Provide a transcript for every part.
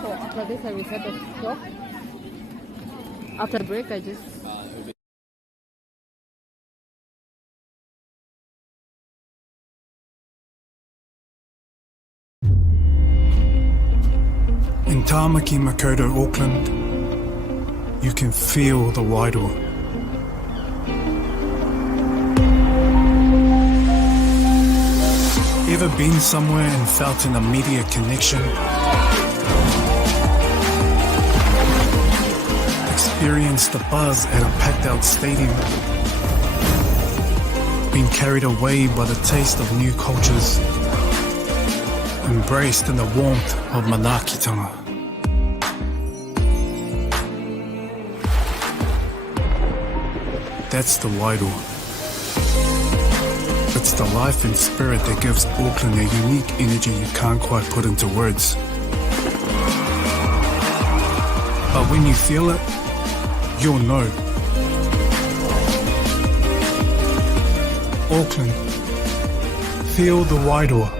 So after this, I will set the stop. After the break, I just. In Tāmaki Makaurau, Auckland, you can feel the Wairoa. Ever been somewhere and felt an immediate connection? Experienced the buzz at a packed out stadium? Been carried away by the taste of new cultures? Embraced in the warmth of Manaakitanga? That's the Wairoa. It's the life and spirit that gives Auckland a unique energy you can't quite put into words. But when you feel it, you'll know. Auckland, feel the Wairoa.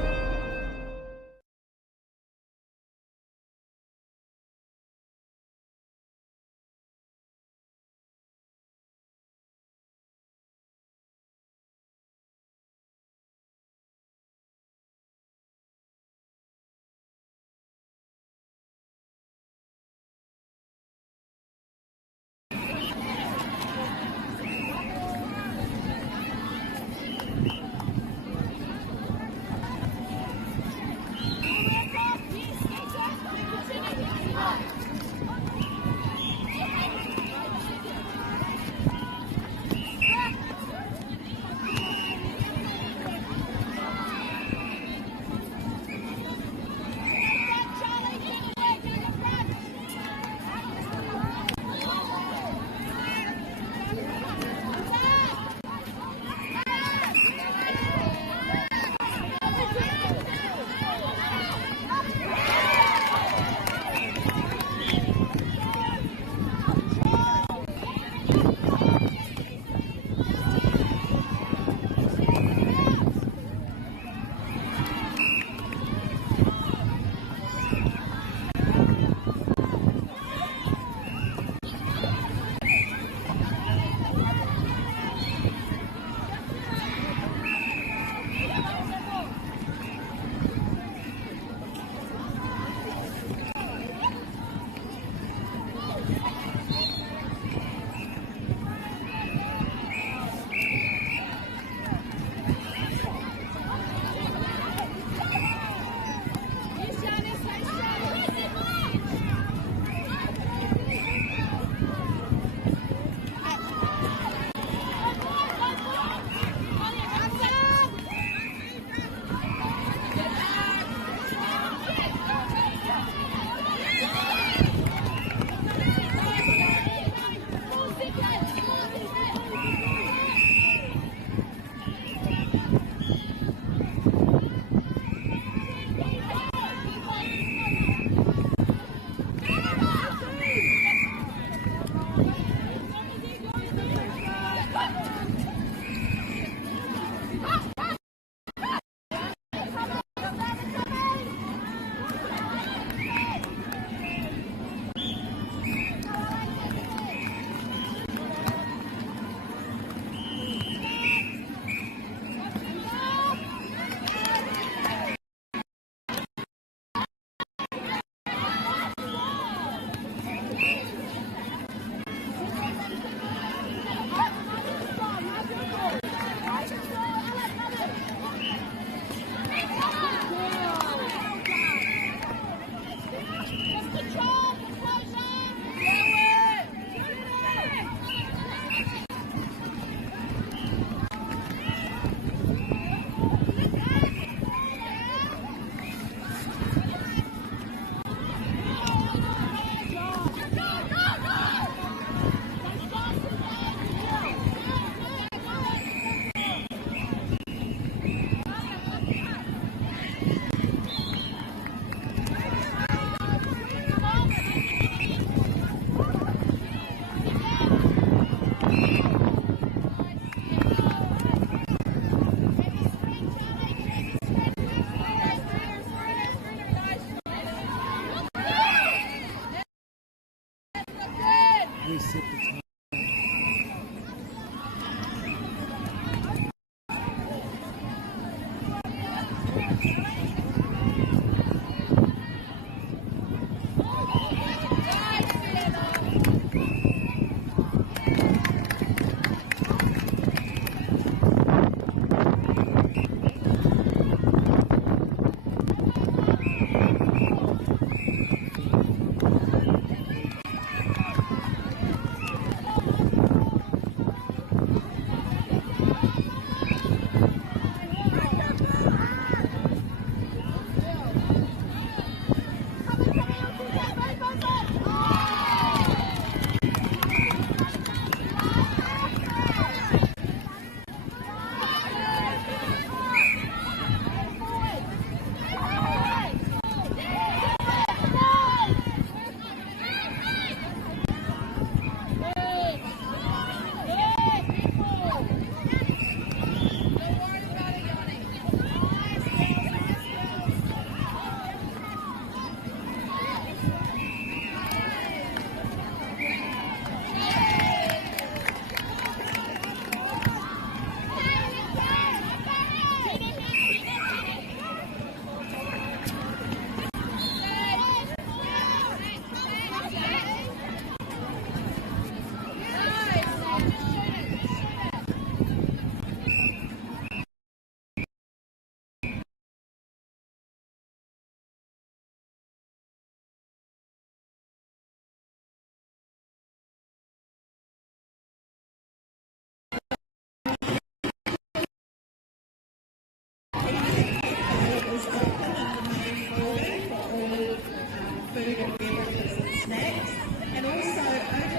food and beverages and snacks. And also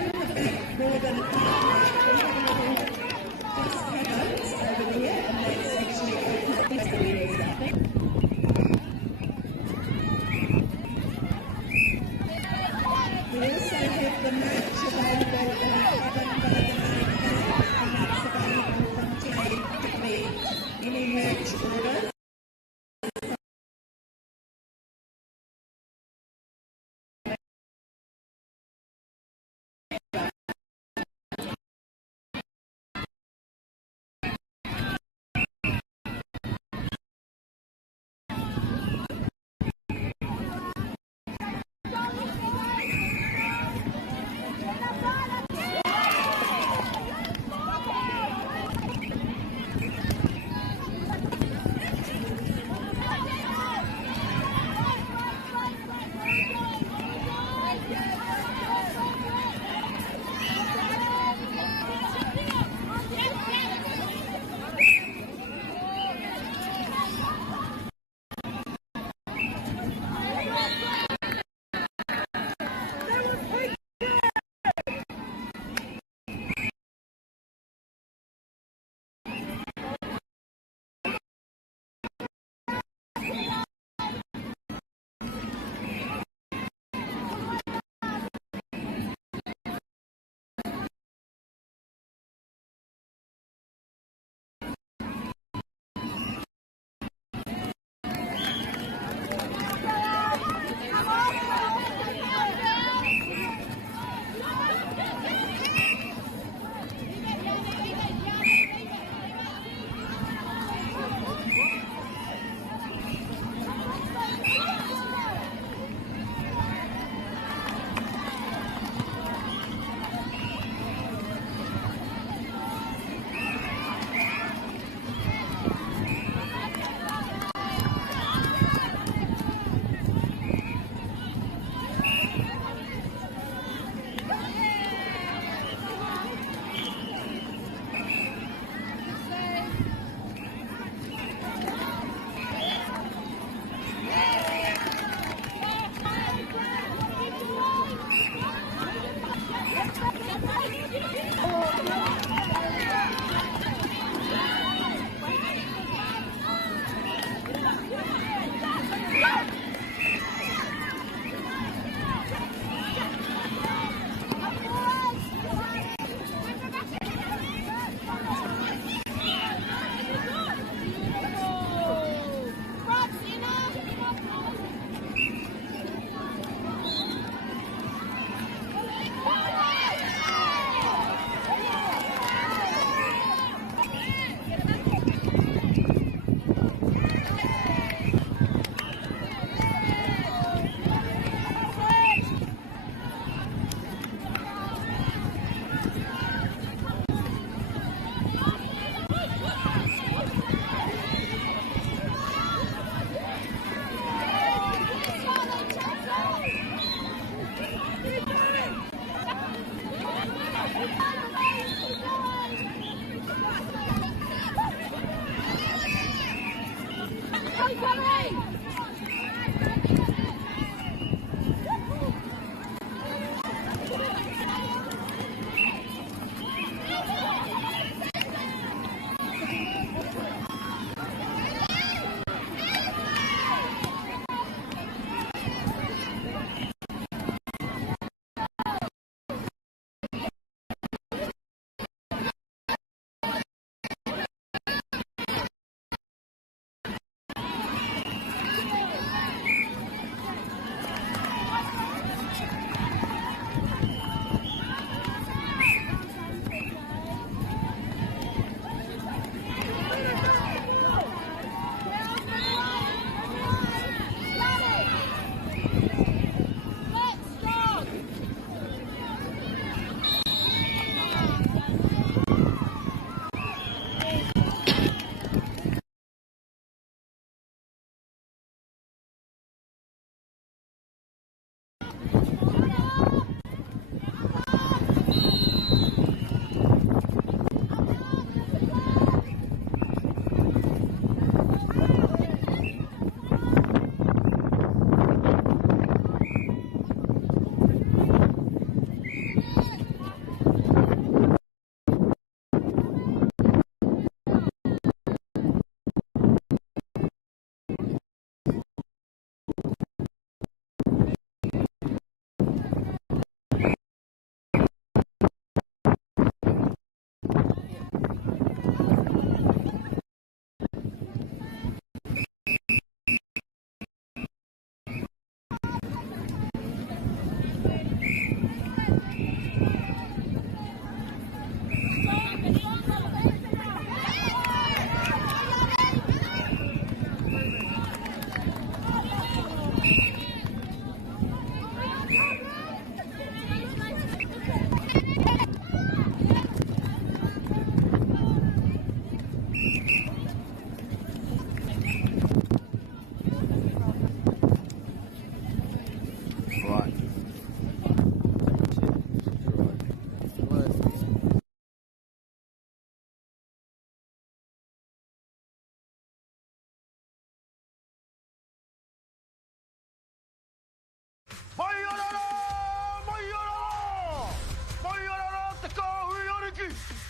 over the back, more than a just cabins over there, and that's actually open areas, I think. We also have the merch available in our cabin, but it's available from today to be any merch orders.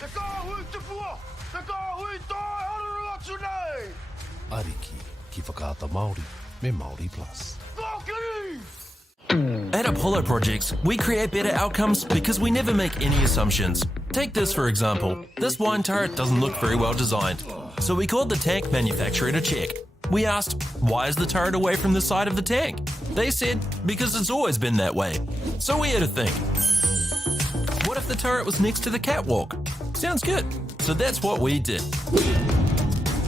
Te kāhui te pua! Te kāhui tai harurua tunei! Ariki ki whakaata Māori me Māori Plus. Kākiri! At Apollo Projects, we create better outcomes because we never make any assumptions. Take this for example. This wine turret doesn't look very well designed. So we called the tank manufacturer to check. We asked, why is the turret away from the side of the tank? They said, because it's always been that way. So we had to think. What if the turret was next to the catwalk? Sounds good. So that's what we did.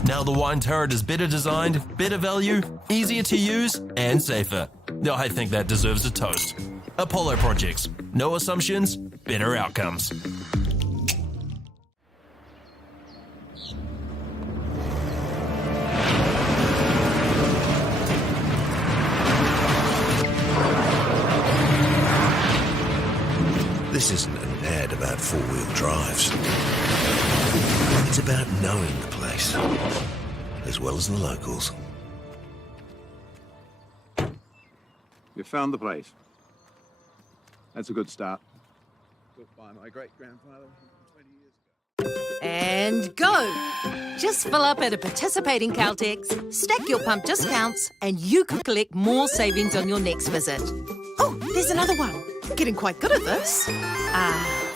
Now the wine turret is better designed, better value, easier to use, and safer. I think that deserves a toast. Apollo Projects. No assumptions, better outcomes. This isn't an ad about four-wheel drives. It's about knowing the place, as well as the locals. You found the place. That's a good start. Built by my great-grandfather 20 years ago. And go! Just fill up at a participating Caltex, stack your pump discounts, and you could collect more savings on your next visit. Oh, there's another one. Getting quite good at this.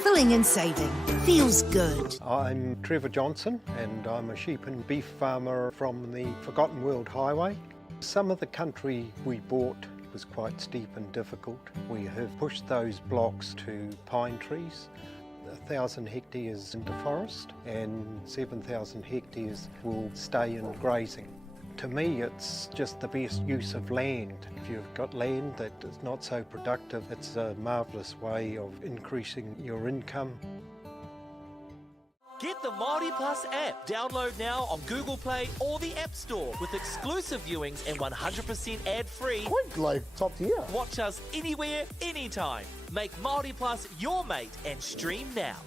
Filling and saving. Feels good. I'm Trevor Johnson and I'm a sheep and beef farmer from the Forgotten World Highway. Some of the country we bought was quite steep and difficult. We have pushed those blocks to pine trees. 1,000 hectares into forest and 7,000 hectares will stay in grazing. To me, it's just the best use of land. If you've got land that is not so productive, it's a marvellous way of increasing your income. Get the Māori Plus app. Download now on Google Play or the App Store with exclusive viewings and 100% ad-free. Quite like top tier. Watch us anywhere, anytime. Make Māori Plus your mate and stream now.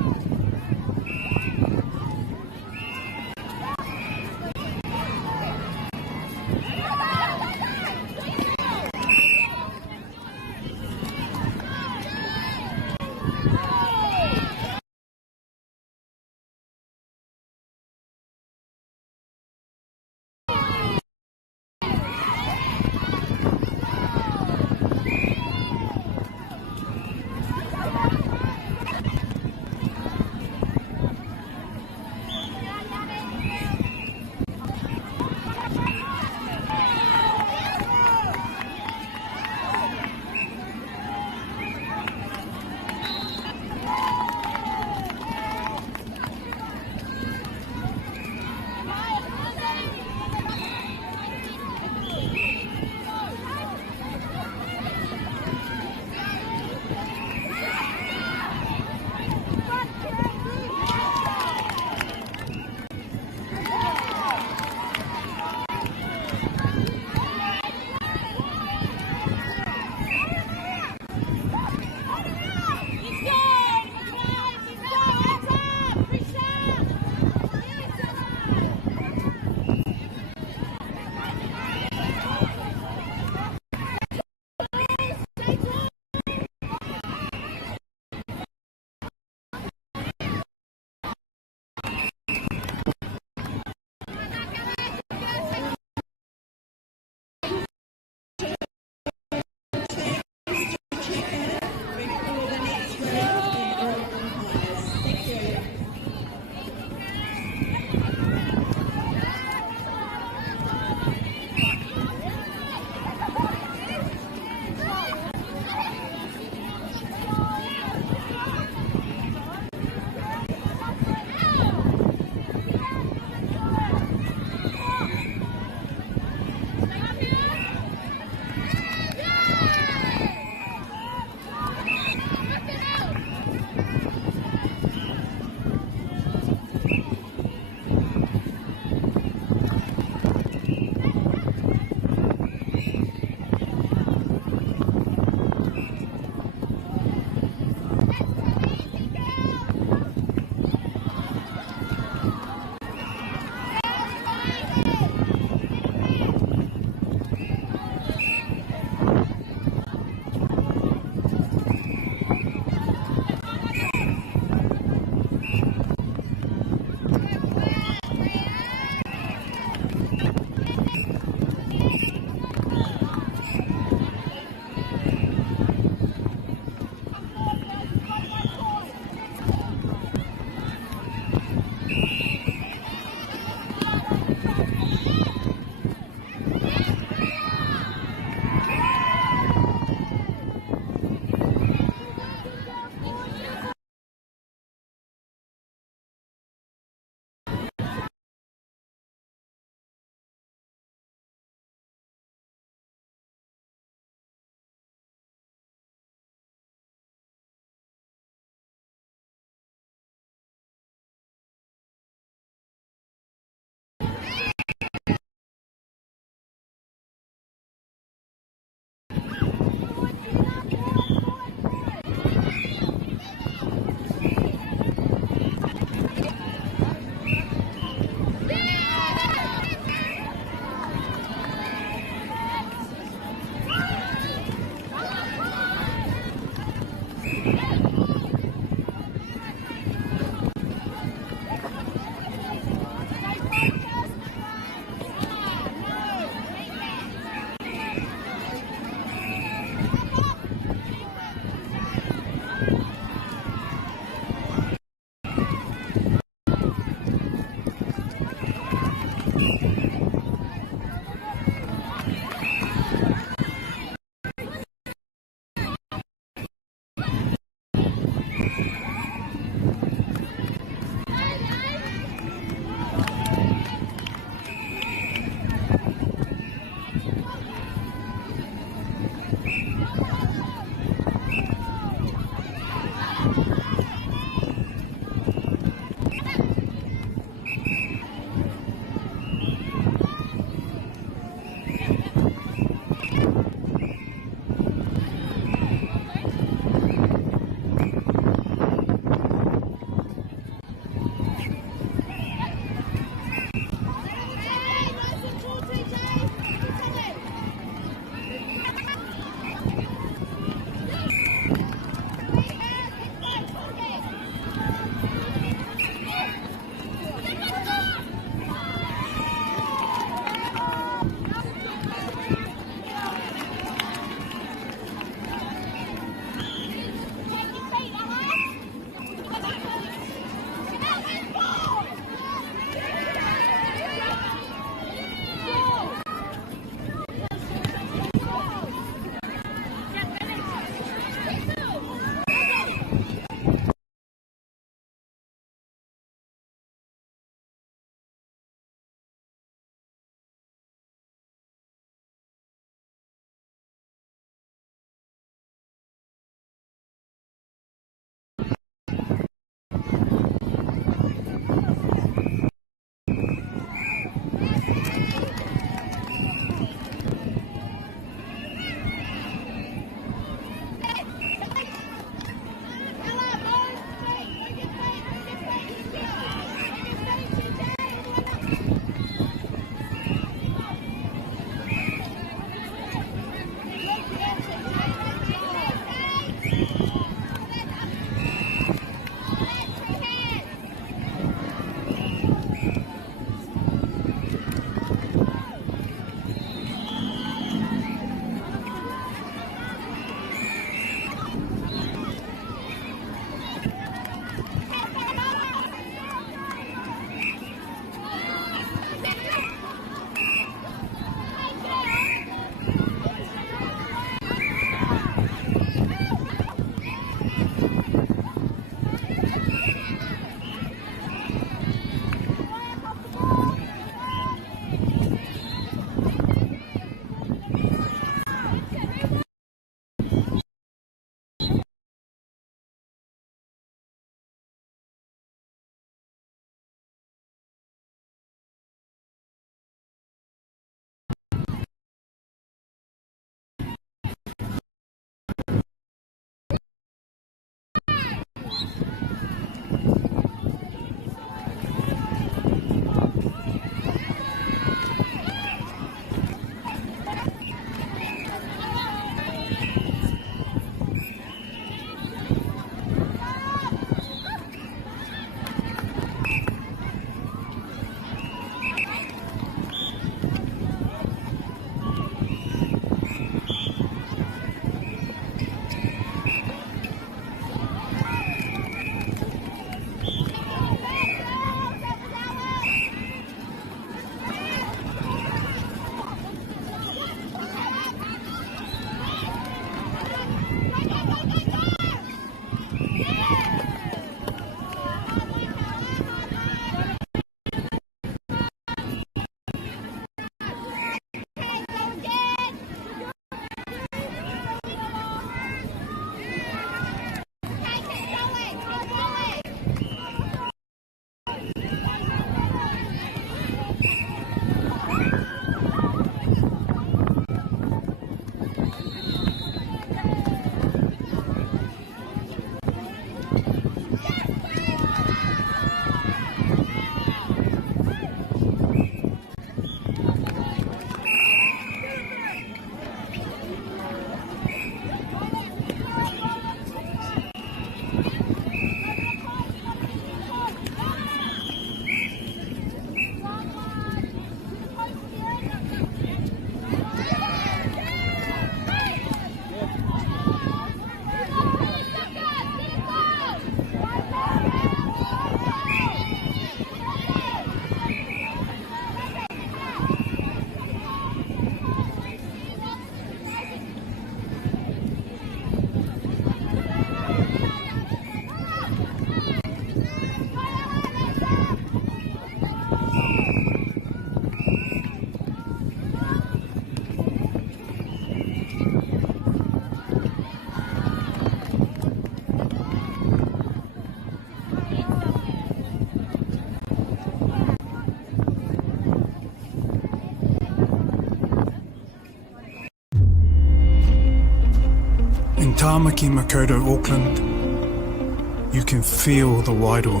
In Tāmaki Makaurau, Auckland, you can feel the Wairoa.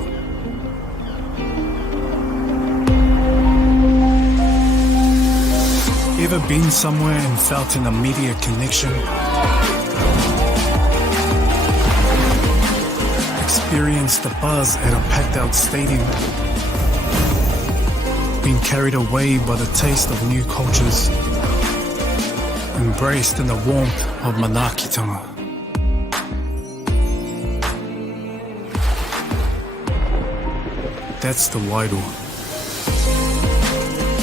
Ever been somewhere and felt an immediate connection? Experienced the buzz at a packed out stadium? Been carried away by the taste of new cultures? Embraced in the warmth of Manaakitanga? That's the Wairoa.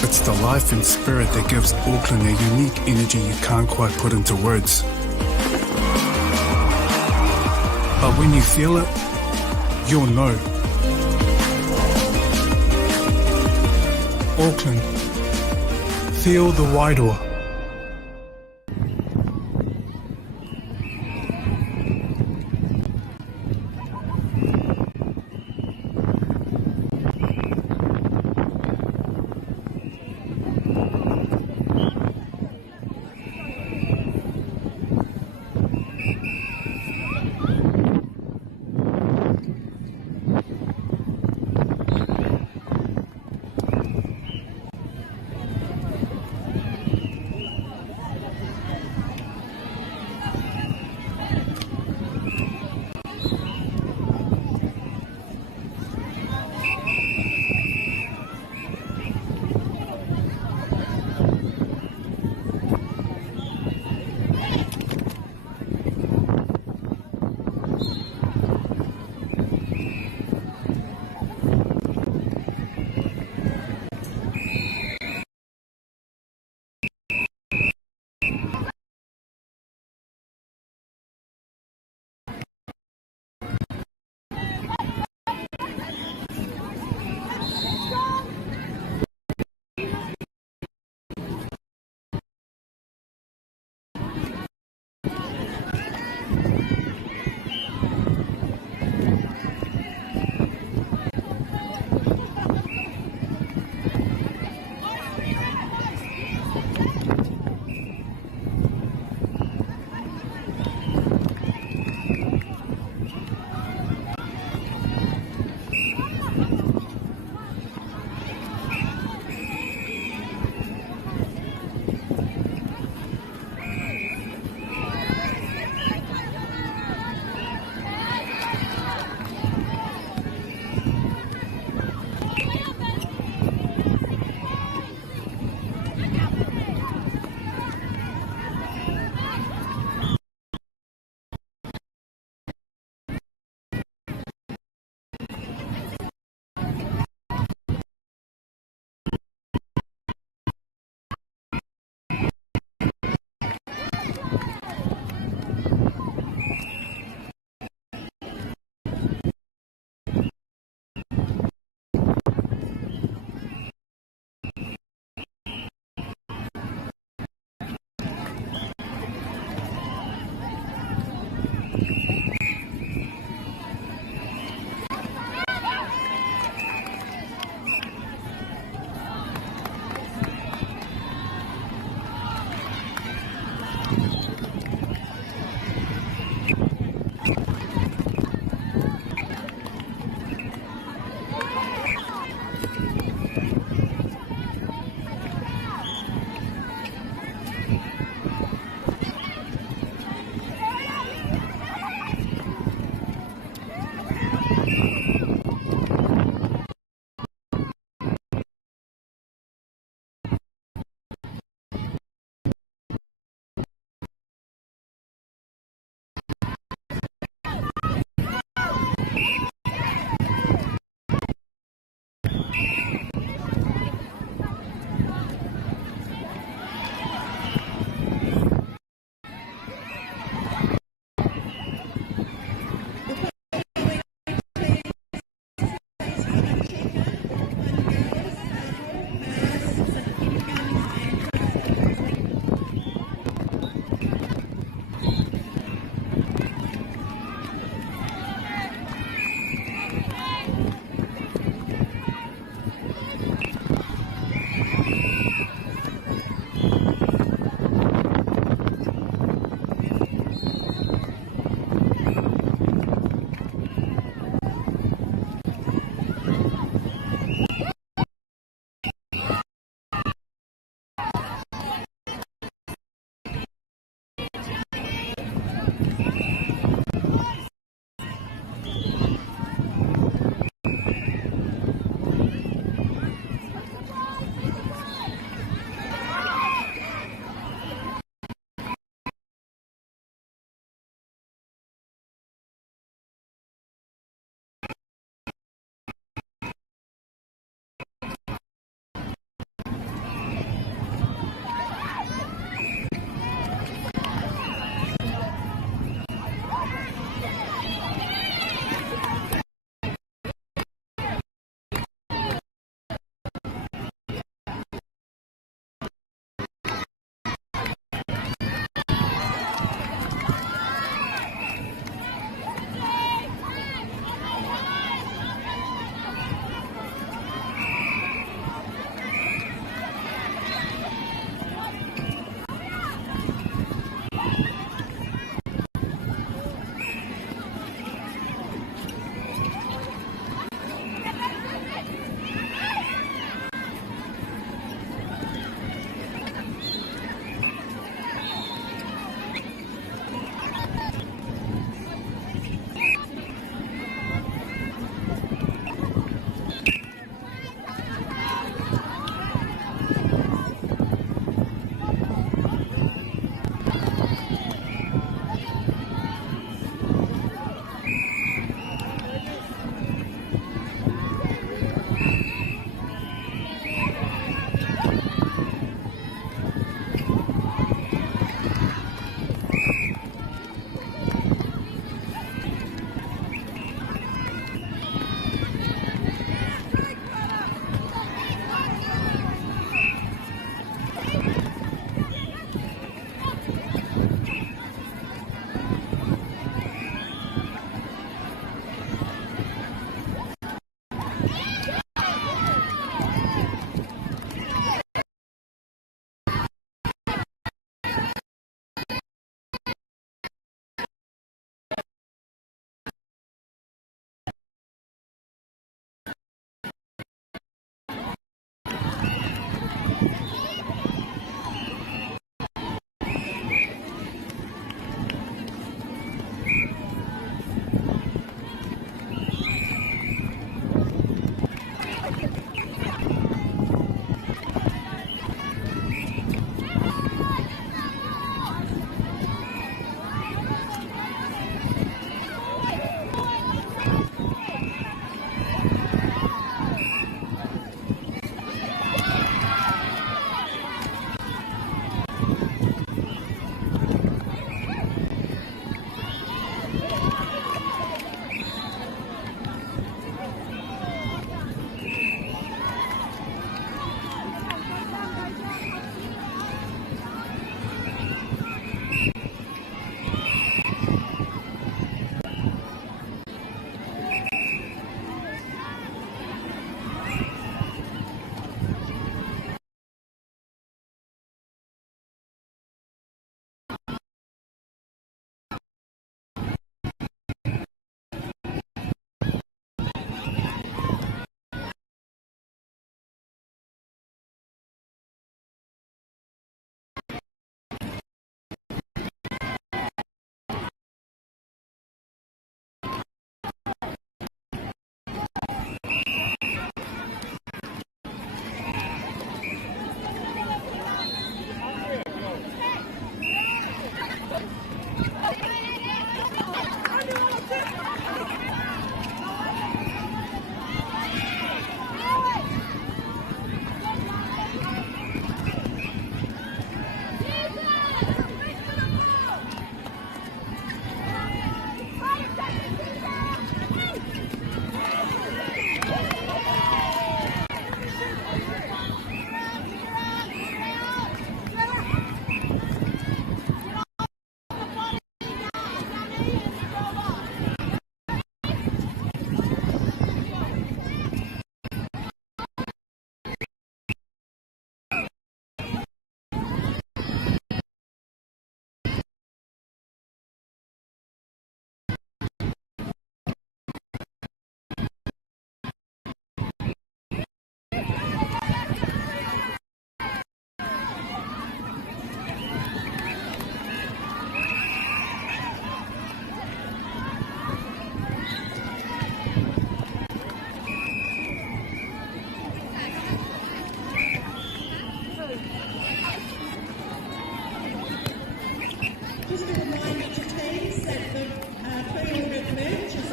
It's the life and spirit that gives Auckland a unique energy you can't quite put into words. But when you feel it, you'll know. Auckland, feel the Wairoa.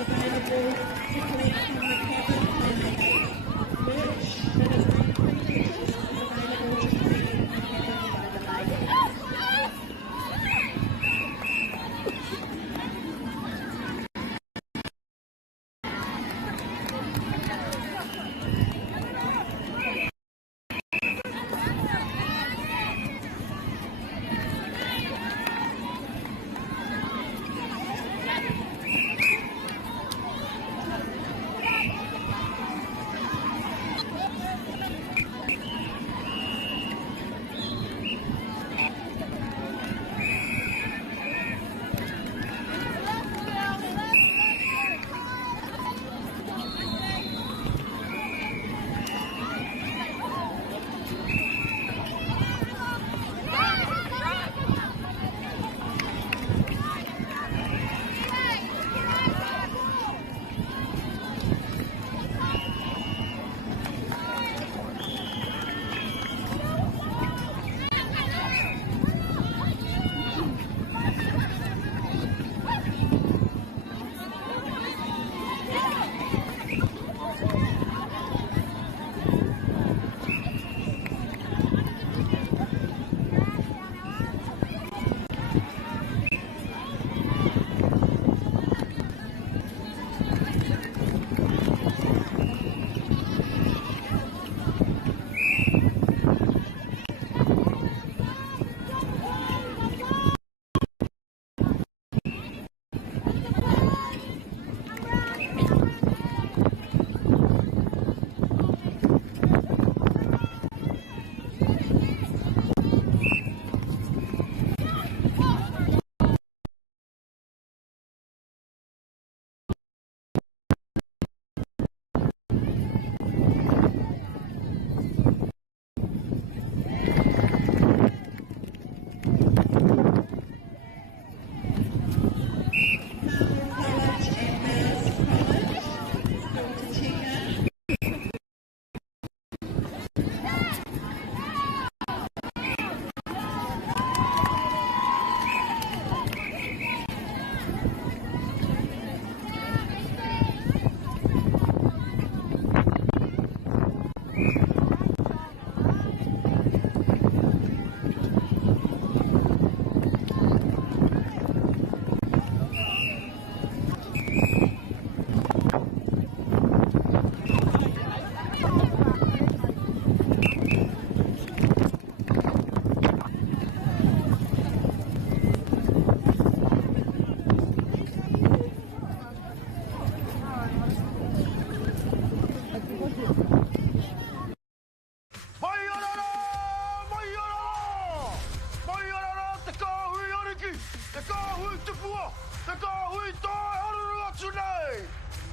available to collect from the cabin permanently. Merch that has been pre-purchased is available to collect from the cabin permanently.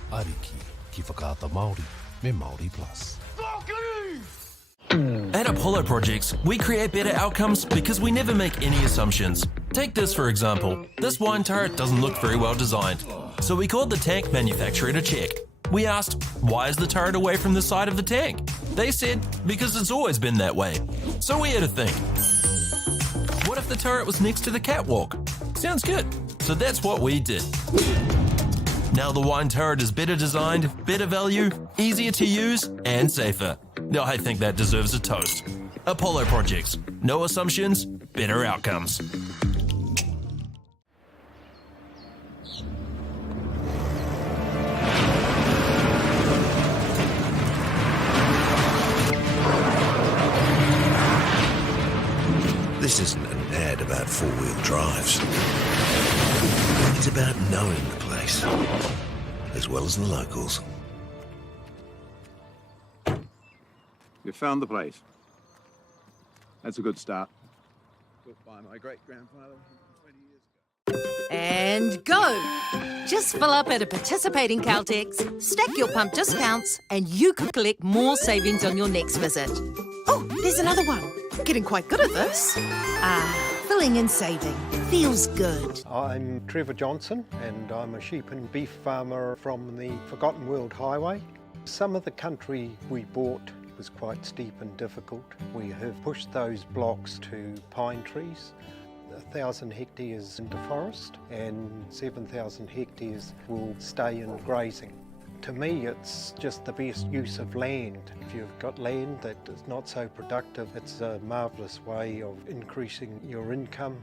Ariki, ki whakaata Māori, me Māori Plus. At Apollo Projects, we create better outcomes because we never make any assumptions. Take this for example. This wine turret doesn't look very well designed. So we called the tank manufacturer to check. We asked, why is the turret away from the side of the tank? They said, because it's always been that way. So we had to think. What if the turret was next to the catwalk? Sounds good. So that's what we did. Now the wine turret is better designed, better value, easier to use, and safer. Now I think that deserves a toast. Apollo Projects. No assumptions, better outcomes. This isn't an ad about four-wheel drives. It's about knowing the place, as well as the locals. You found the place. That's a good start. Built by my great-grandfather 20 years ago. And go! Just fill up at a participating Caltex, stack your pump discounts, and you could collect more savings on your next visit. Oh, there's another one. Getting quite good at this. Filling and saving. Feels good. I'm Trevor Johnson and I'm a sheep and beef farmer from the Forgotten World Highway. Some of the country we bought was quite steep and difficult. We have pushed those blocks to pine trees. 1,000 hectares into forest and 7,000 hectares will stay in grazing. To me, it's just the best use of land. If you've got land that is not so productive, it's a marvellous way of increasing your income.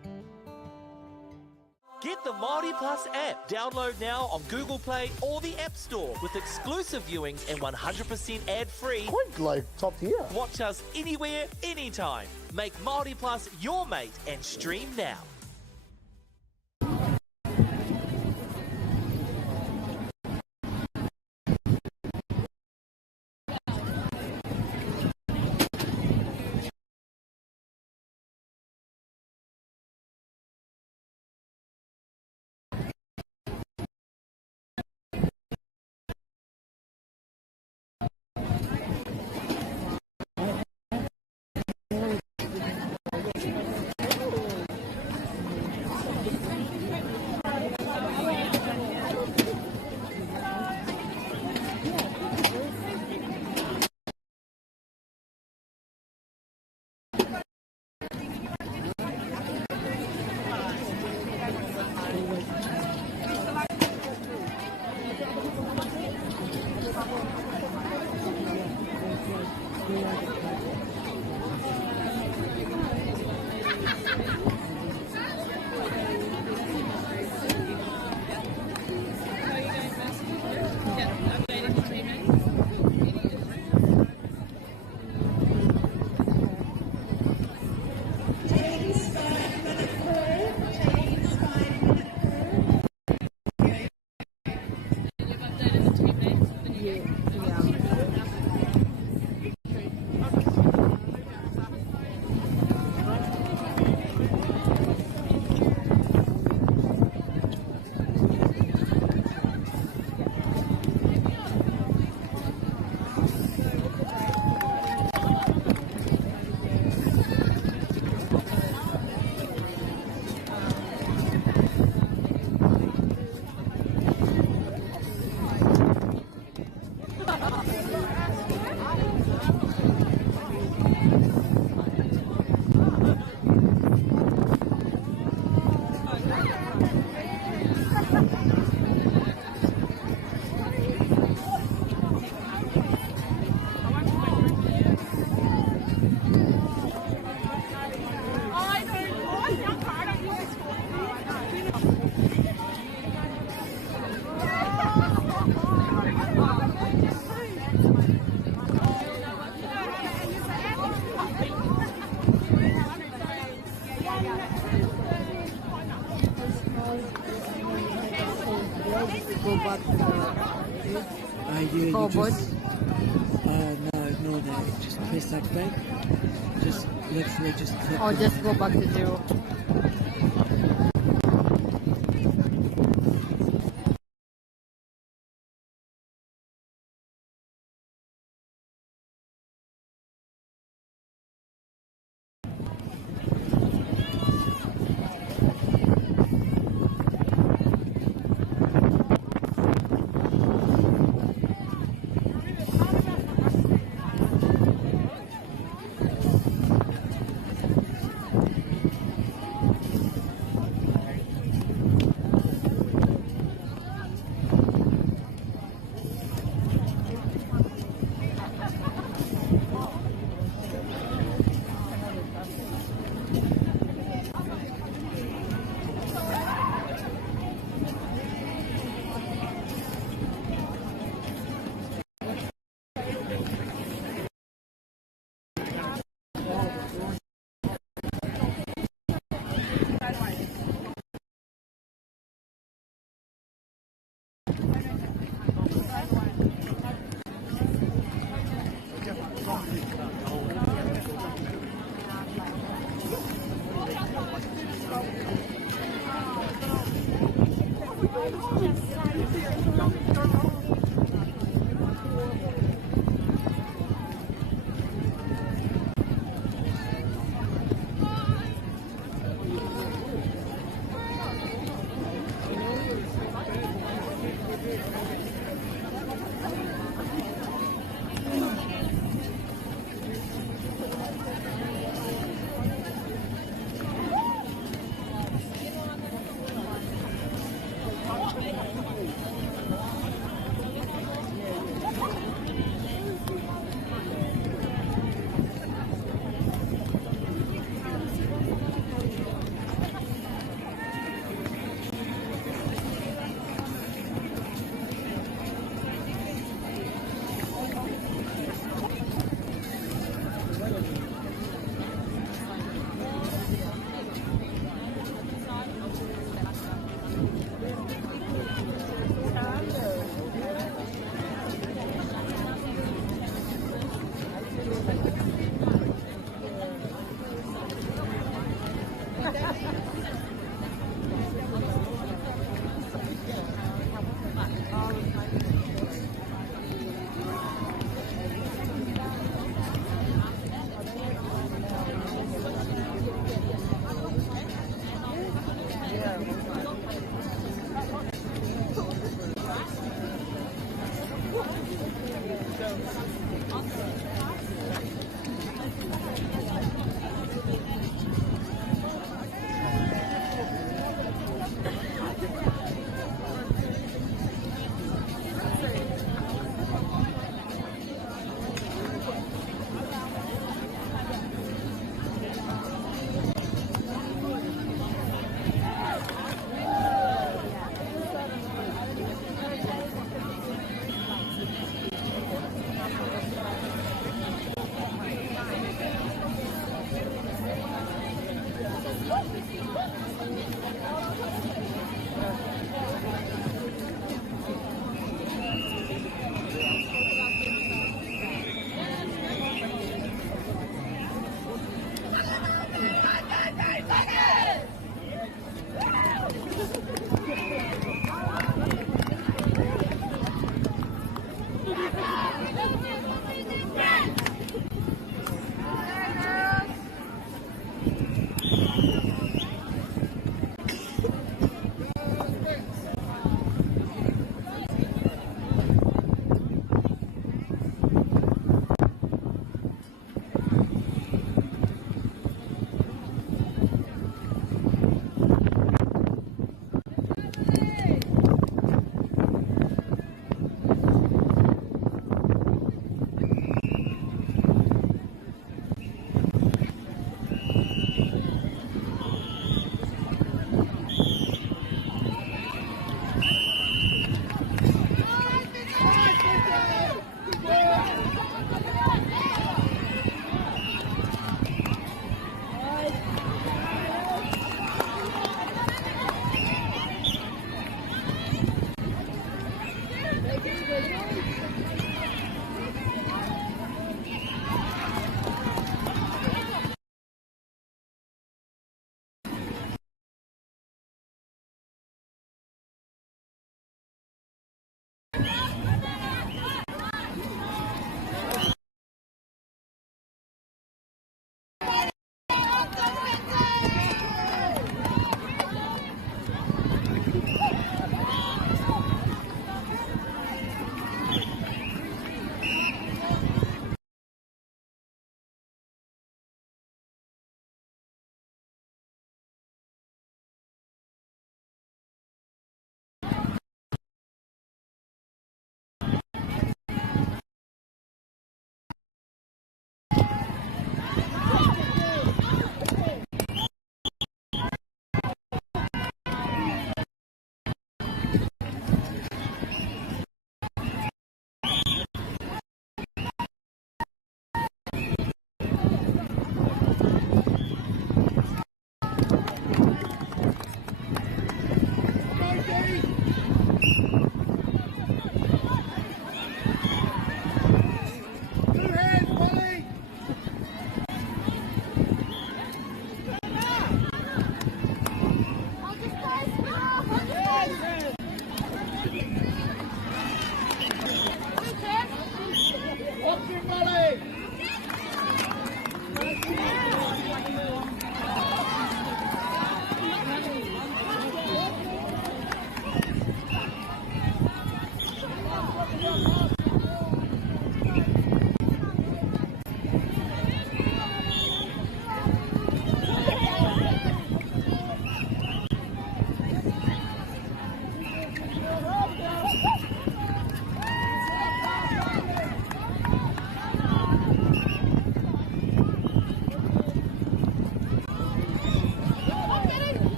Get the Māori Plus app. Download now on Google Play or the App Store with exclusive viewings and 100% ad-free. Quite like top tier. Watch us anywhere, anytime. Make Māori Plus your mate and stream now. Go back to the forward. No, ignore that. Just press that back. Just literally just click. Or just go back to 0.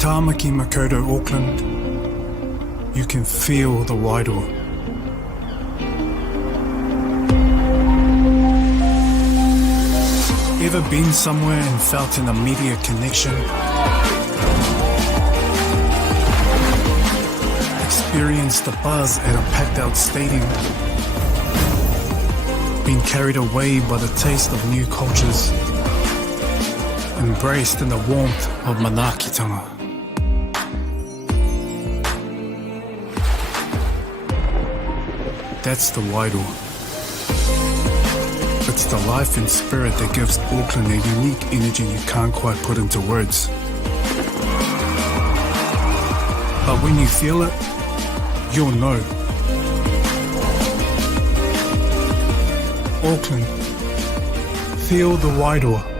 Tamaki Makaurau, Auckland, you can feel the Wairoa. Ever been somewhere and felt an immediate connection? Experienced the buzz at a packed out stadium? Been carried away by the taste of new cultures? Embraced in the warmth of Manakitanga? That's the Wairoa. It's the life and spirit that gives Auckland a unique energy you can't quite put into words. But when you feel it, you'll know. Auckland, feel the Wairoa.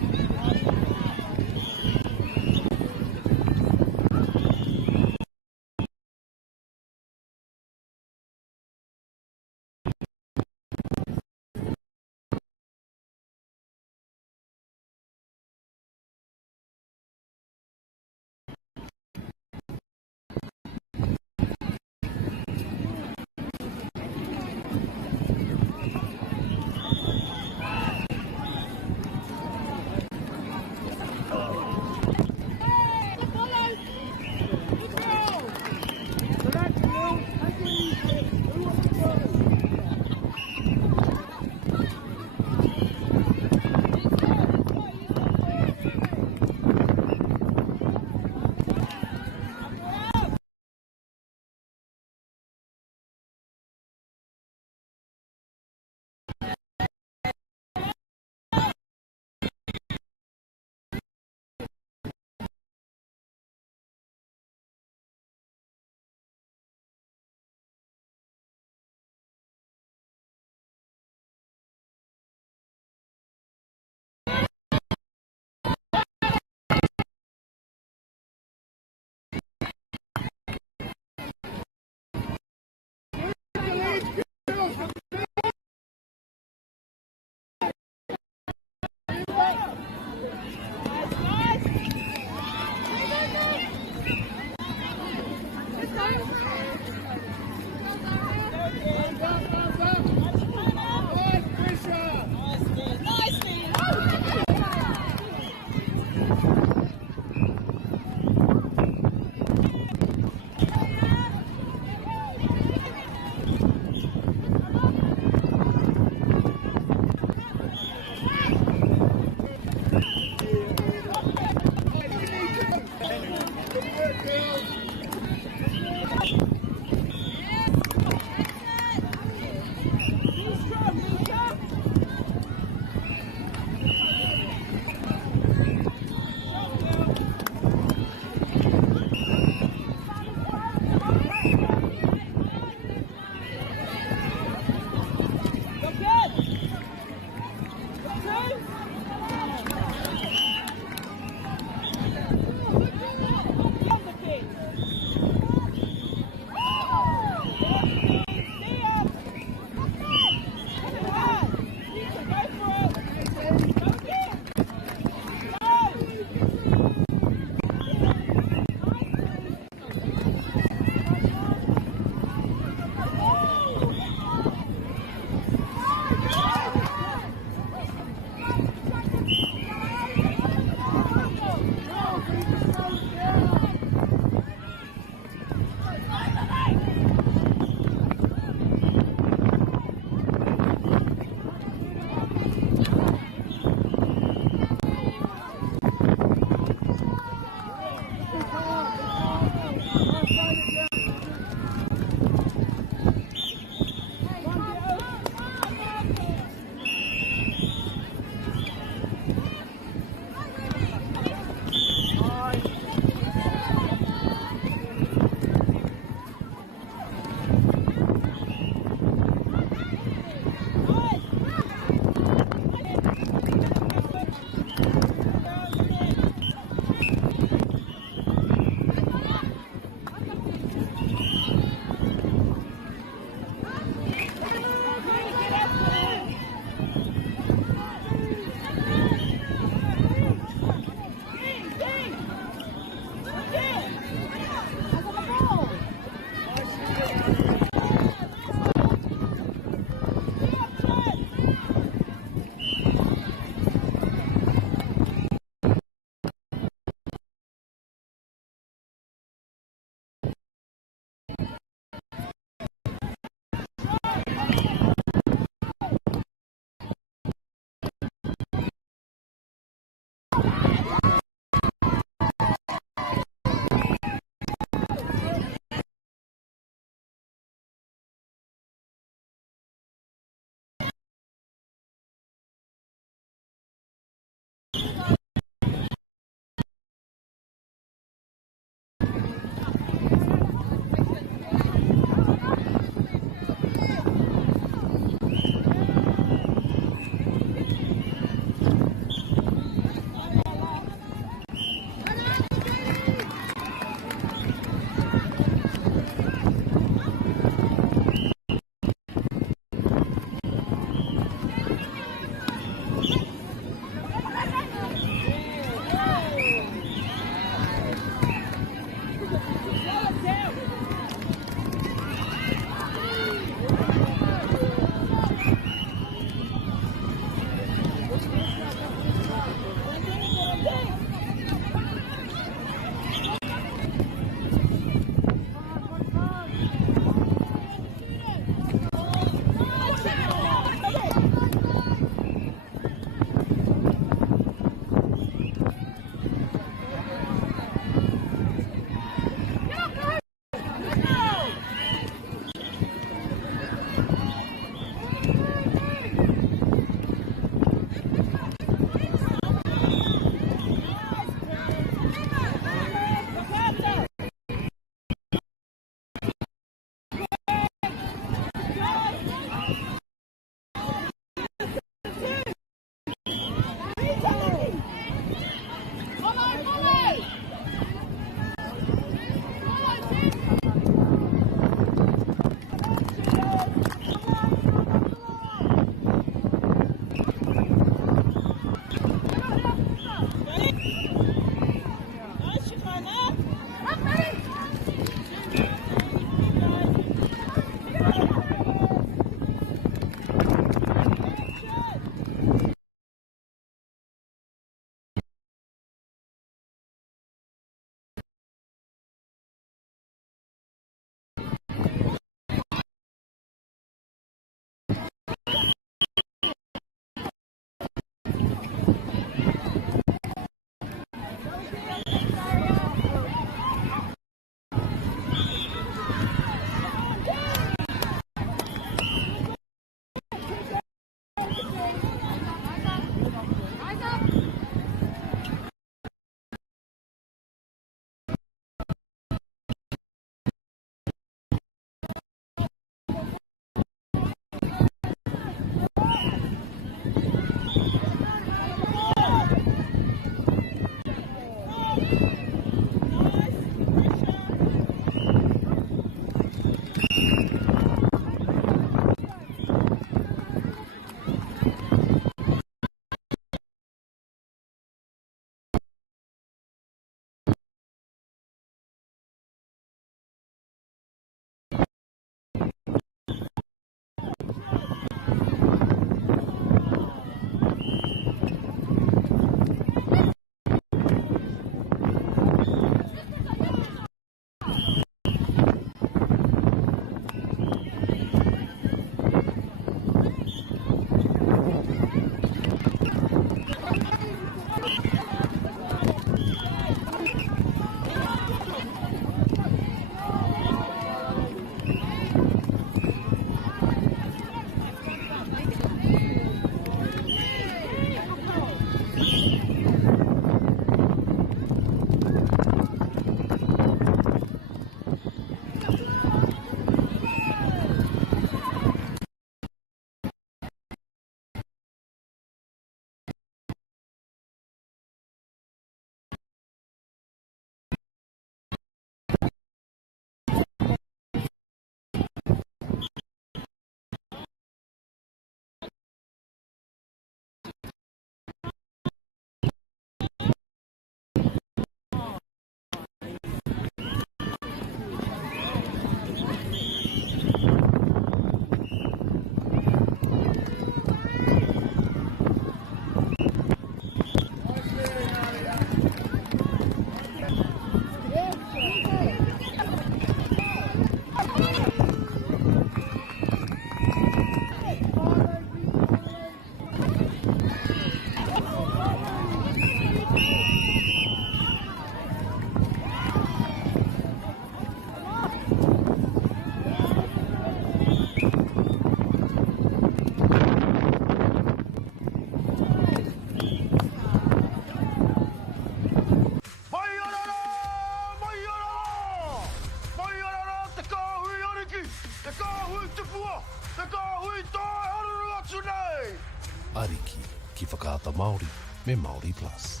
Ariki, ki whakaata Māori, me Māori Plus.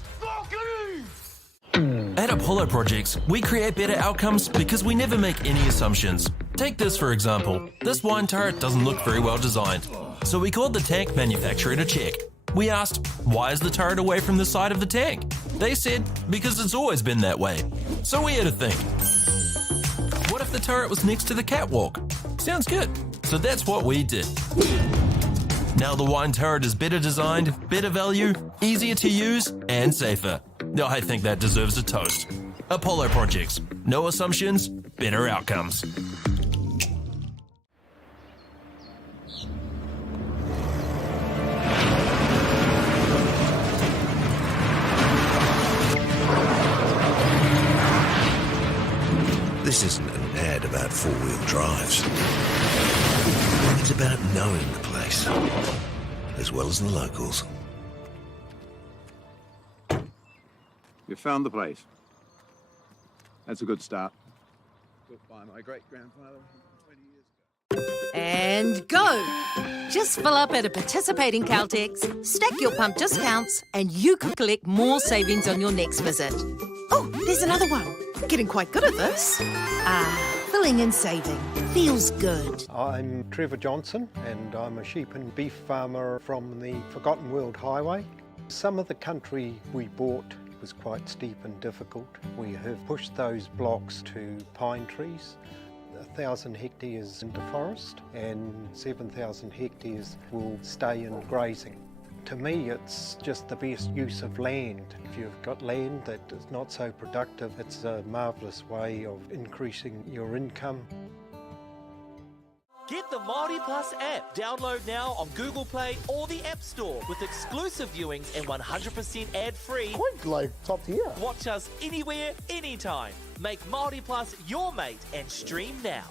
At Apollo Projects, we create better outcomes because we never make any assumptions. Take this for example. This wine turret doesn't look very well designed. So we called the tank manufacturer to check. We asked, why is the turret away from the side of the tank? They said, because it's always been that way. So we had to think. What if the turret was next to the catwalk? Sounds good. So that's what we did. Now the wine turret is better designed, better value, easier to use, and safer. I think that deserves a toast. Apollo Projects. No assumptions, better outcomes. This isn't an ad about four-wheel drives. It's about knowing the place, as well as the locals. You found the place. That's a good start. Built by my great-grandfather 20 years ago. And go! Just fill up at a participating Caltex, stack your pump discounts, and you could collect more savings on your next visit. Oh, there's another one. Getting quite good at this. Filling and saving. Feels good. I'm Trevor Johnson and I'm a sheep and beef farmer from the Forgotten World Highway. Some of the country we bought was quite steep and difficult. We have pushed those blocks to pine trees, 1,000 hectares into forest, and 7,000 hectares will stay in grazing. To me, it's just the best use of land. If you've got land that is not so productive, it's a marvellous way of increasing your income. Get the Māori Plus app. Download now on Google Play or the App Store with exclusive viewings and 100% ad-free. Quite like top tier. Watch us anywhere, anytime. Make Māori Plus your mate and stream now.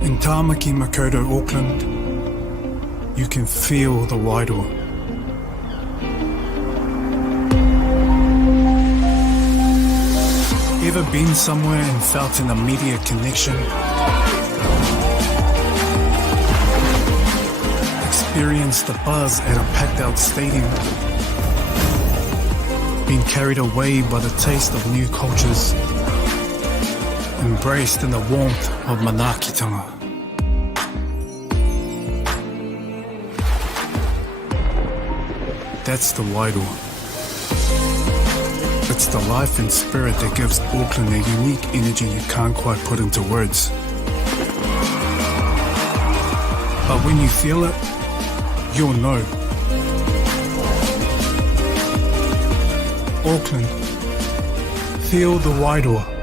In Tāmaki Makaurau, Auckland, you can feel the Wairoa. Ever been somewhere and felt an immediate connection? Experienced the buzz at a packed out stadium? Been carried away by the taste of new cultures? Embraced in the warmth of Manaakitanga? That's the Wairoa. It's the life and spirit that gives Auckland a unique energy you can't quite put into words. But when you feel it, you'll know. Auckland, feel the Wairoa.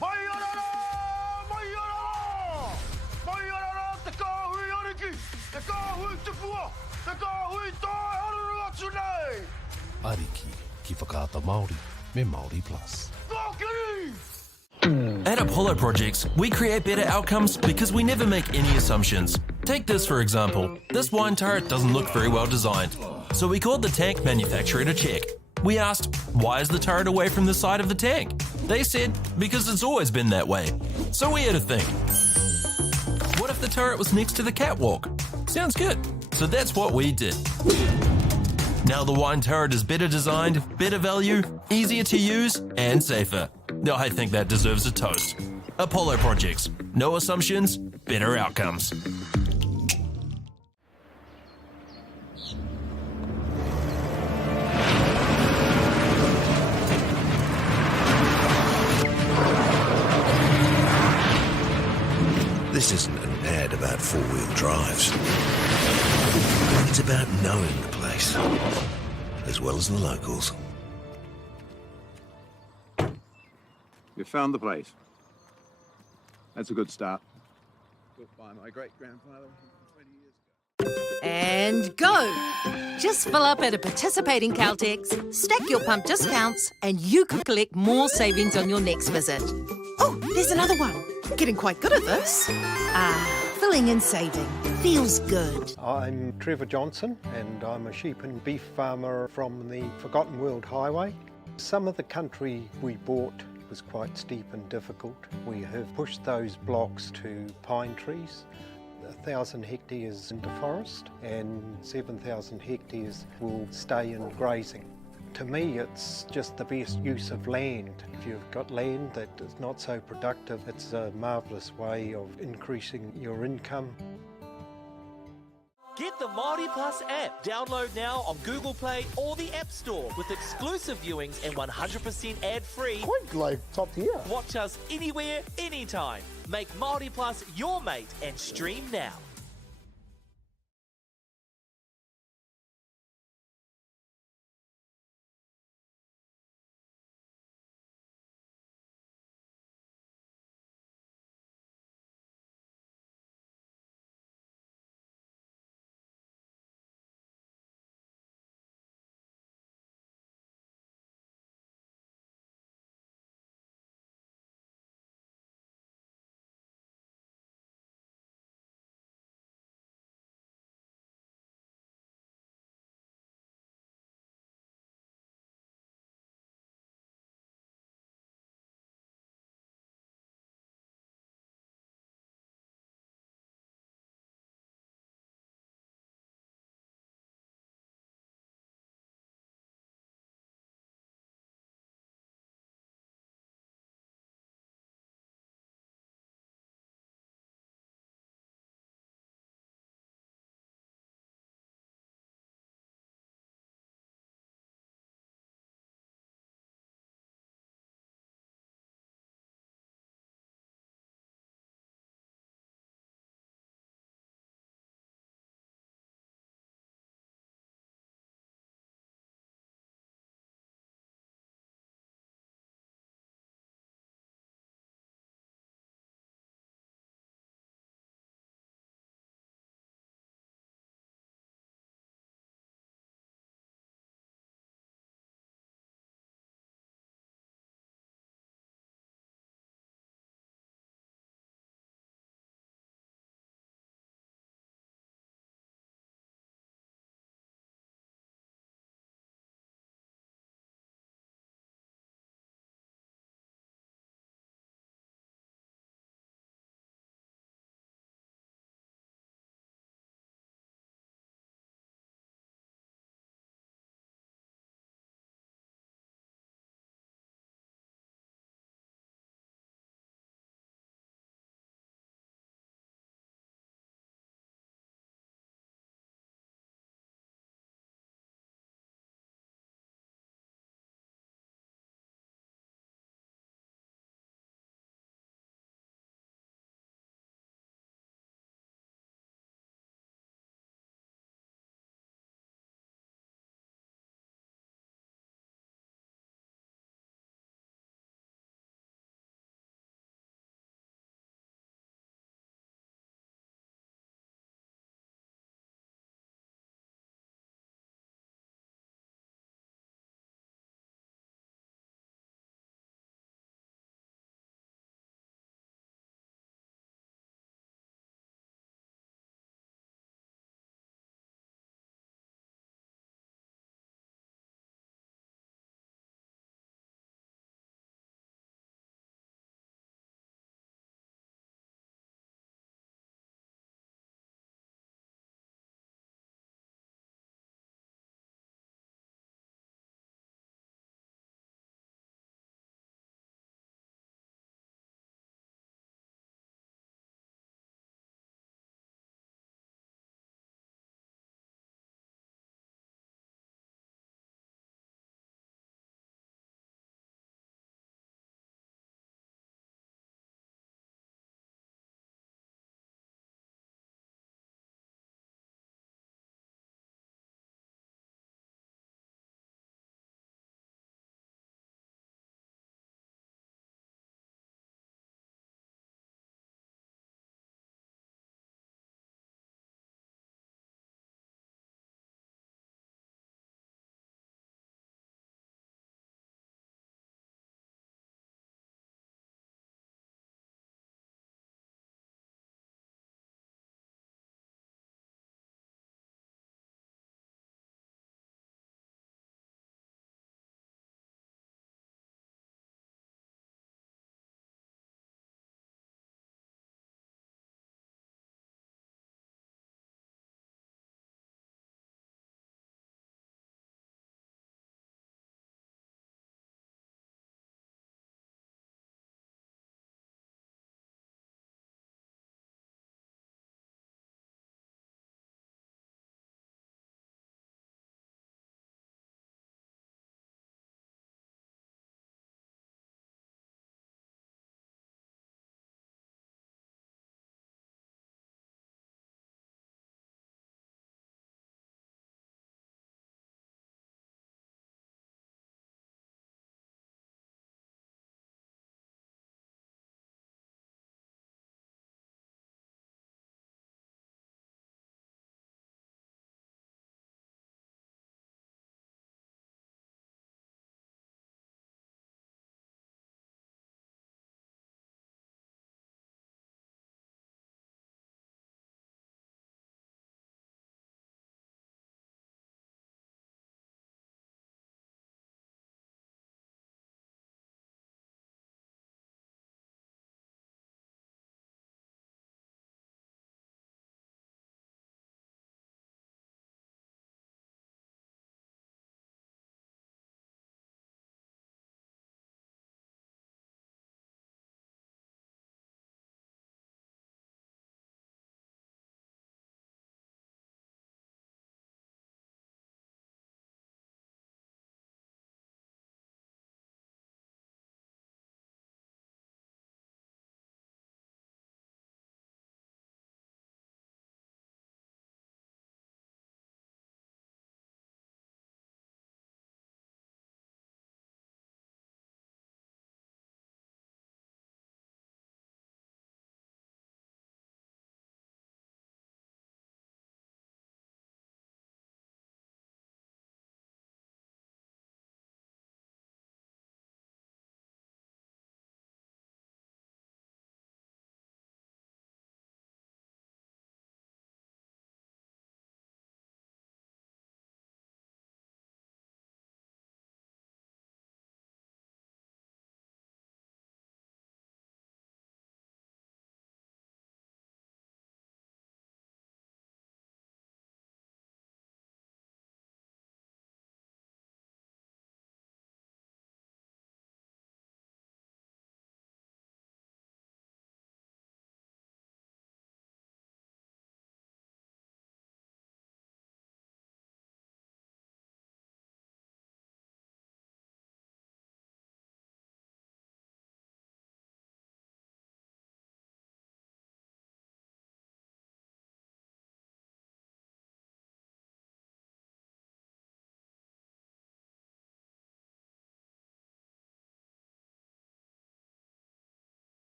Maiorara! Maiorara! Maiorara te kāhui ariki! Te kāhui te pua! Te kāhui tae haruru atu nei! Ariki ki whakaata Māori me Māori Plus. Whaki! At Apollo Projects, we create better outcomes because we never make any assumptions. Take this for example. This wine turret doesn't look very well designed. So we called the tank manufacturer to check. We asked, why is the turret away from the side of the tank? They said, because it's always been that way. So we had to think. What if the turret was next to the catwalk? Sounds good. So that's what we did. Now the wine turret is better designed, better value, easier to use, and safer. I think that deserves a toast. Apollo Projects. No assumptions, better outcomes. This isn't an ad about four-wheel drives. It's about knowing the place, as well as the locals. You found the place. That's a good start. Built by my great-grandfather 20 years ago. And go! Just fill up at a participating Caltex, stack your pump discounts, and you could collect more savings on your next visit. Oh, there's another one. Getting quite good at this. Filling and saving. Feels good. I'm Trevor Johnson and I'm a sheep and beef farmer from the Forgotten World Highway. Some of the country we bought was quite steep and difficult. We have pushed those blocks to pine trees. 1,000 hectares into forest and 7,000 hectares will stay in grazing. To me, it's just the best use of land. If you've got land that is not so productive, it's a marvellous way of increasing your income. Get the Māori Plus app. Download now on Google Play or the App Store with exclusive viewings and 100% ad-free. Quite like top tier. Watch us anywhere, anytime. Make Māori Plus your mate and stream now.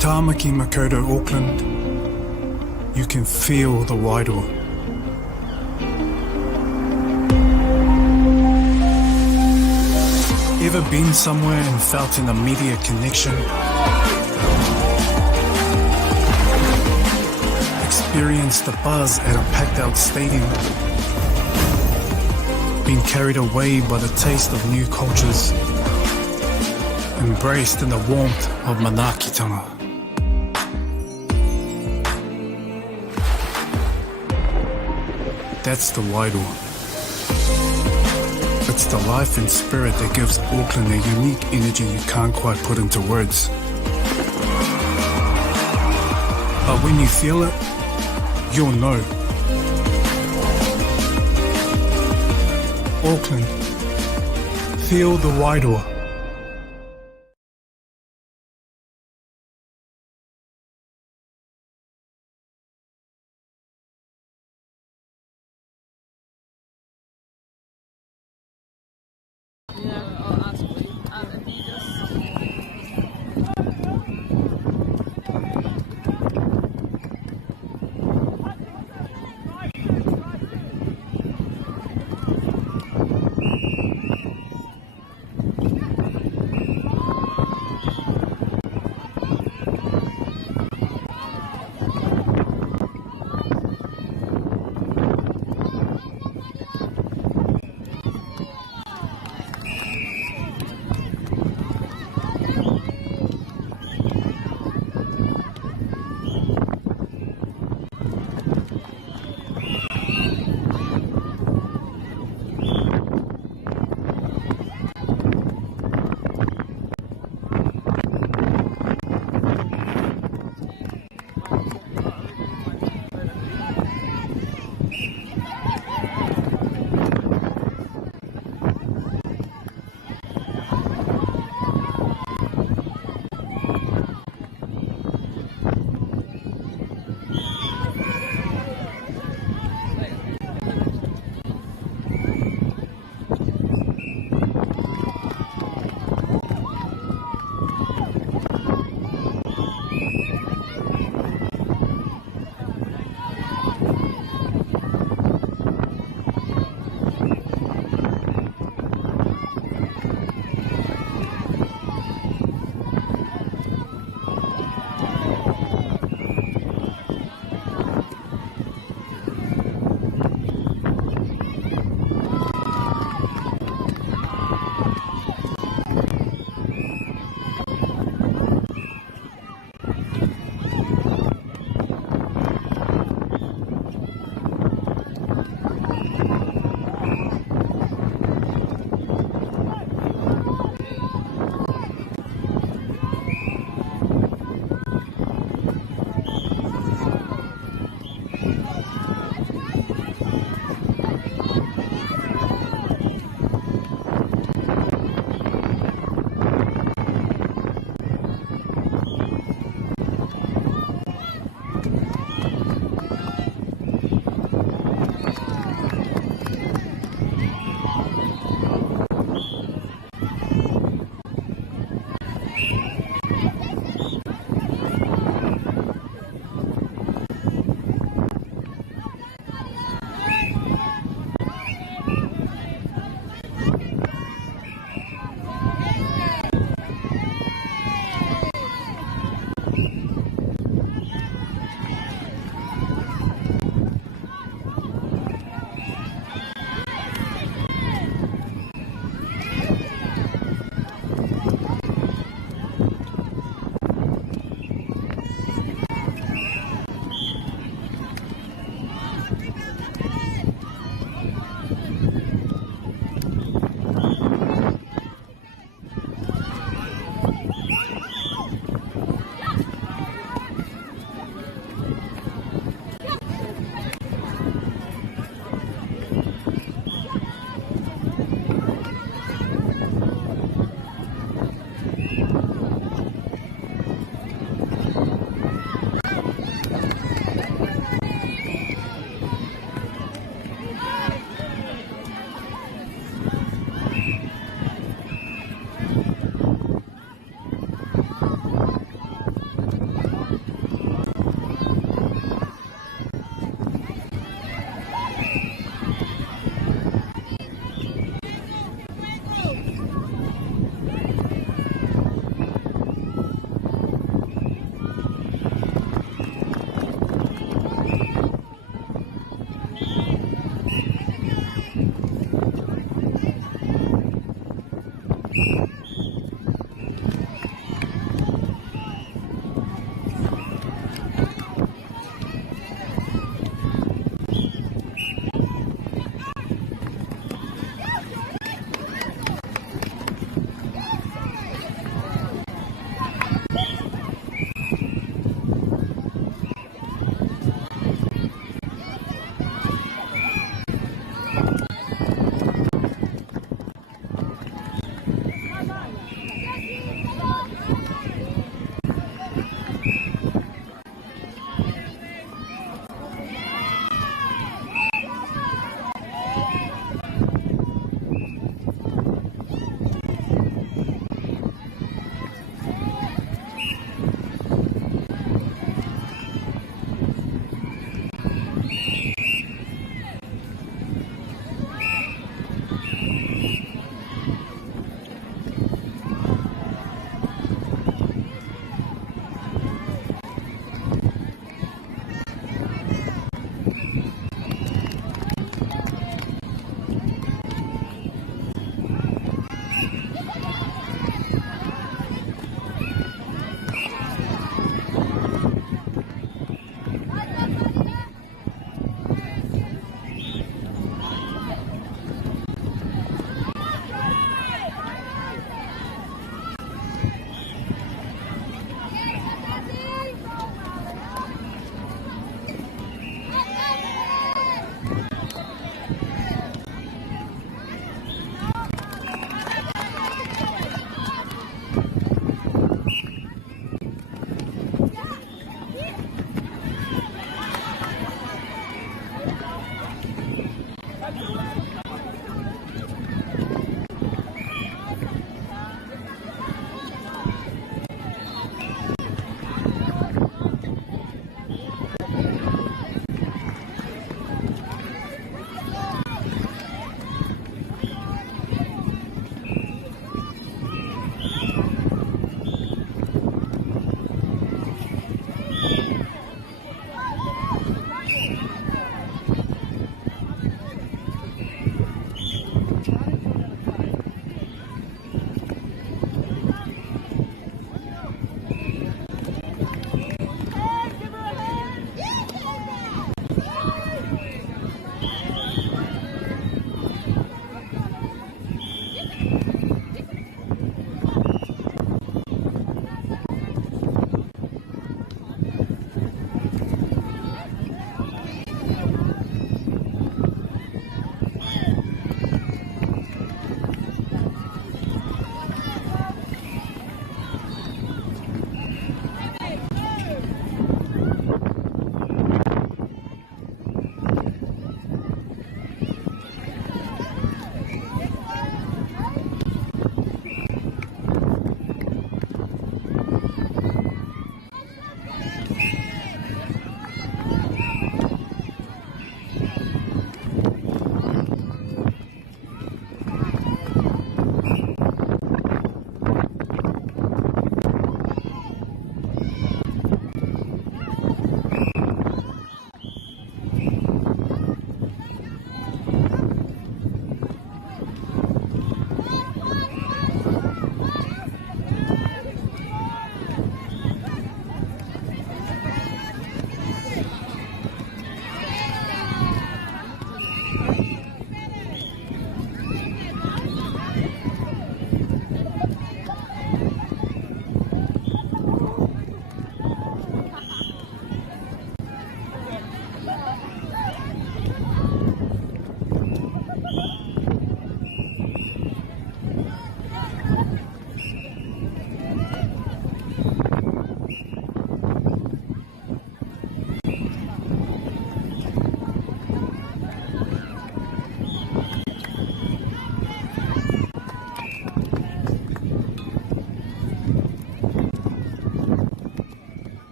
Tamaki Makaurau, Auckland, you can feel the Wairoa. Ever been somewhere and felt an immediate connection? Experienced the buzz at a packed out stadium? Been carried away by the taste of new cultures? Embraced in the warmth of Manakitanga? That's the Wairoa. It's the life and spirit that gives Auckland a unique energy you can't quite put into words. But when you feel it, you'll know. Auckland, feel the Wairoa.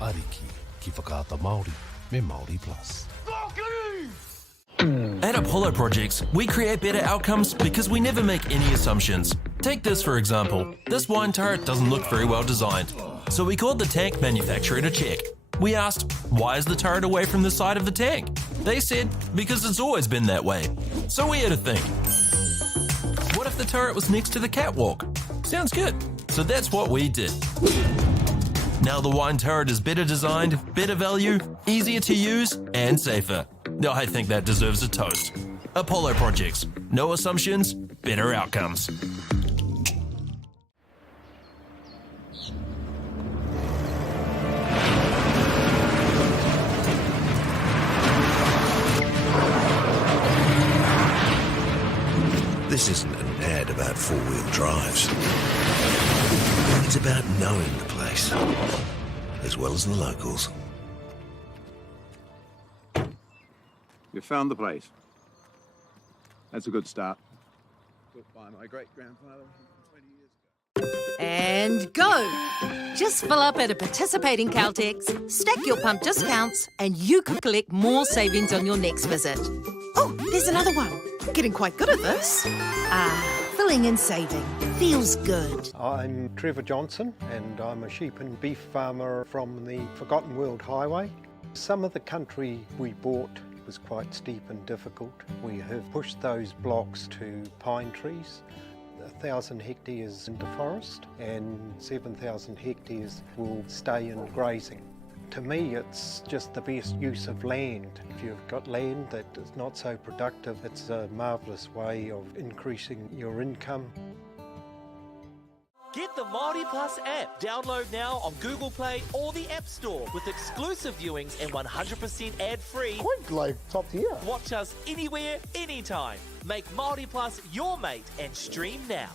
Ariki, ki whakaata Māori, me Māori Plus. At Apollo Projects, we create better outcomes because we never make any assumptions. Take this for example. This wine turret doesn't look very well designed. So we called the tank manufacturer to check. We asked, why is the turret away from the side of the tank? They said, because it's always been that way. So we had to think. What if the turret was next to the catwalk? Sounds good. So that's what we did. Now the wine turret is better designed, better value, easier to use, and safer. I think that deserves a toast. Apollo Projects. No assumptions, better outcomes. This isn't an ad about four-wheel drives. It's about knowing the place, as well as the locals. You found the place. That's a good start. Built by my great-grandfather 20 years ago. And go! Just fill up at a participating Caltex, stack your pump discounts, and you could collect more savings on your next visit. Oh, there's another one. Getting quite good at this. Filling and saving. Feels good. I'm Trevor Johnson and I'm a sheep and beef farmer from the Forgotten World Highway. Some of the country we bought was quite steep and difficult. We have pushed those blocks to pine trees. 1,000 hectares into forest and 7,000 hectares will stay in grazing. To me, it's just the best use of land. If you've got land that is not so productive, it's a marvellous way of increasing your income. Get the Māori Plus app. Download now on Google Play or the App Store with exclusive viewings and 100% ad-free. Quite like top tier. Watch us anywhere, anytime. Make Māori Plus your mate and stream now.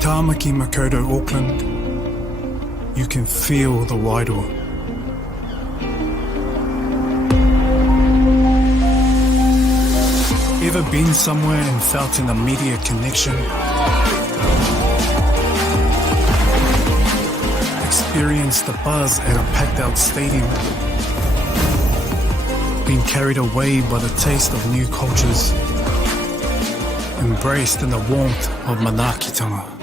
Tamaki Makaurau, Auckland, you can feel the Wairoa. Ever been somewhere and felt an immediate connection? Experienced the buzz at a packed-out stadium? Been carried away by the taste of new cultures? Embraced in the warmth of Manakitanga?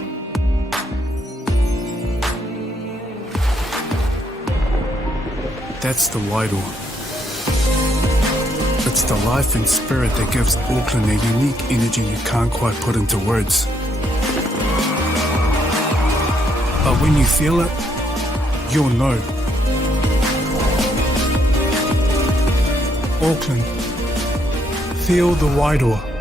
That's the Wairoa. It's the life and spirit that gives Auckland a unique energy you can't quite put into words. But when you feel it, you'll know. Auckland, feel the Wairoa.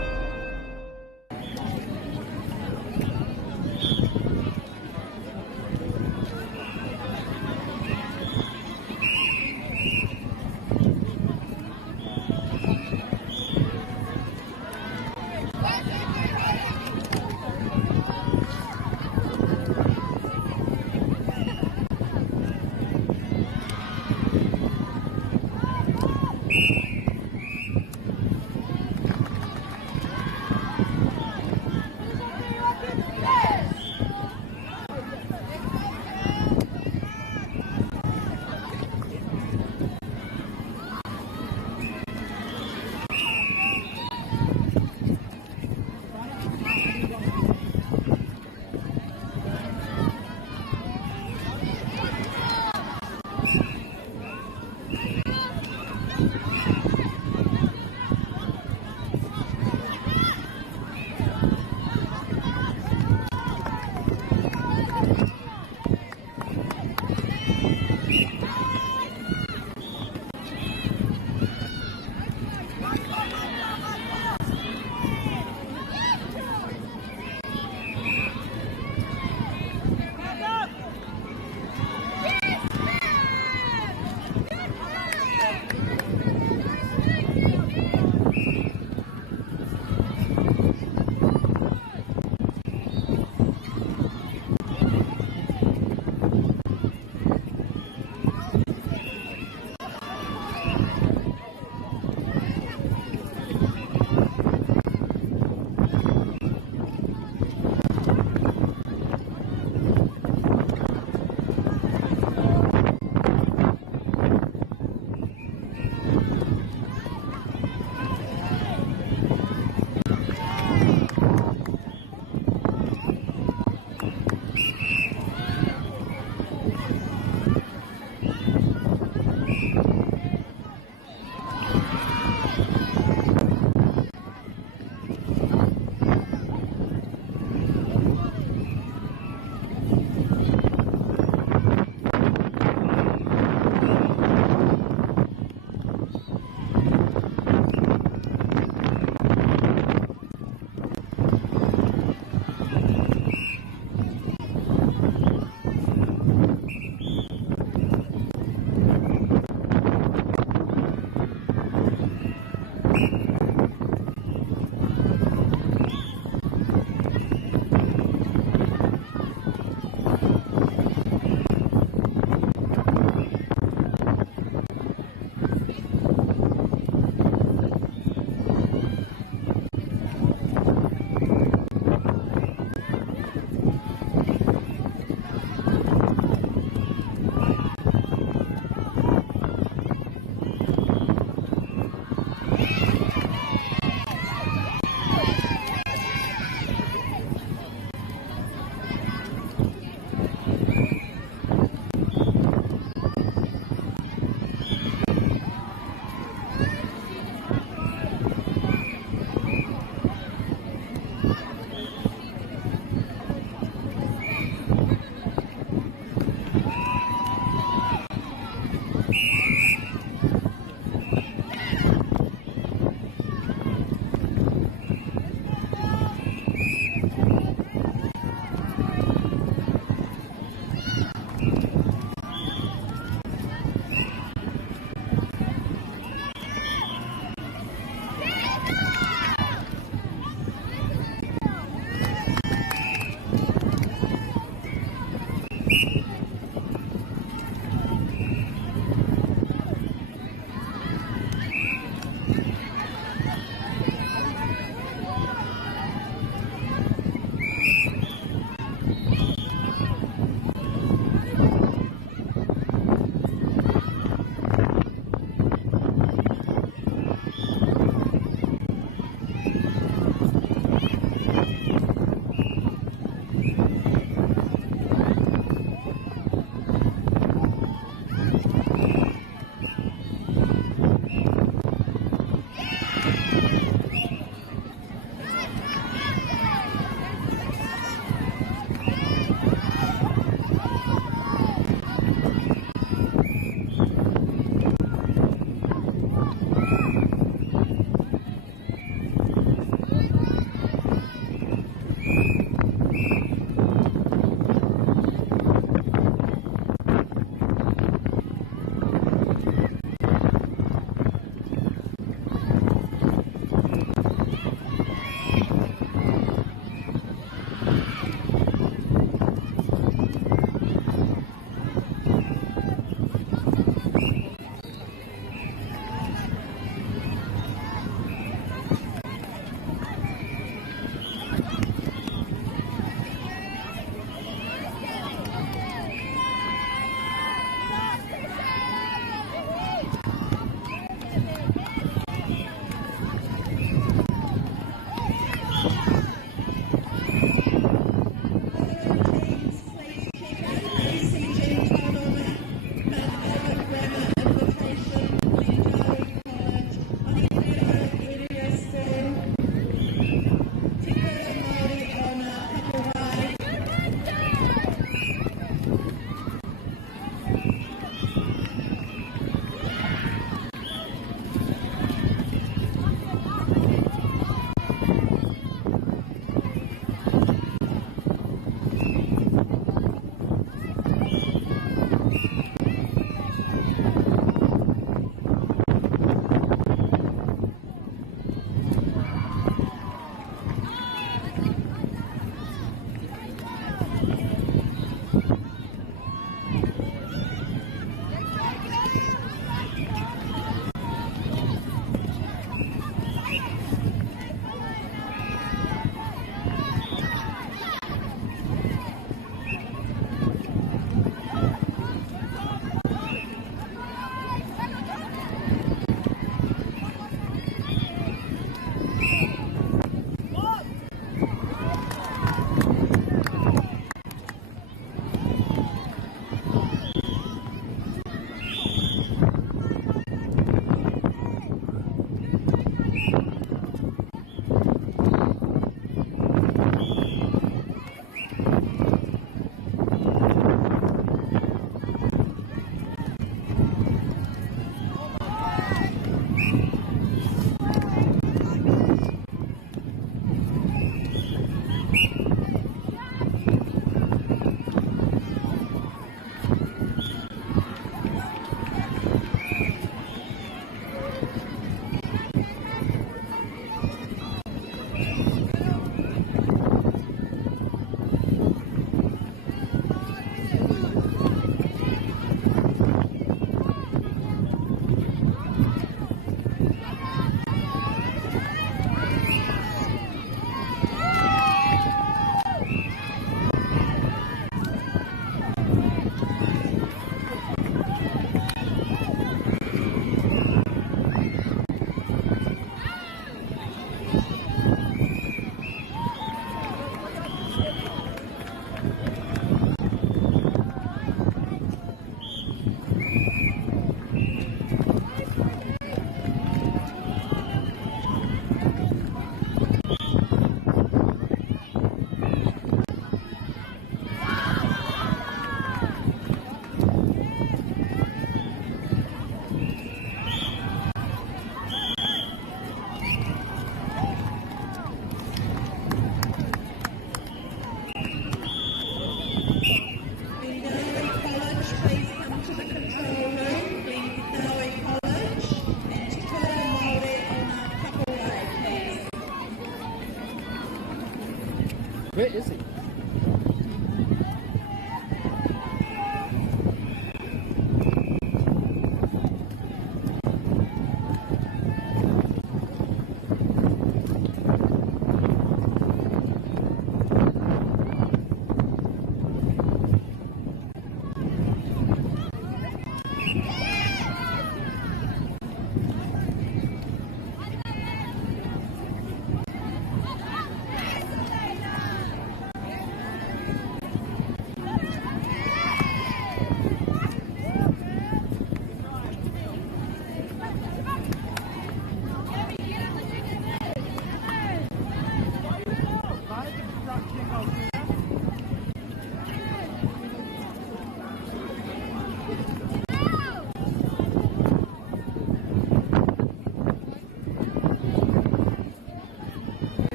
Where is he?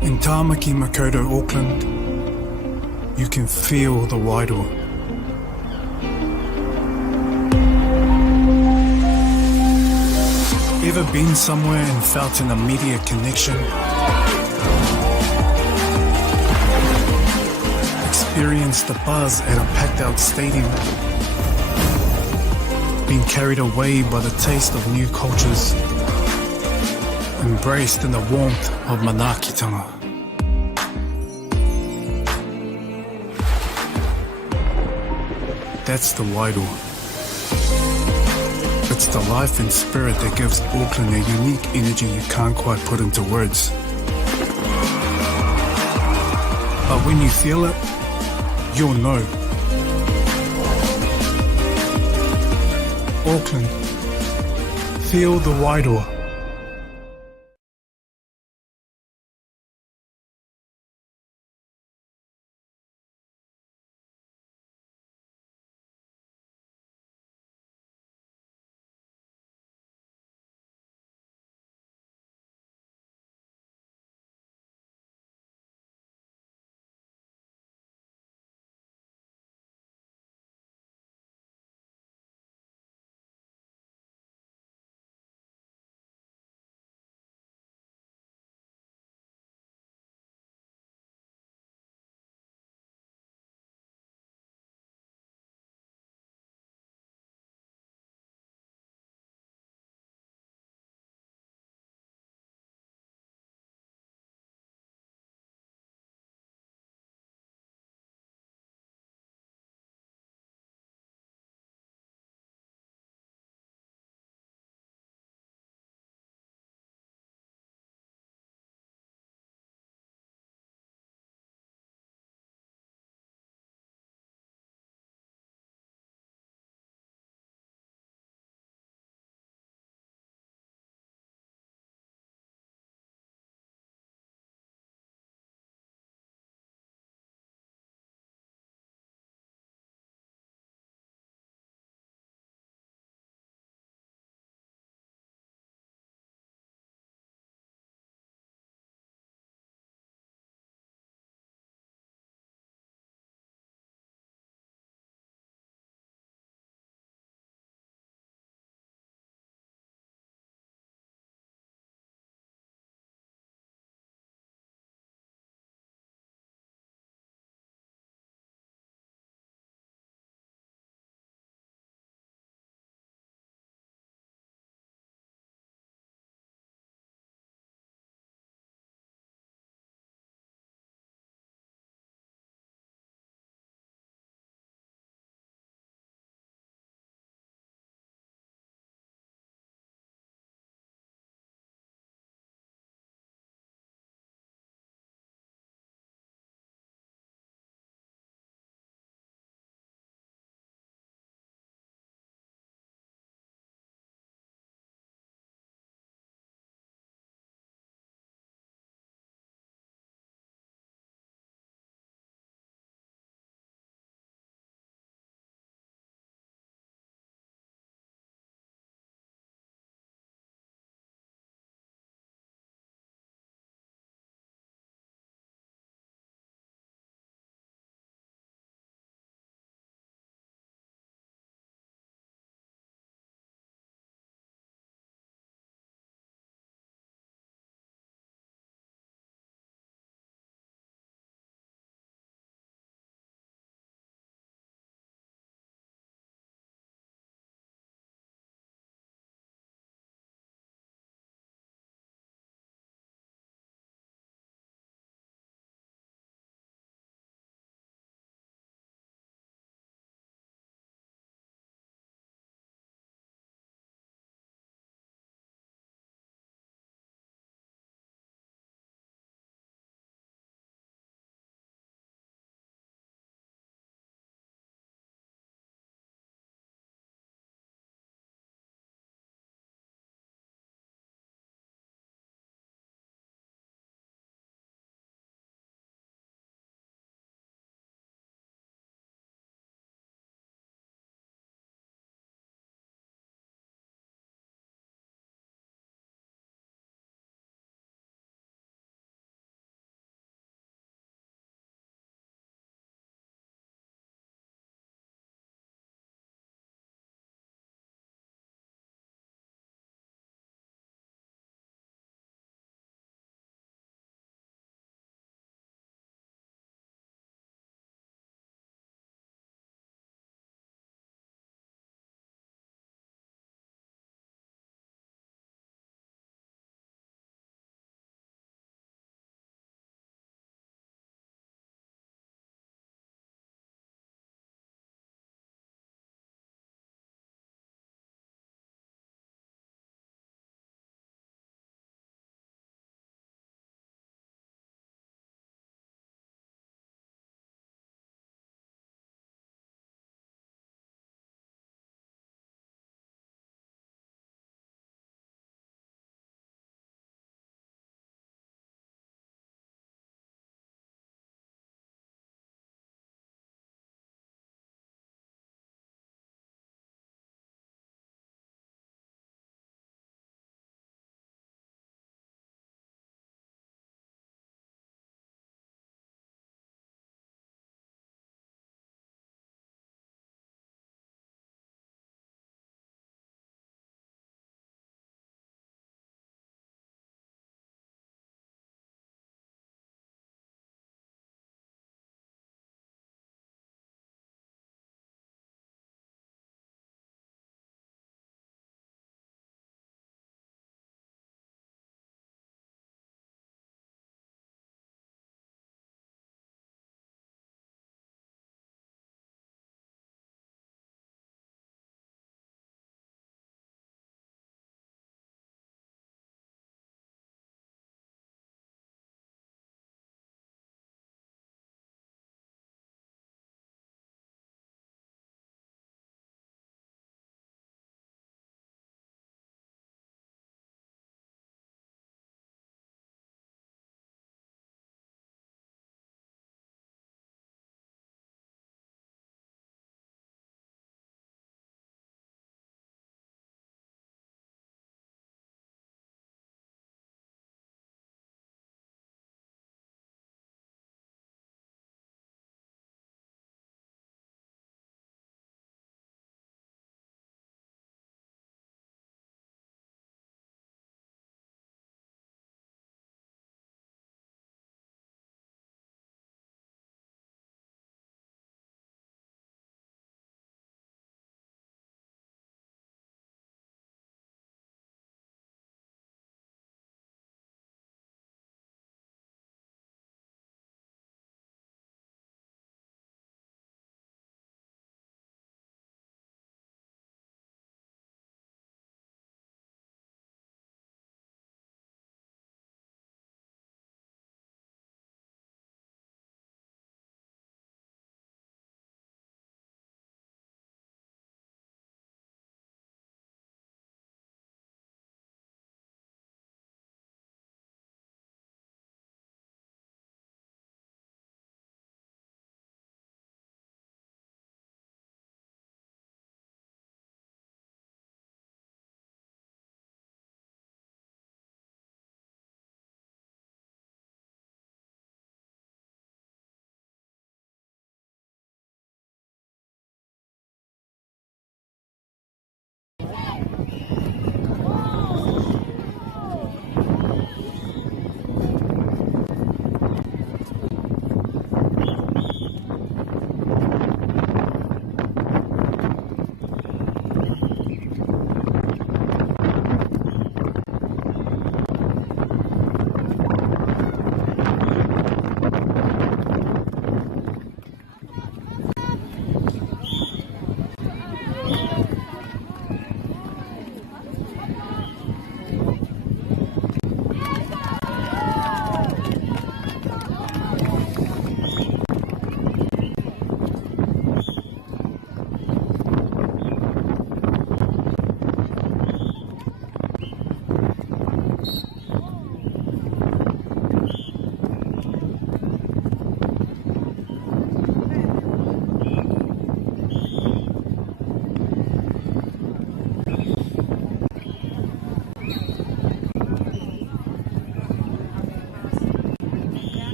In Tāmaki Makaurau, Auckland, you can feel the wairoa. Ever been somewhere and felt an immediate connection? Experienced the buzz at a packed out stadium? Been carried away by the taste of new cultures? Embraced in the warmth of manaakitanga? That's the wairoa. It's the life and spirit that gives Auckland a unique energy you can't quite put into words. But when you feel it, you'll know. Auckland, feel the wairoa.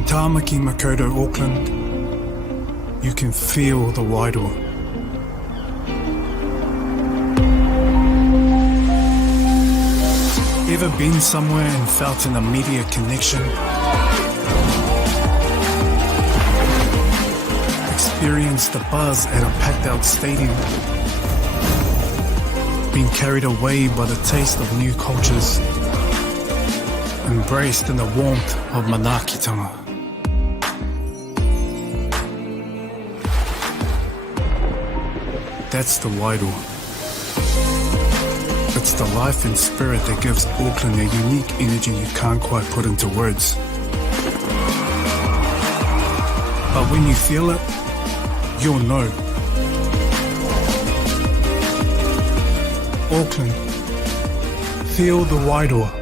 In Tāmaki Makaurau, Auckland, you can feel the Wairoa. Ever been somewhere and felt an immediate connection? Experienced the buzz at a packed out stadium? Been carried away by the taste of new cultures? Embraced in the warmth of Manaakitanga? That's the Wairoa. It's the life and spirit that gives Auckland a unique energy you can't quite put into words. But when you feel it, you'll know. Auckland, feel the Wairoa.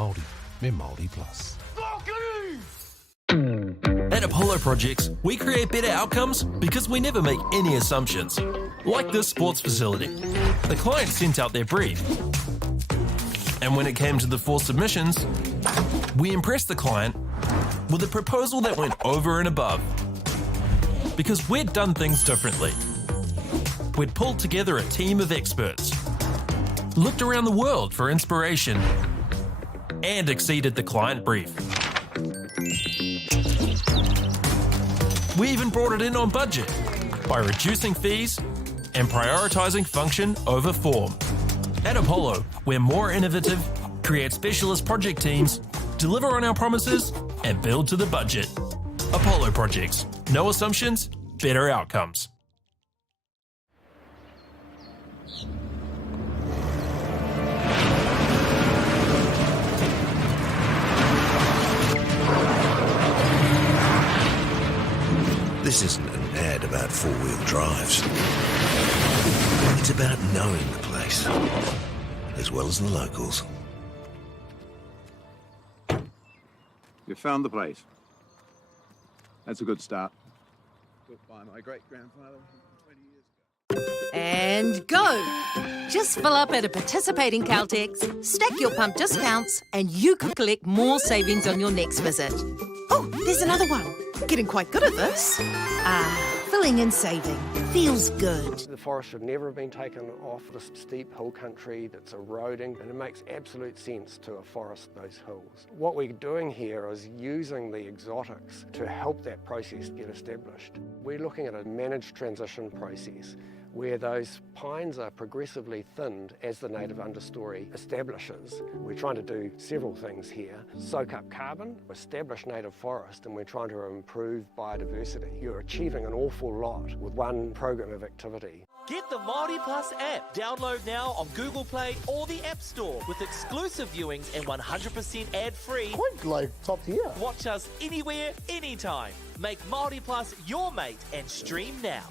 Māori, me Māori Plus. At Apollo Projects, we create better outcomes because we never make any assumptions. Like this sports facility. The client sent out their brief. And when it came to the 4 submissions, we impressed the client with a proposal that went over and above. Because we'd done things differently. We'd pulled together a team of experts, looked around the world for inspiration, and exceeded the client brief. We even brought it in on budget by reducing fees and prioritising function over form. At Apollo, we're more innovative, create specialist project teams, deliver on our promises, and build to the budget. Apollo Projects. No assumptions, better outcomes. This isn't an ad about four-wheel drives. It's about knowing the place, as well as the locals. You found the place. That's a good start. Built by my great-grandfather 20 years ago. And go! Just fill up at a participating Caltex, stack your pump discounts, and you could collect more savings on your next visit. Oh, there's another one. Getting quite good at this. Filling and saving. Feels good. The forest should never have been taken off this steep hill country that's eroding, and it makes absolute sense to afforest those hills. What we're doing here is using the exotics to help that process get established. We're looking at a managed transition process where those pines are progressively thinned as the native understory establishes. We're trying to do several things here. Soak up carbon, establish native forest, and we're trying to improve biodiversity. You're achieving an awful lot with one program of activity. Get the Māori Plus app. Download now on Google Play or the App Store with exclusive viewings and 100% ad-free. Quite like top tier. Watch us anywhere, anytime. Make Māori Plus your mate and stream now.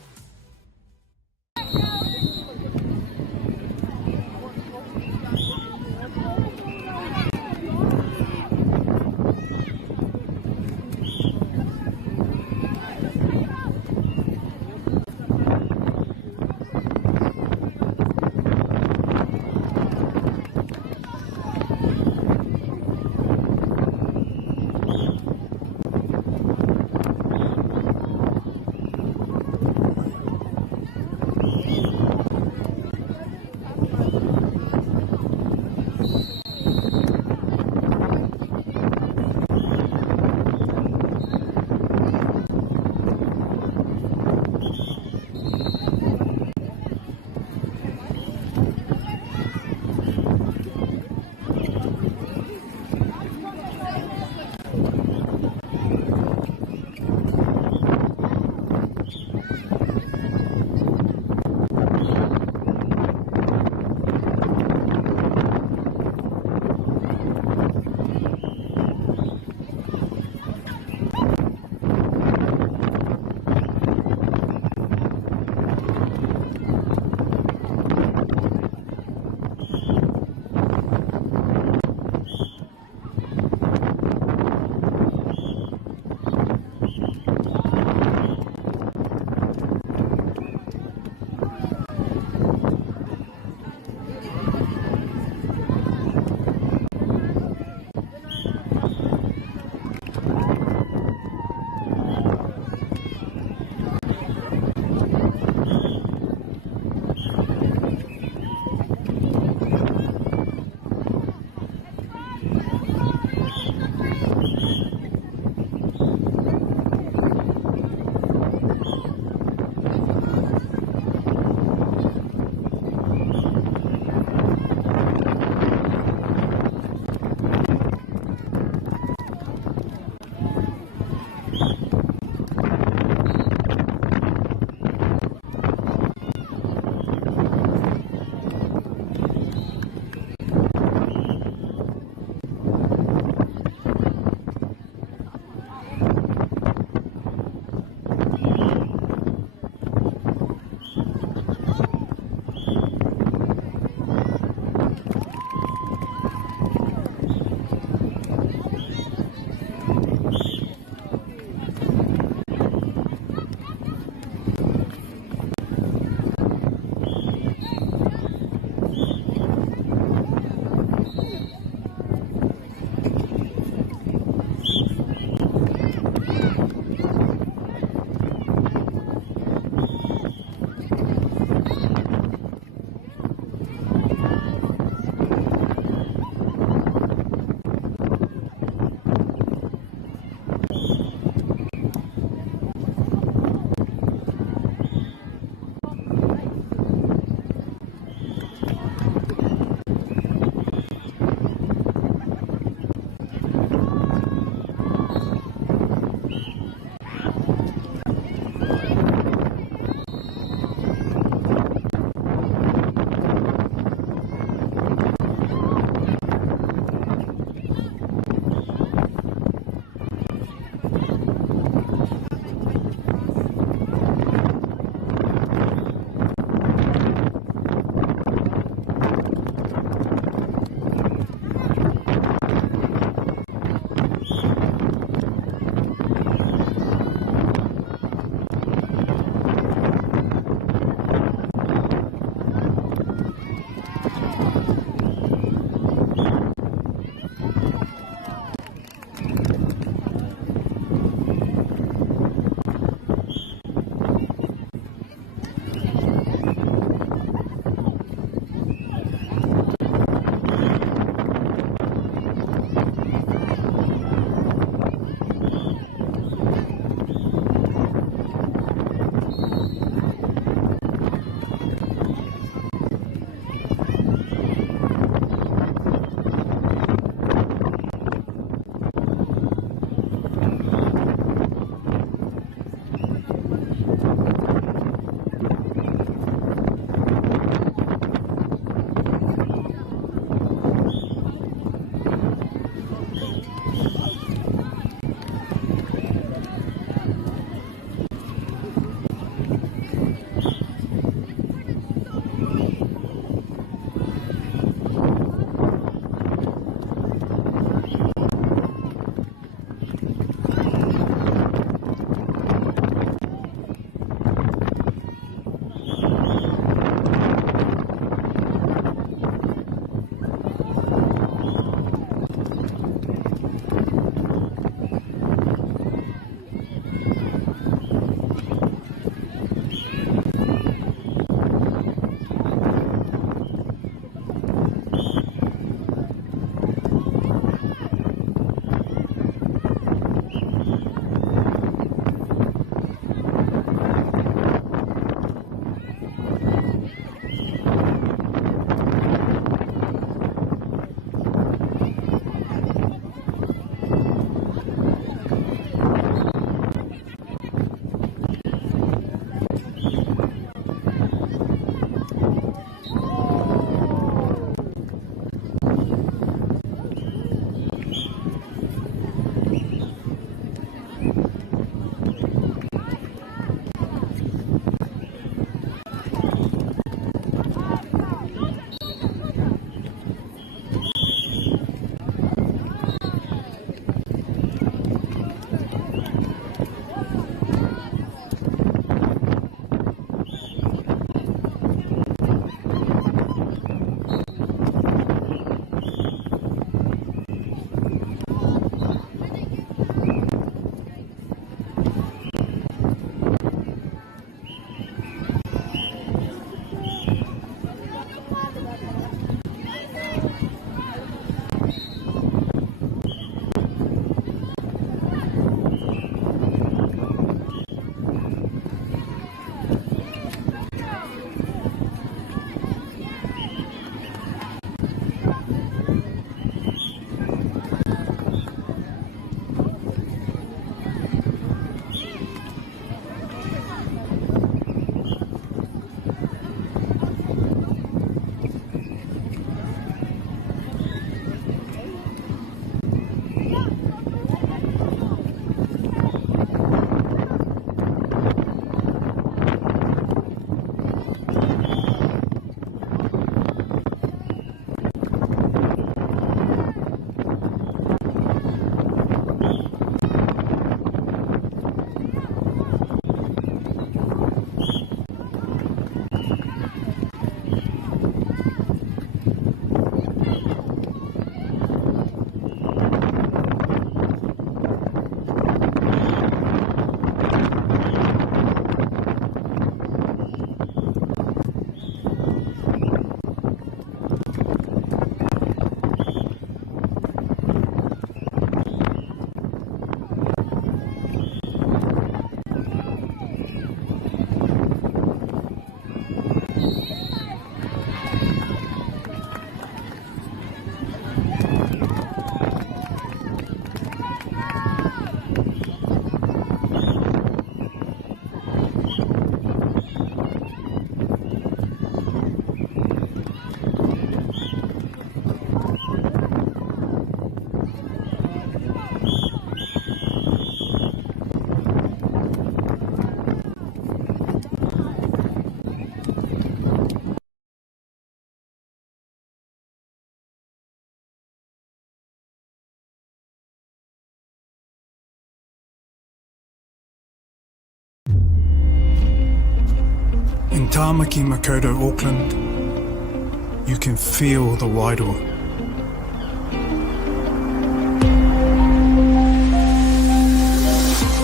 Tāmaki Makaurau, Auckland, you can feel the Wairoa.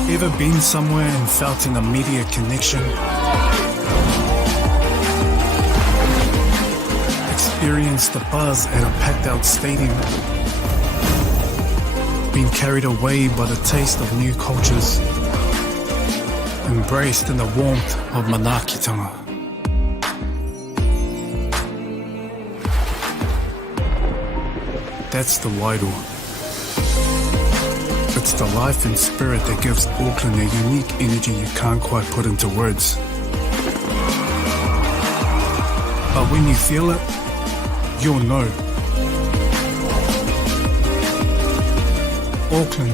Ever been somewhere and felt an immediate connection? Experienced the buzz at a packed out stadium? Been carried away by the taste of new cultures? Embraced in the warmth of Manaakitanga? That's the Wairoa. It's the life and spirit that gives Auckland a unique energy you can't quite put into words. But when you feel it, you'll know. Auckland,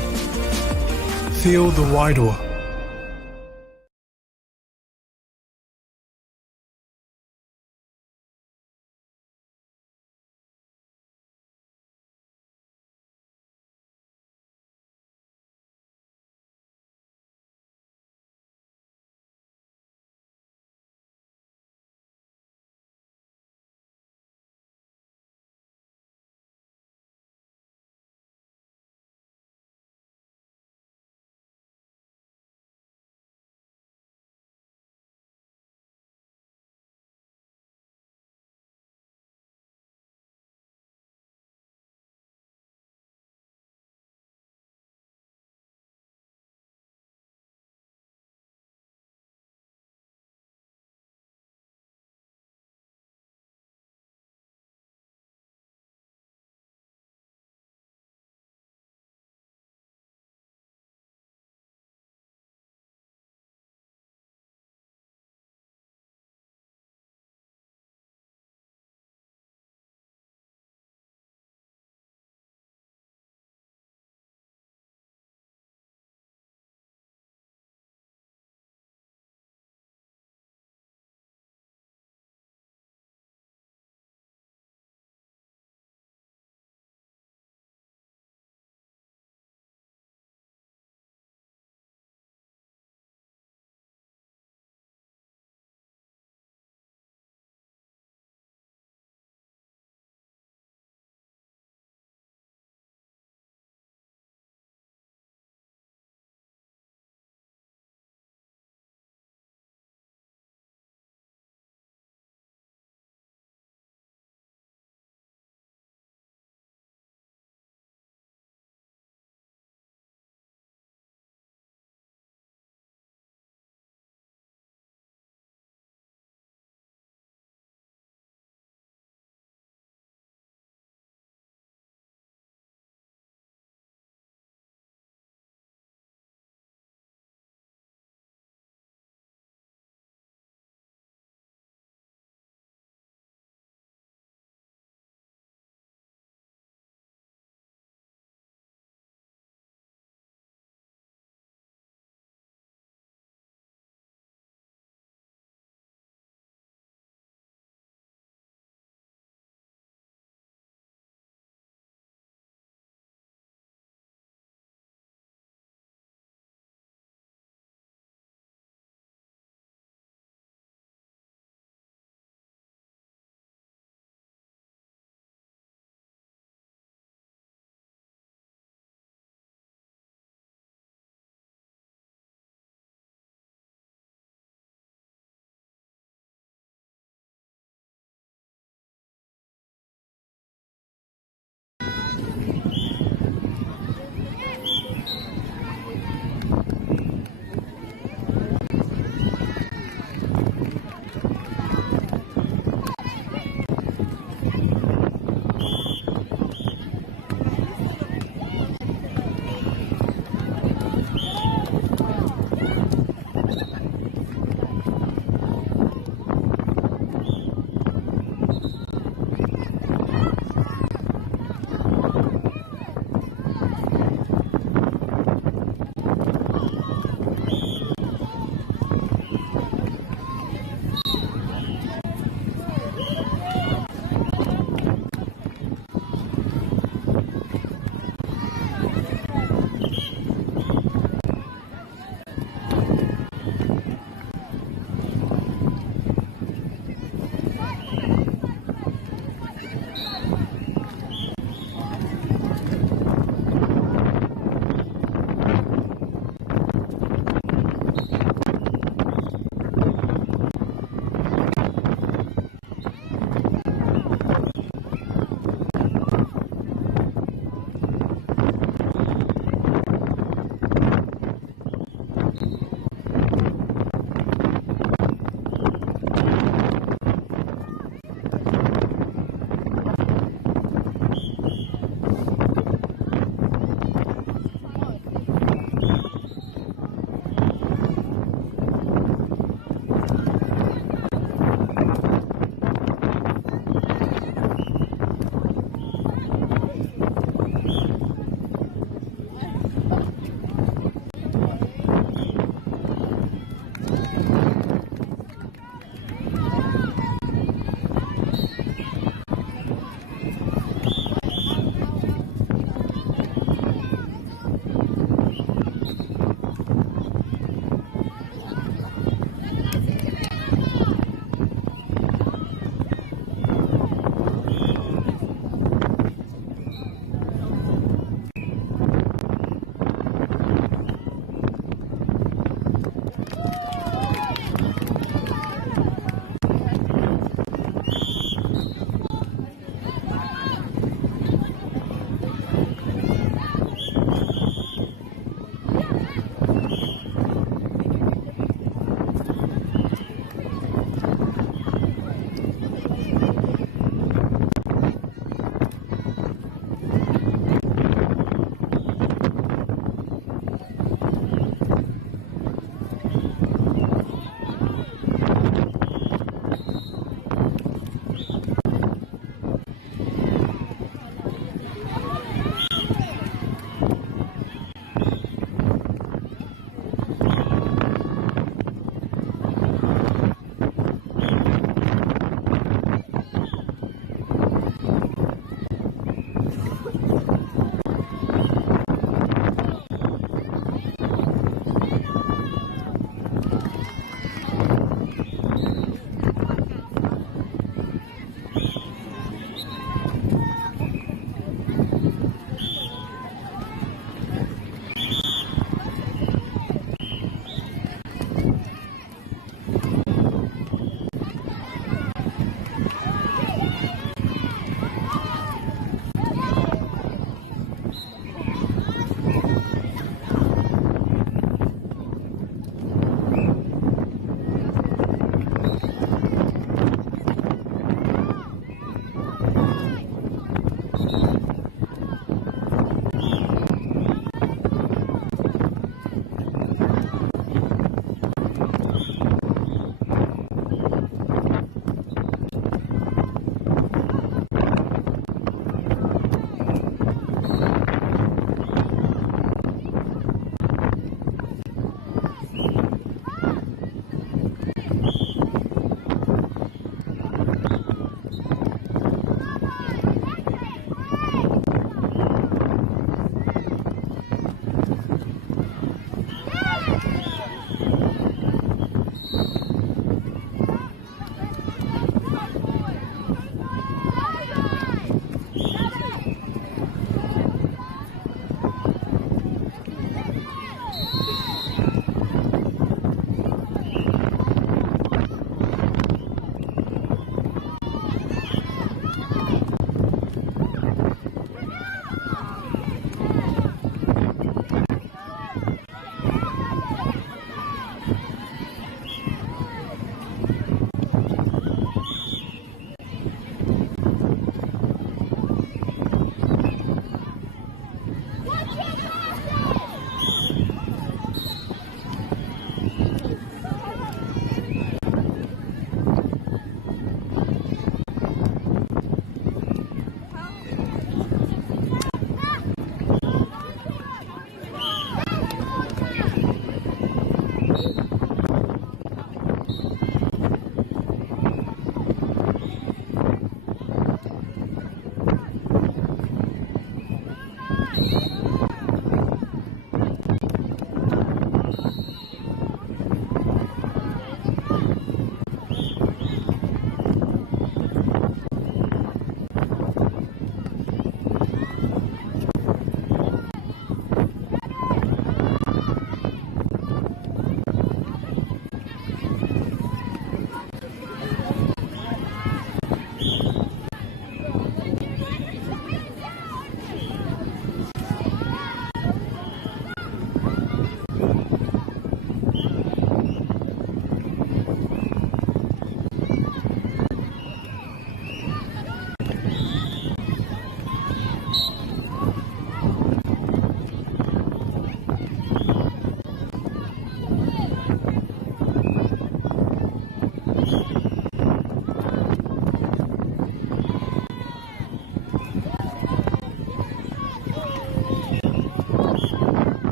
feel the Wairoa.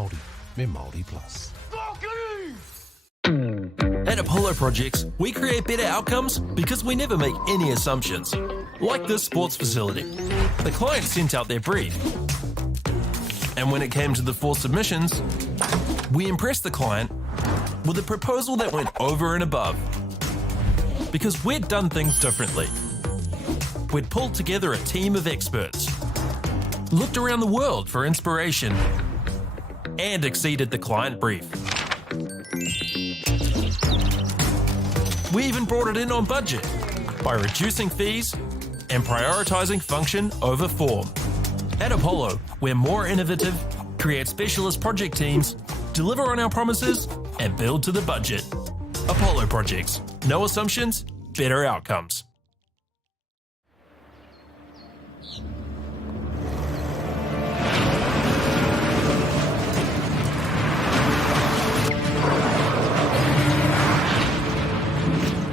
Māori, me Māori Plus. At Apollo Projects, we create better outcomes because we never make any assumptions. Like this sports facility. The client sent out their brief. And when it came to the 4 submissions, we impressed the client with a proposal that went over and above. Because we'd done things differently. We'd pulled together a team of experts, looked around the world for inspiration, and exceeded the client brief. We even brought it in on budget by reducing fees and prioritising function over form. At Apollo, we're more innovative, create specialist project teams, deliver on our promises, and build to the budget. Apollo Projects. No assumptions, better outcomes.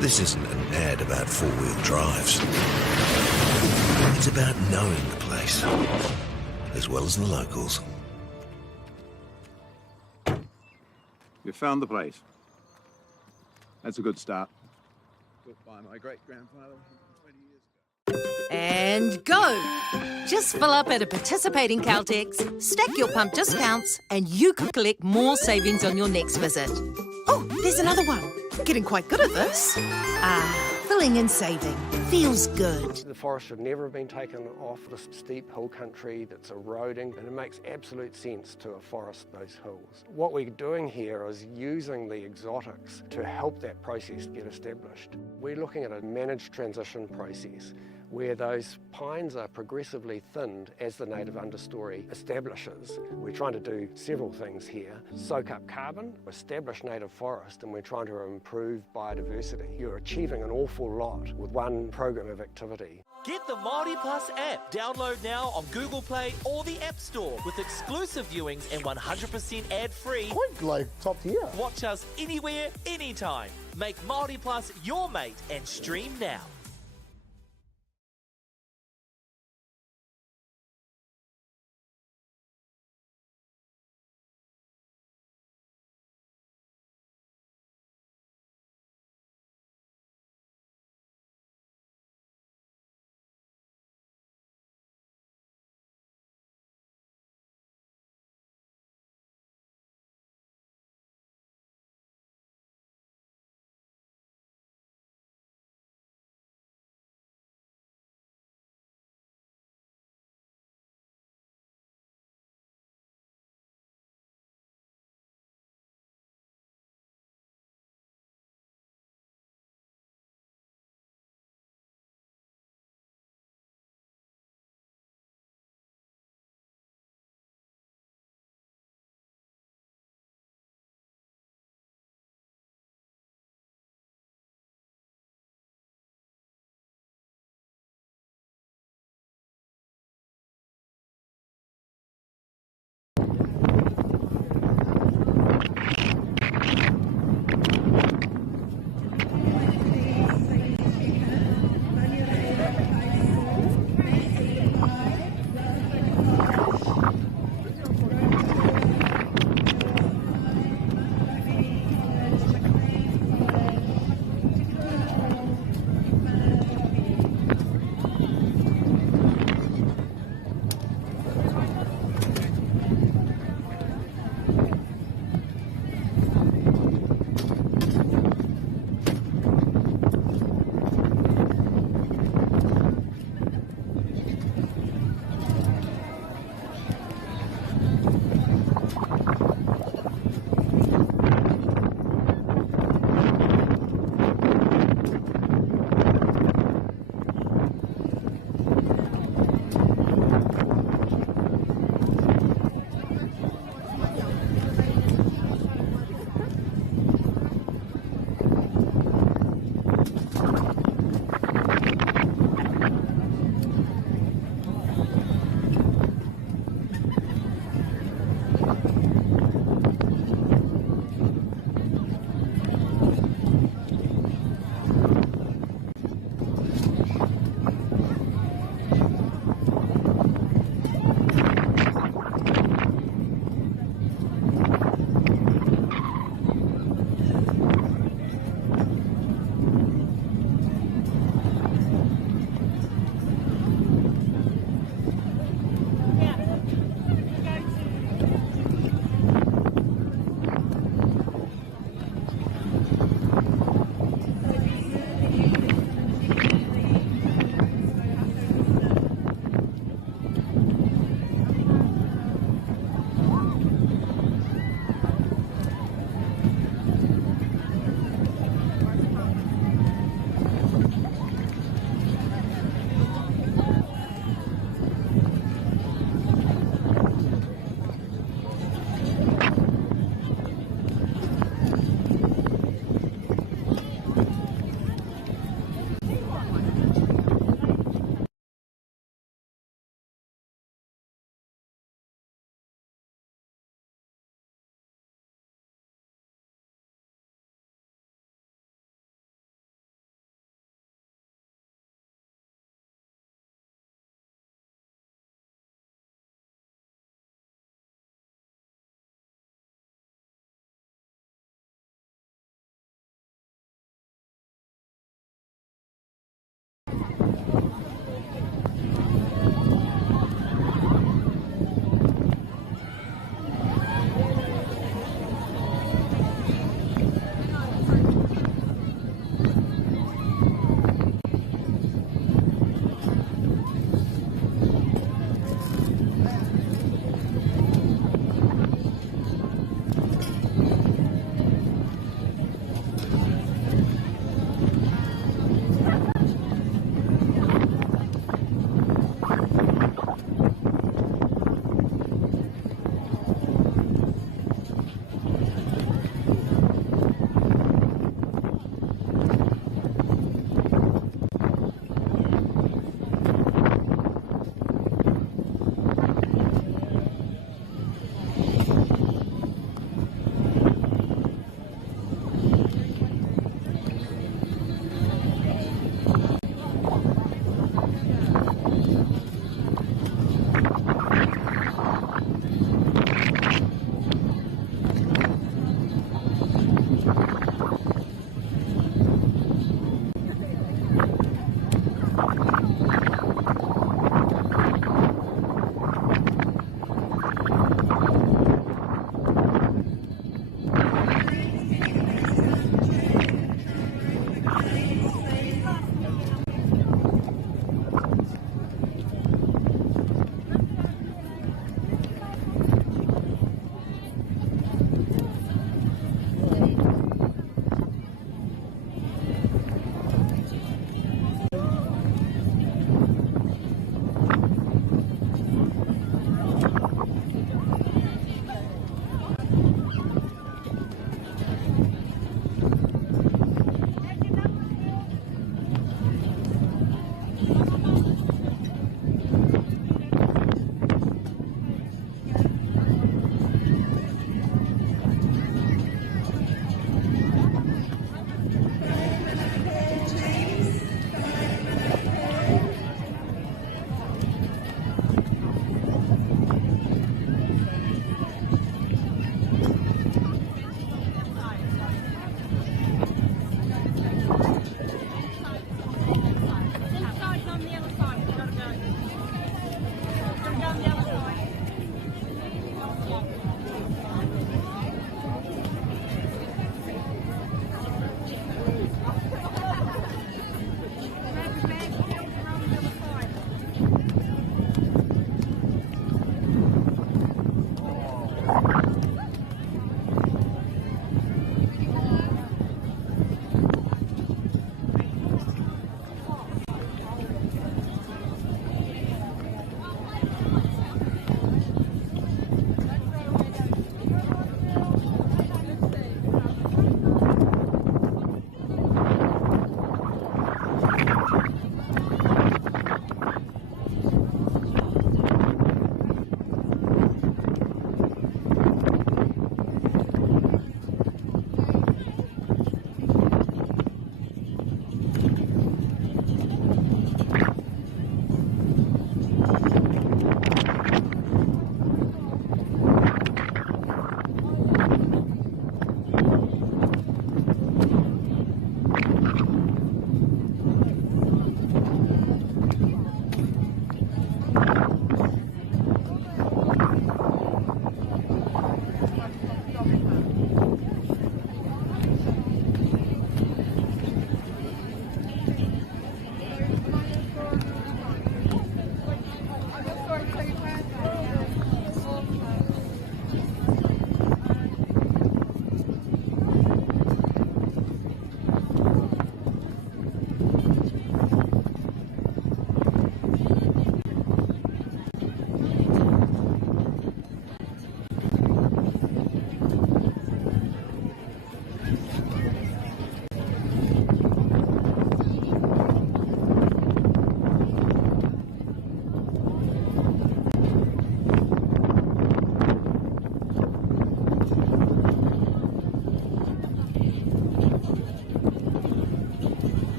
This isn't an ad about four-wheel drives. It's about knowing the place, as well as the locals. You found the place. That's a good start. Built by my great-grandfather 20 years ago. And go! Just fill up at a participating Caltex, stack your pump discounts, and you could collect more savings on your next visit. Oh, there's another one. Getting quite good at this. Filling and saving. Feels good. The forest should never have been taken off this steep hill country that's eroding, and it makes absolute sense to afforest those hills. What we're doing here is using the exotics to help that process get established. We're looking at a managed transition process where those pines are progressively thinned as the native understory establishes. We're trying to do several things here. Soak up carbon, establish native forest, and we're trying to improve biodiversity. You're achieving an awful lot with one program of activity. Get the Māori Plus app. Download now on Google Play or the App Store with exclusive viewings and 100% ad-free. Quite like top tier. Watch us anywhere, anytime. Make Māori Plus your mate and stream now.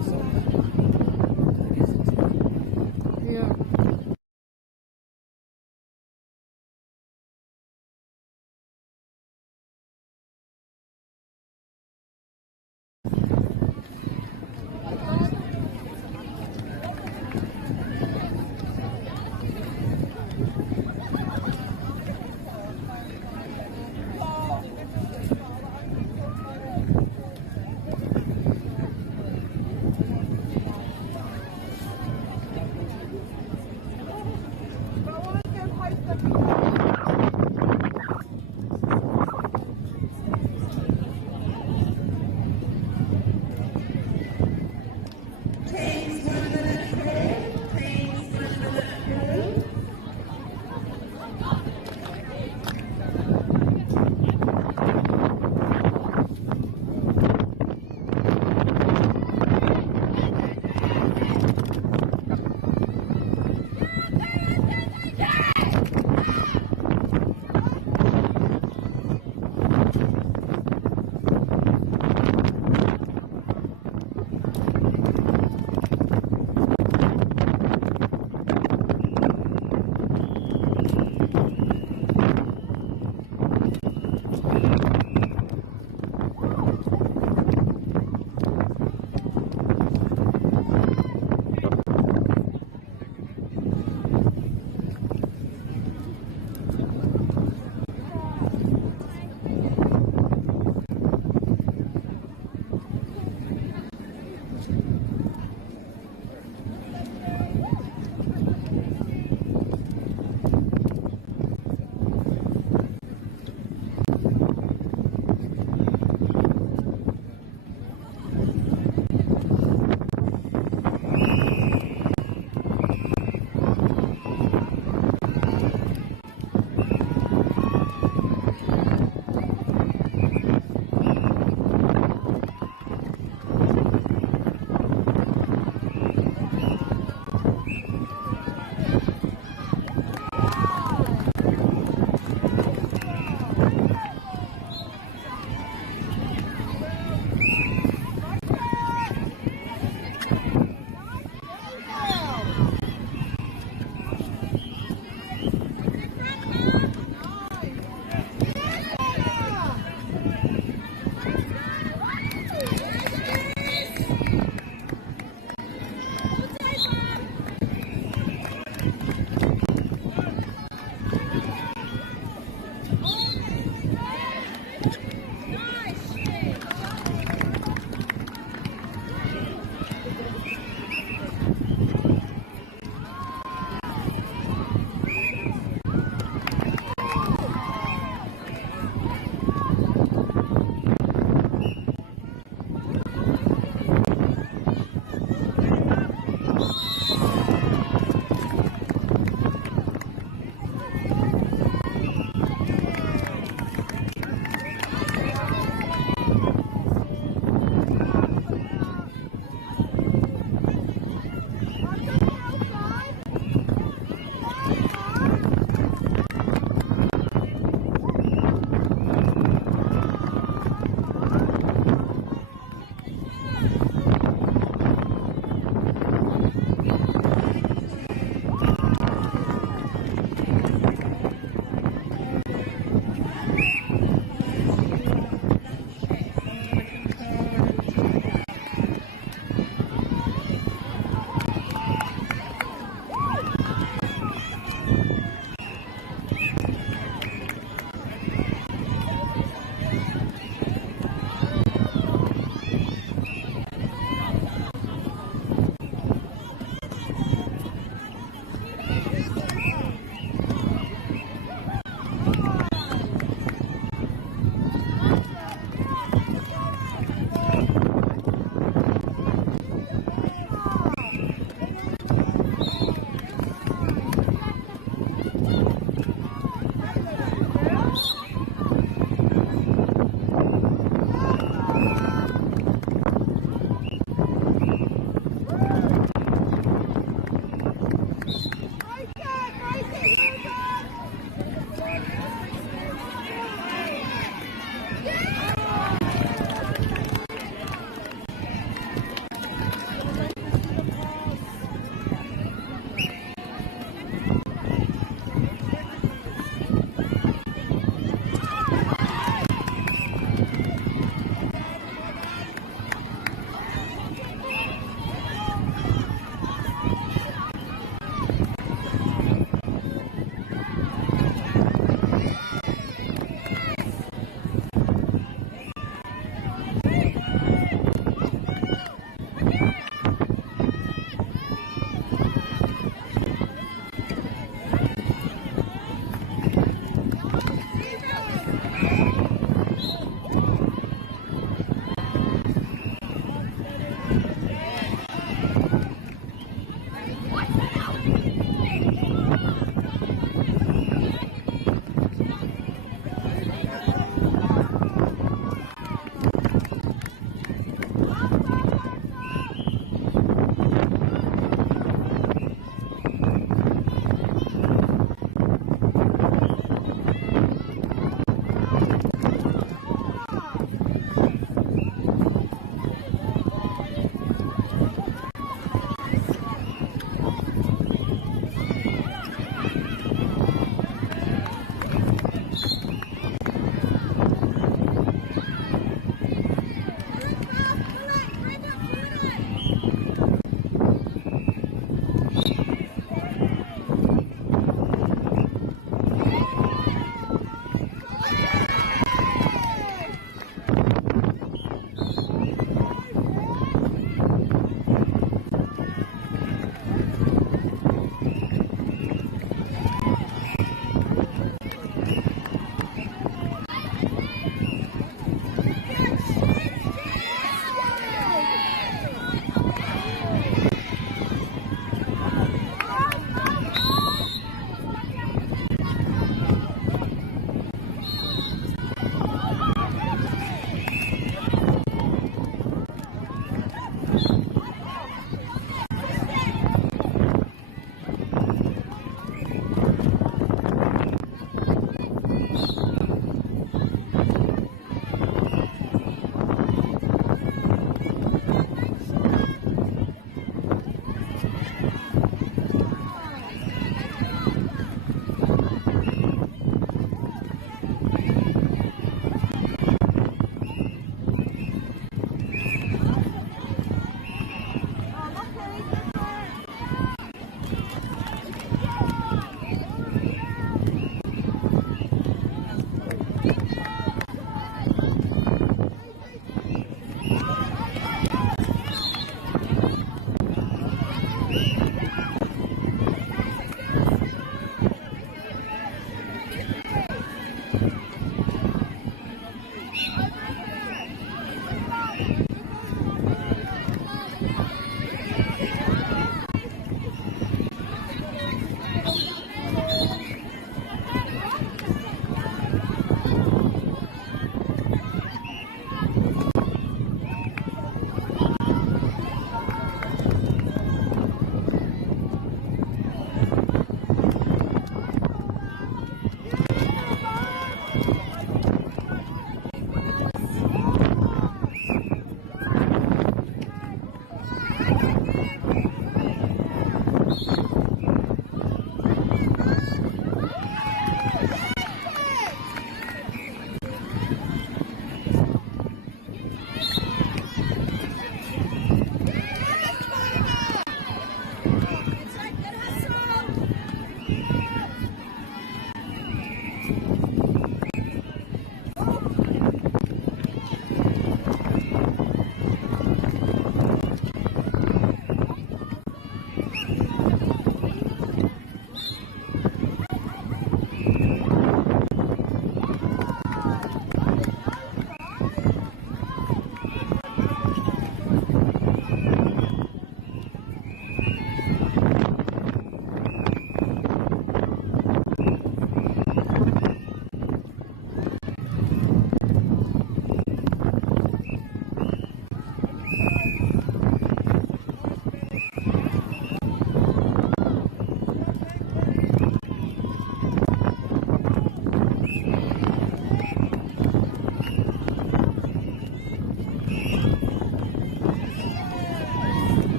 Yeah.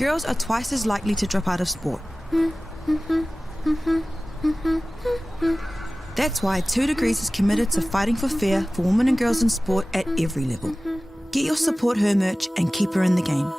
girls are twice as likely to drop out of sport. That's why 2 Degrees is committed to fighting for fair for women and girls in sport at every level. Get your Support Her merch and keep her in the game.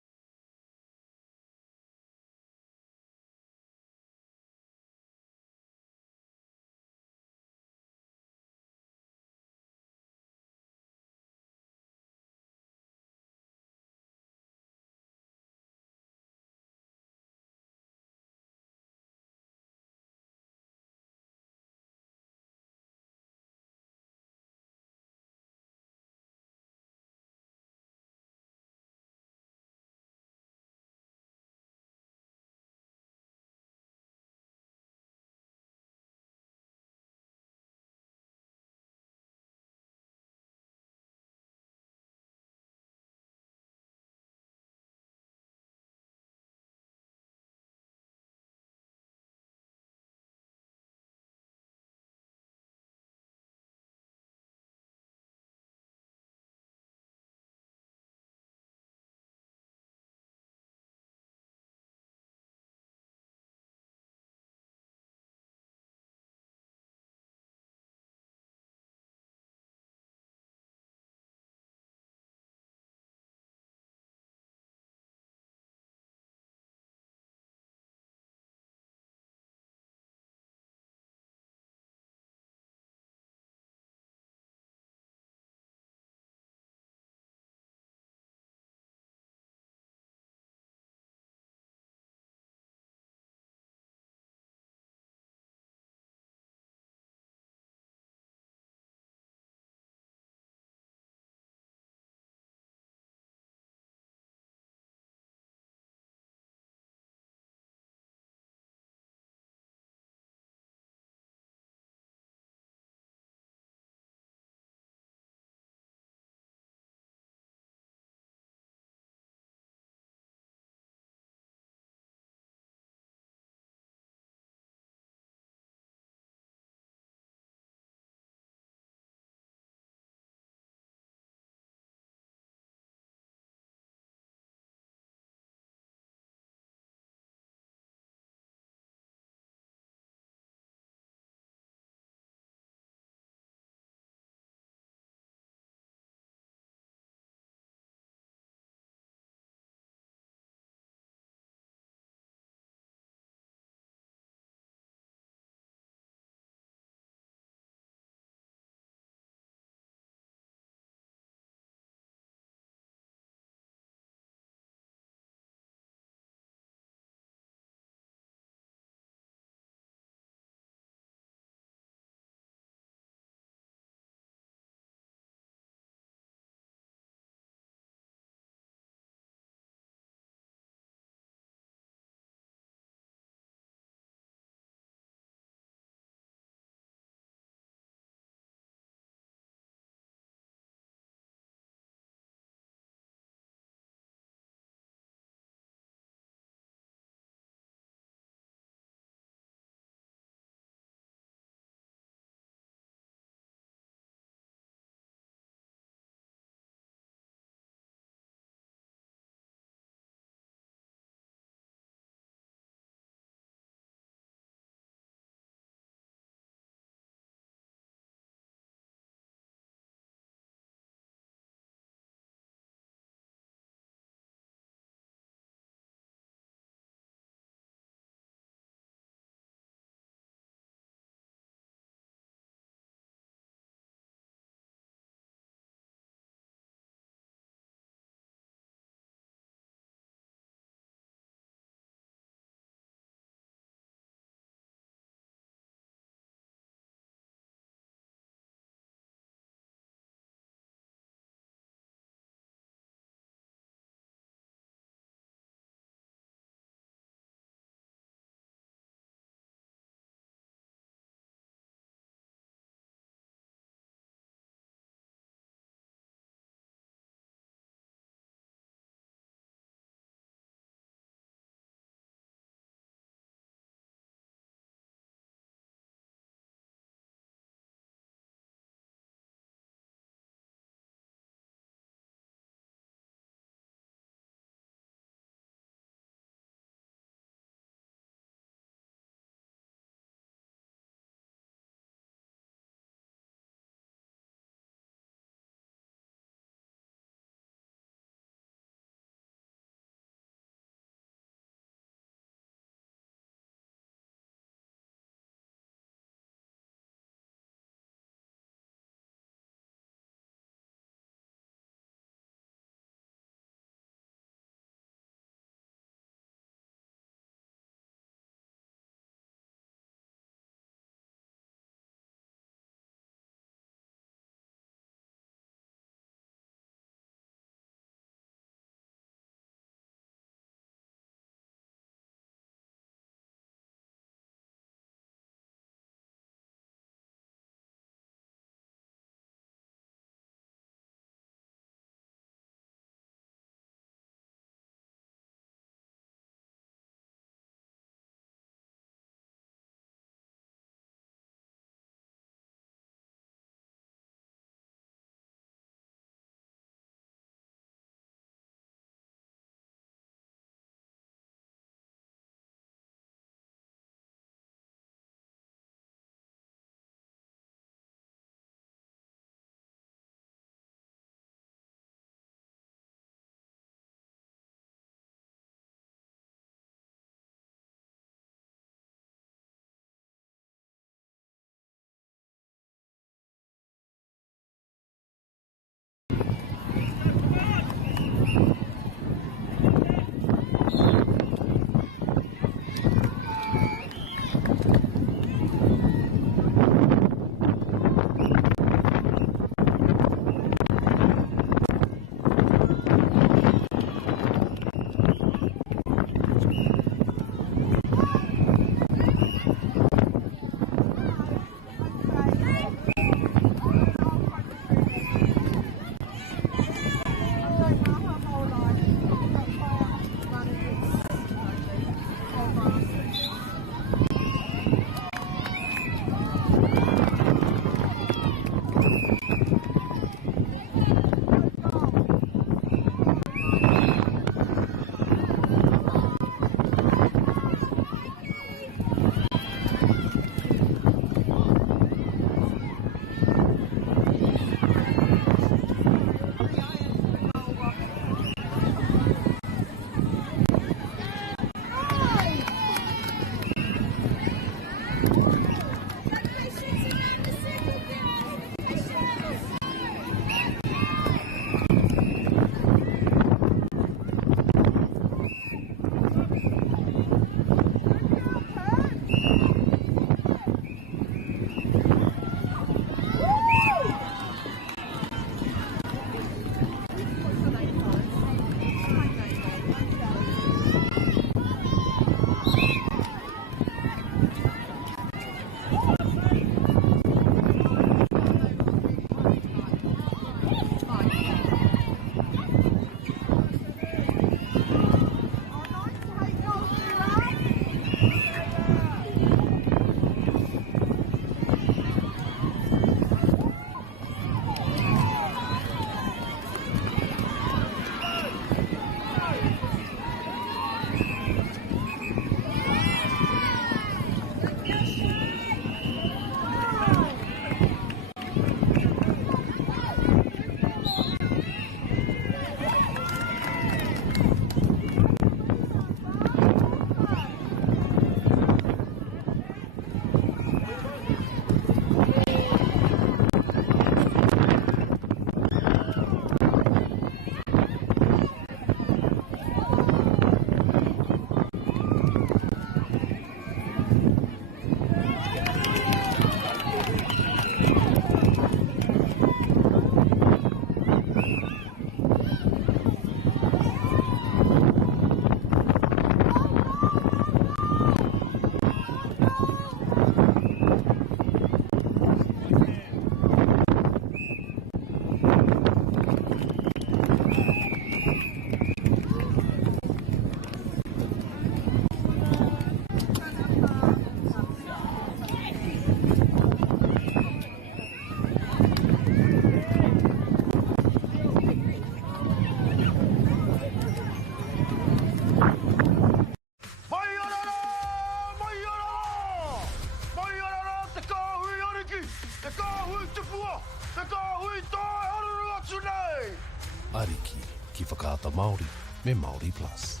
me Māori Plus.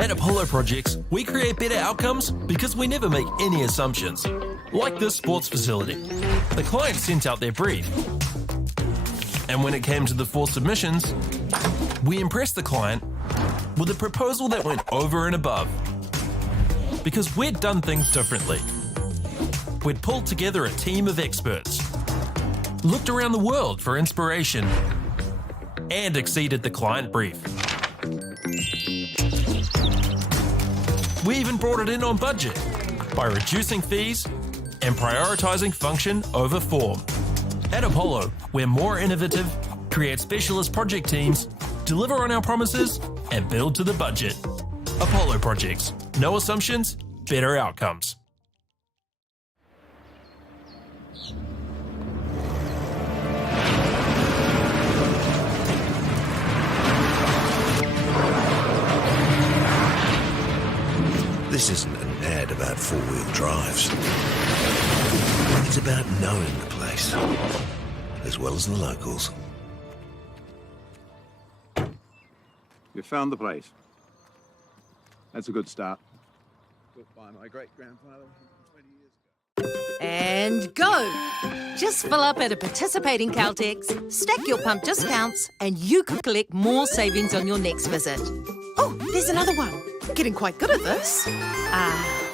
At Apollo Projects, we create better outcomes because we never make any assumptions. Like this sports facility. The client sent out their brief. And when it came to the 4 submissions, we impressed the client with a proposal that went over and above. Because we'd done things differently. We'd pulled together a team of experts, looked around the world for inspiration, and exceeded the client brief. We even brought it in on budget by reducing fees and prioritising function over form. At Apollo, we're more innovative, create specialist project teams, deliver on our promises, and build to the budget. Apollo Projects. No assumptions, better outcomes. This isn't an ad about four-wheel drives. It's about knowing the place, as well as the locals. You found the place. That's a good start. Built by my great-grandfather 20 years ago. And go! Just fill up at a participating Caltex, stack your pump discounts, and you could collect more savings on your next visit. Oh, there's another one. Getting quite good at this.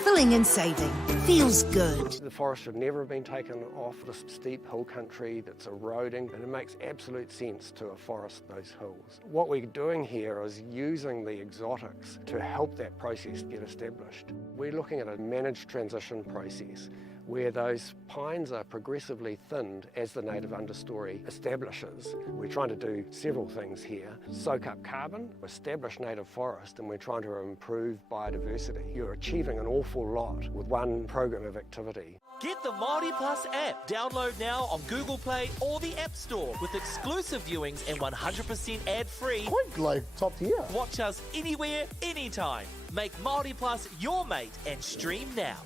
Filling and saving. Feels good. The forest should never have been taken off this steep hill country that's eroding, and it makes absolute sense to afforest those hills. What we're doing here is using the exotics to help that process get established. We're looking at a managed transition process where those pines are progressively thinned as the native understory establishes. We're trying to do several things here. Soak up carbon, establish native forest, and we're trying to improve biodiversity. You're achieving an awful lot with one program of activity. Get the Māori Plus app. Download now on Google Play or the App Store with exclusive viewings and 100% ad-free. Quite like top tier. Watch us anywhere, anytime. Make Māori Plus your mate and stream now.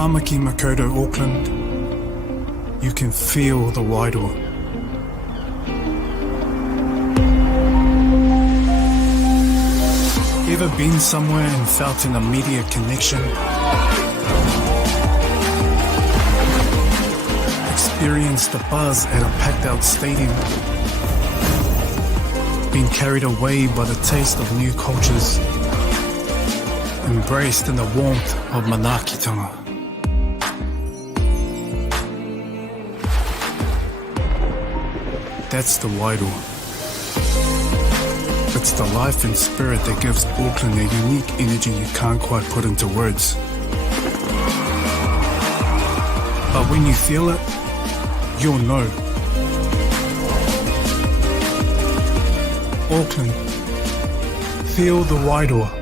Tāmaki Makaurau, Auckland, you can feel the wairoa. Ever been somewhere and felt an immediate connection? Experienced the buzz at a packed out stadium? Been carried away by the taste of new cultures? Embraced in the warmth of manaakitanga? That's the wairoa. It's the life and spirit that gives Auckland a unique energy you can't quite put into words. But when you feel it, you'll know. Auckland, feel the wairoa.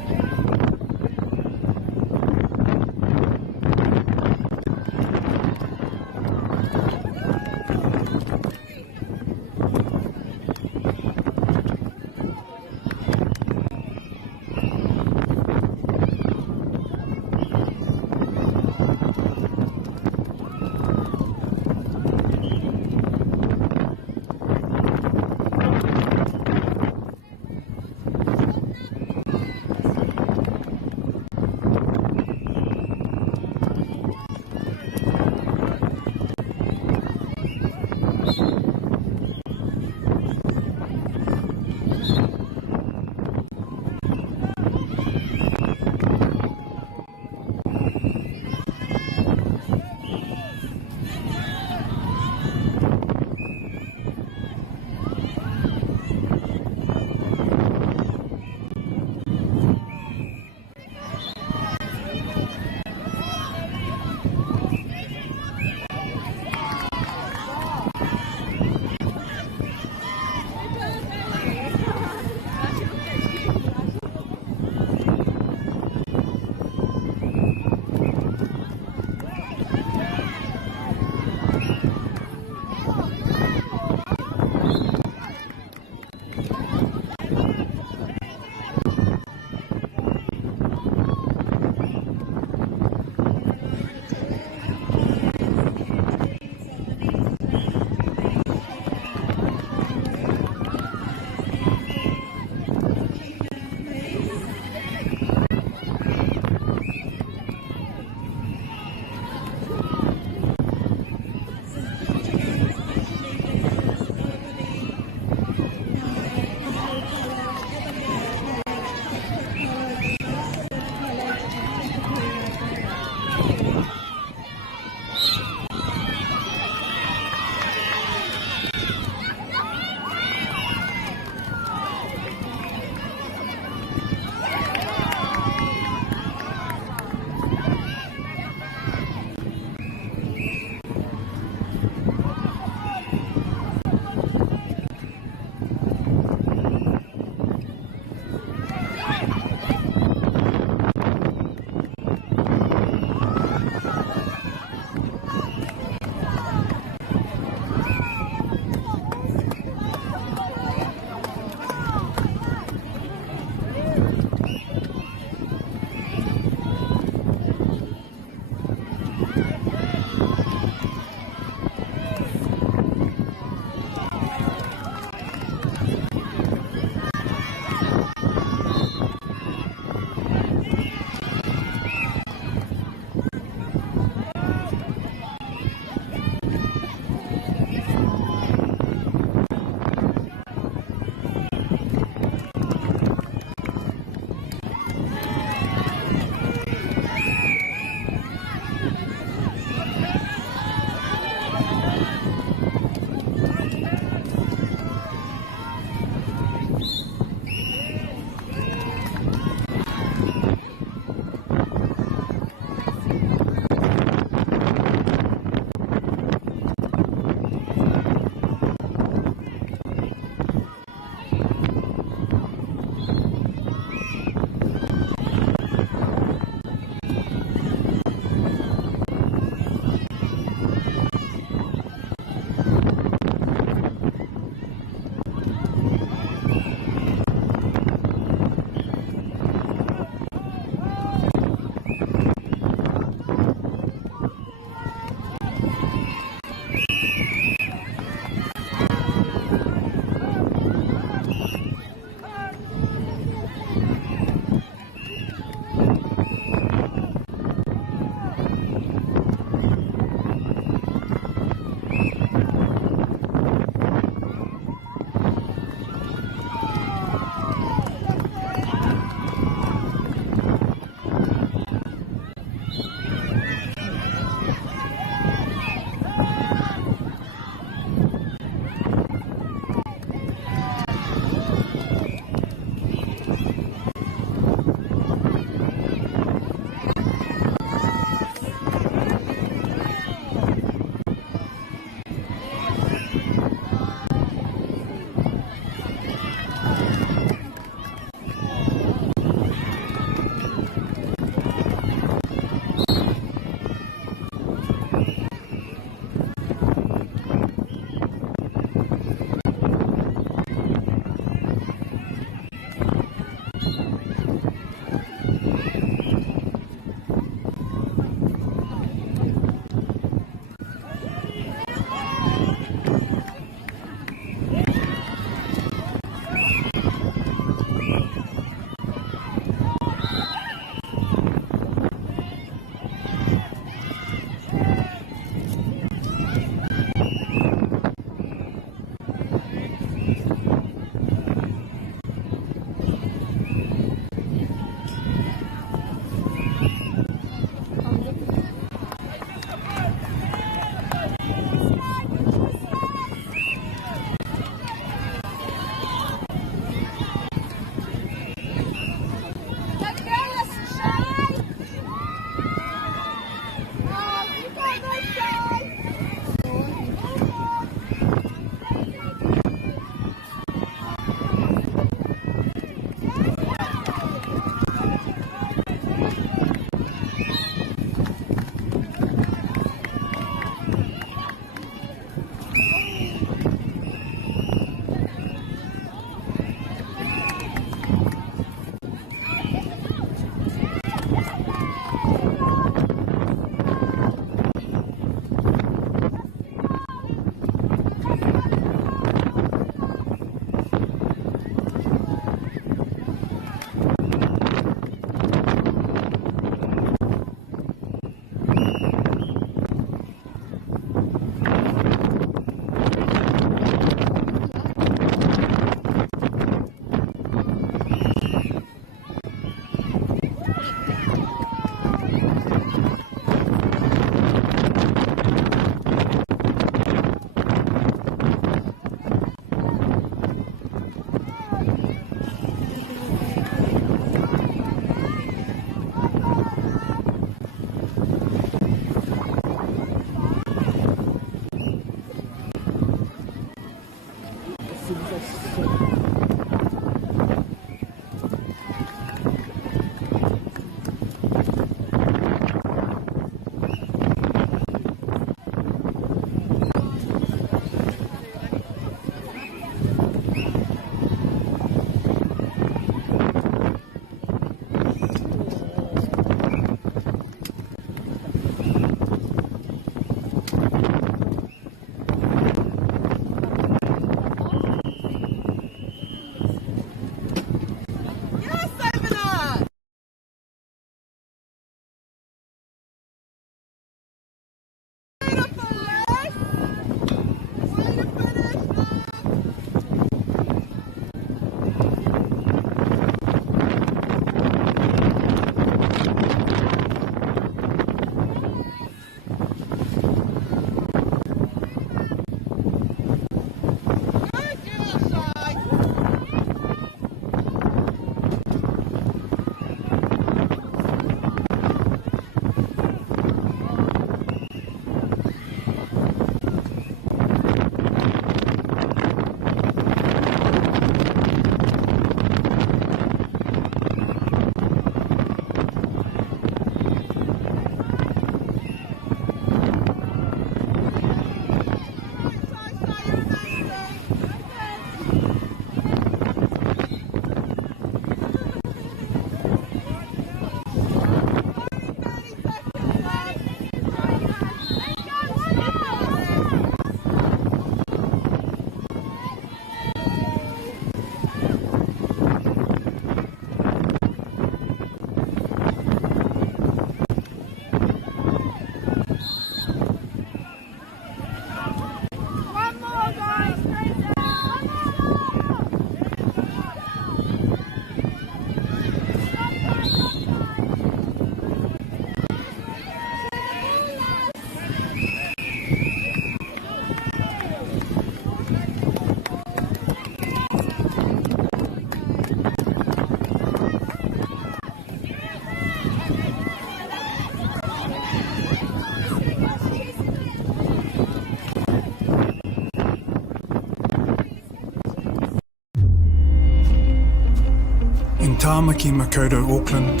Tāmaki Makaurau, Auckland,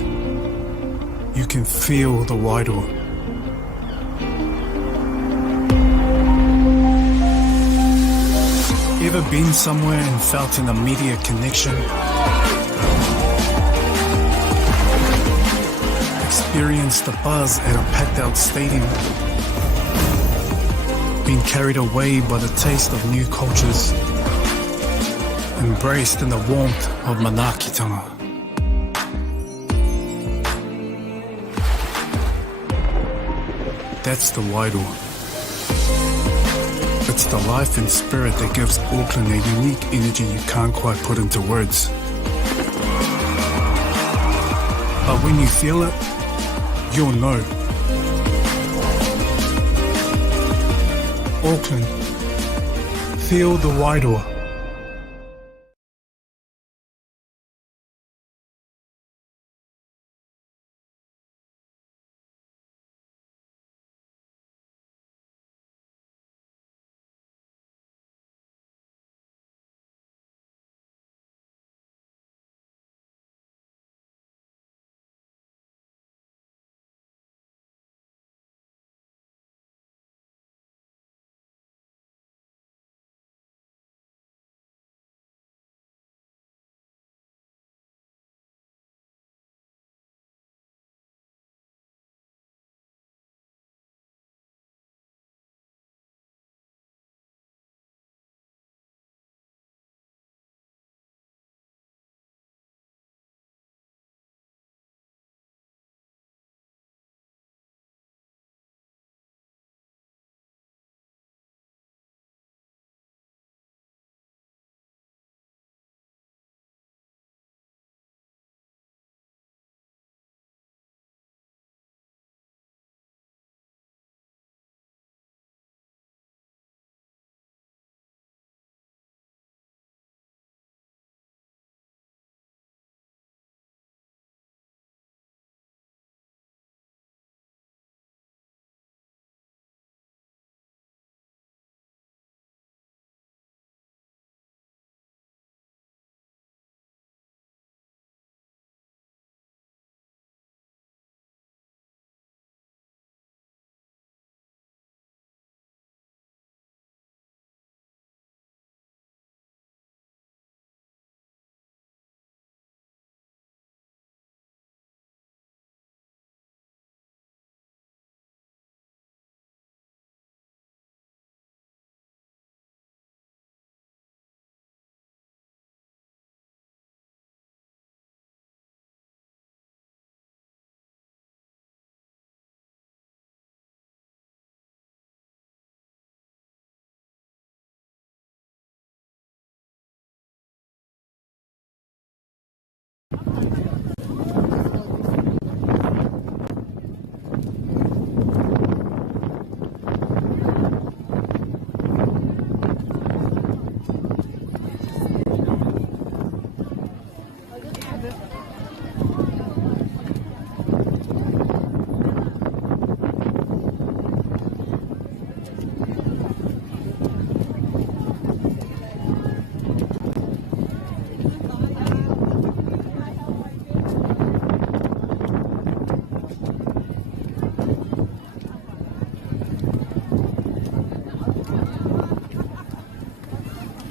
you can feel the Wairoa. Ever been somewhere and felt an immediate connection? Experienced the buzz at a packed-out stadium? Been carried away by the taste of new cultures? Embraced in the warmth of manaakitanga? That's the Wairoa. It's the life and spirit that gives Auckland a unique energy you can't quite put into words. But when you feel it, you'll know. Auckland, feel the Wairoa.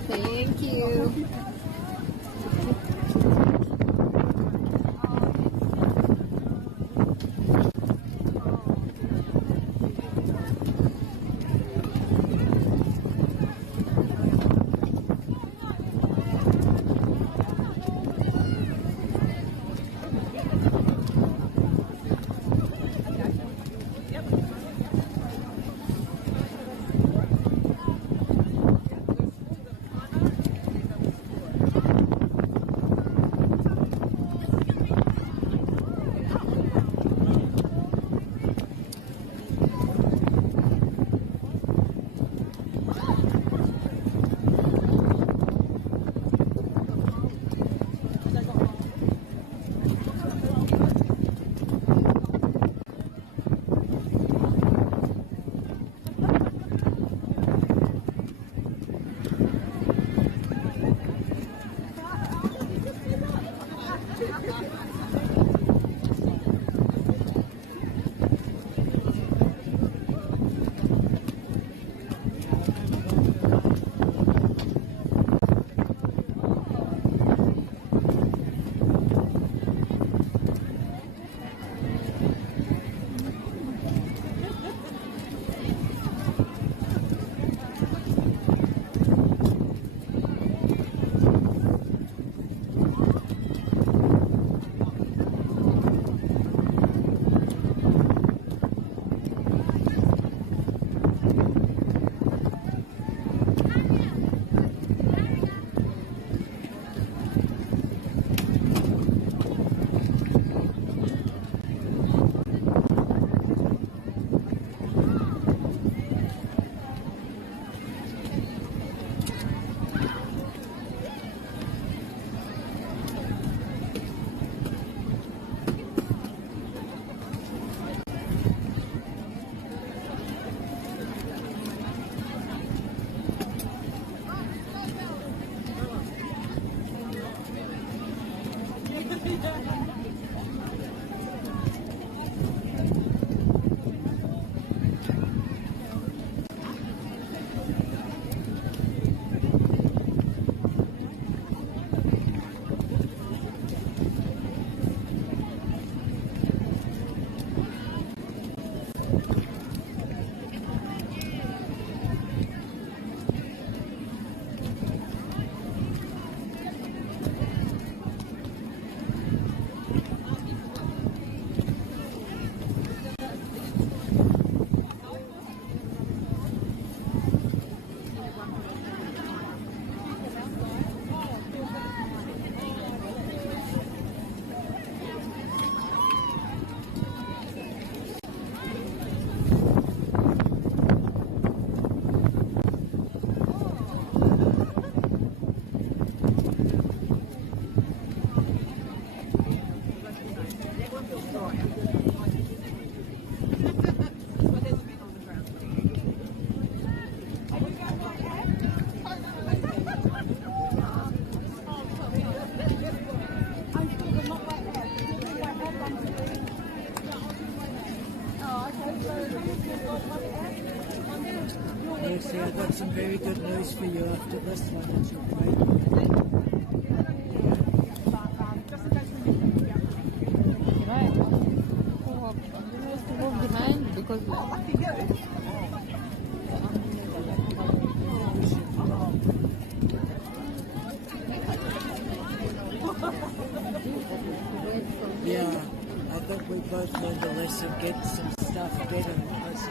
Thank you. Lucy, I've got some very good news for you after this one that you played. Behind because yeah, I think we both learned a lesson. Get some stuff better than this.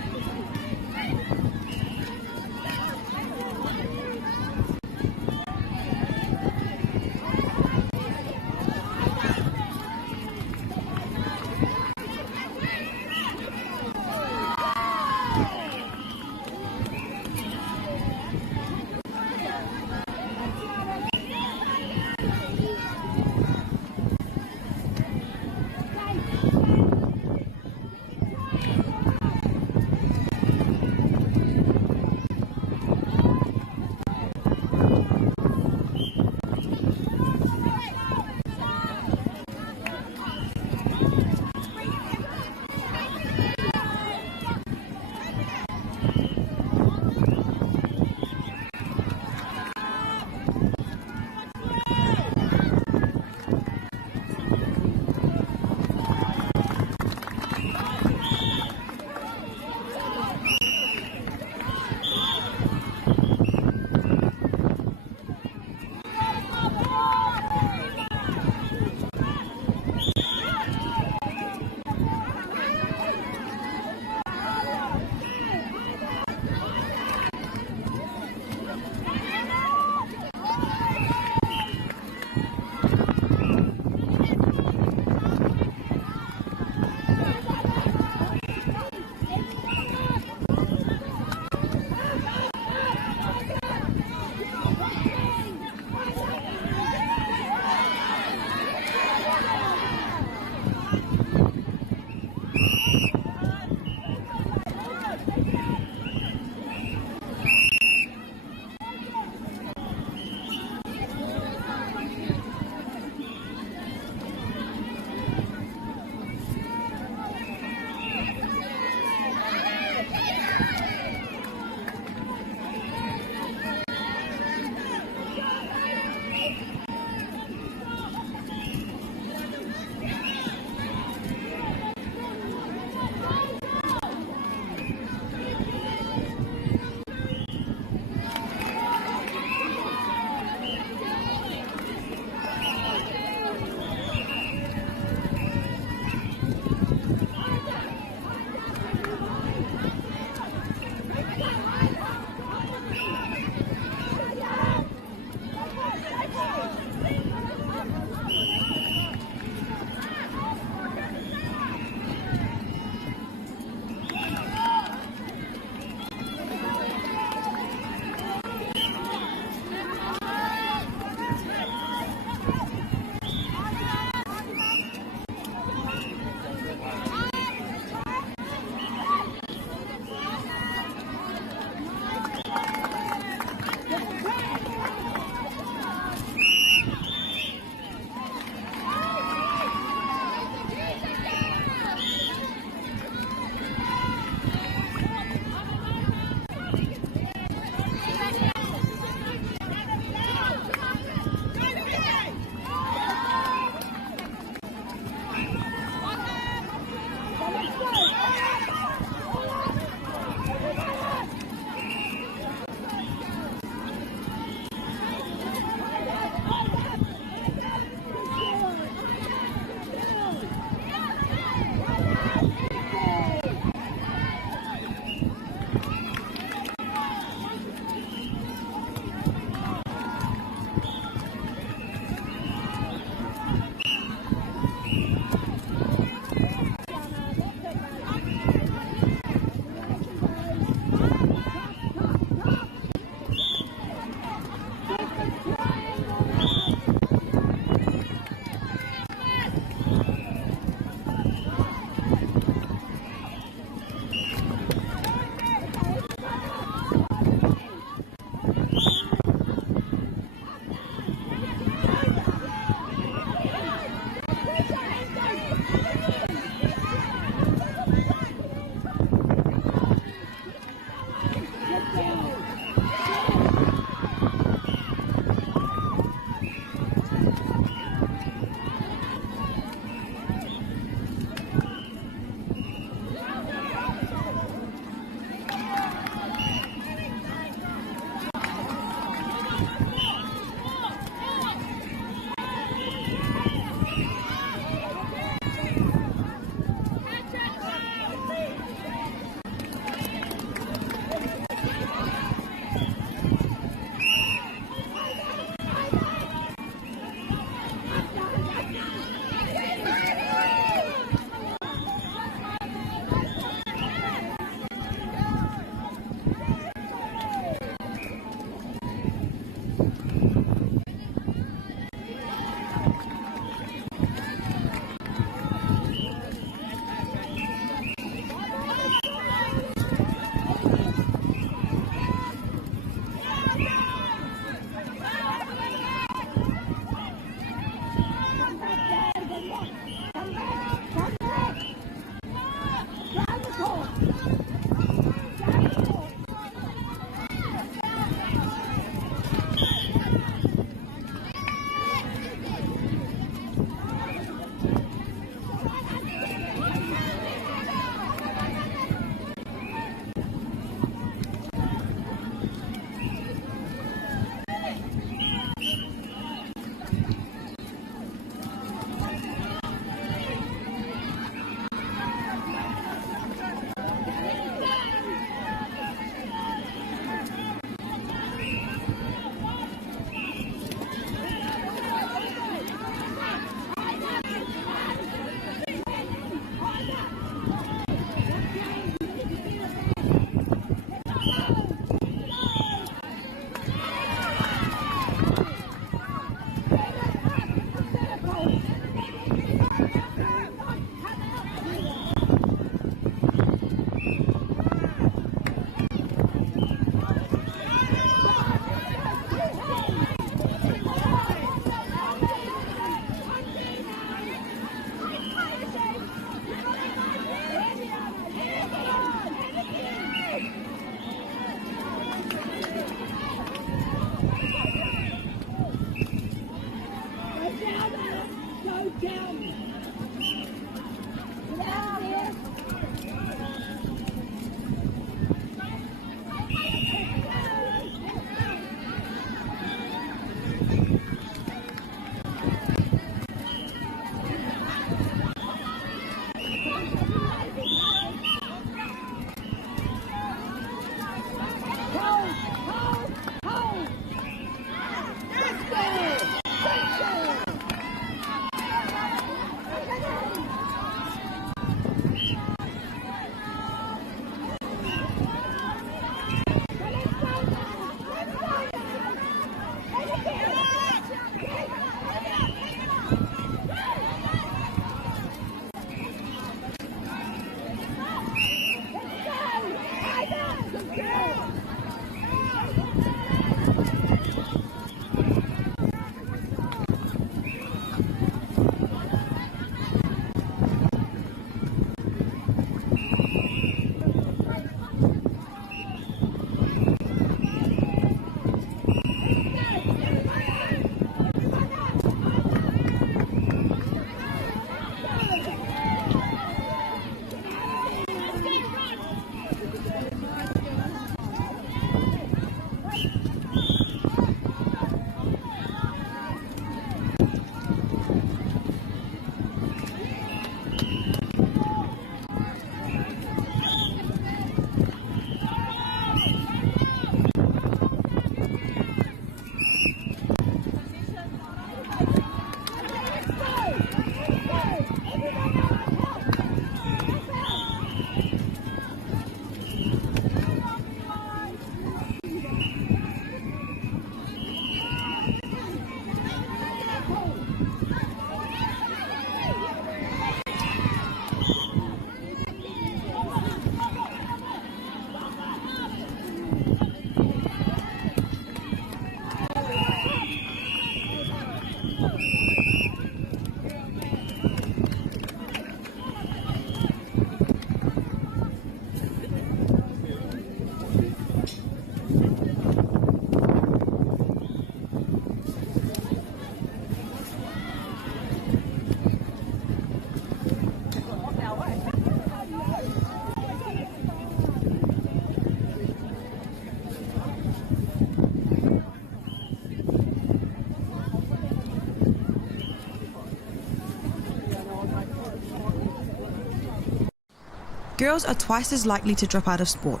girls are twice as likely to drop out of sport.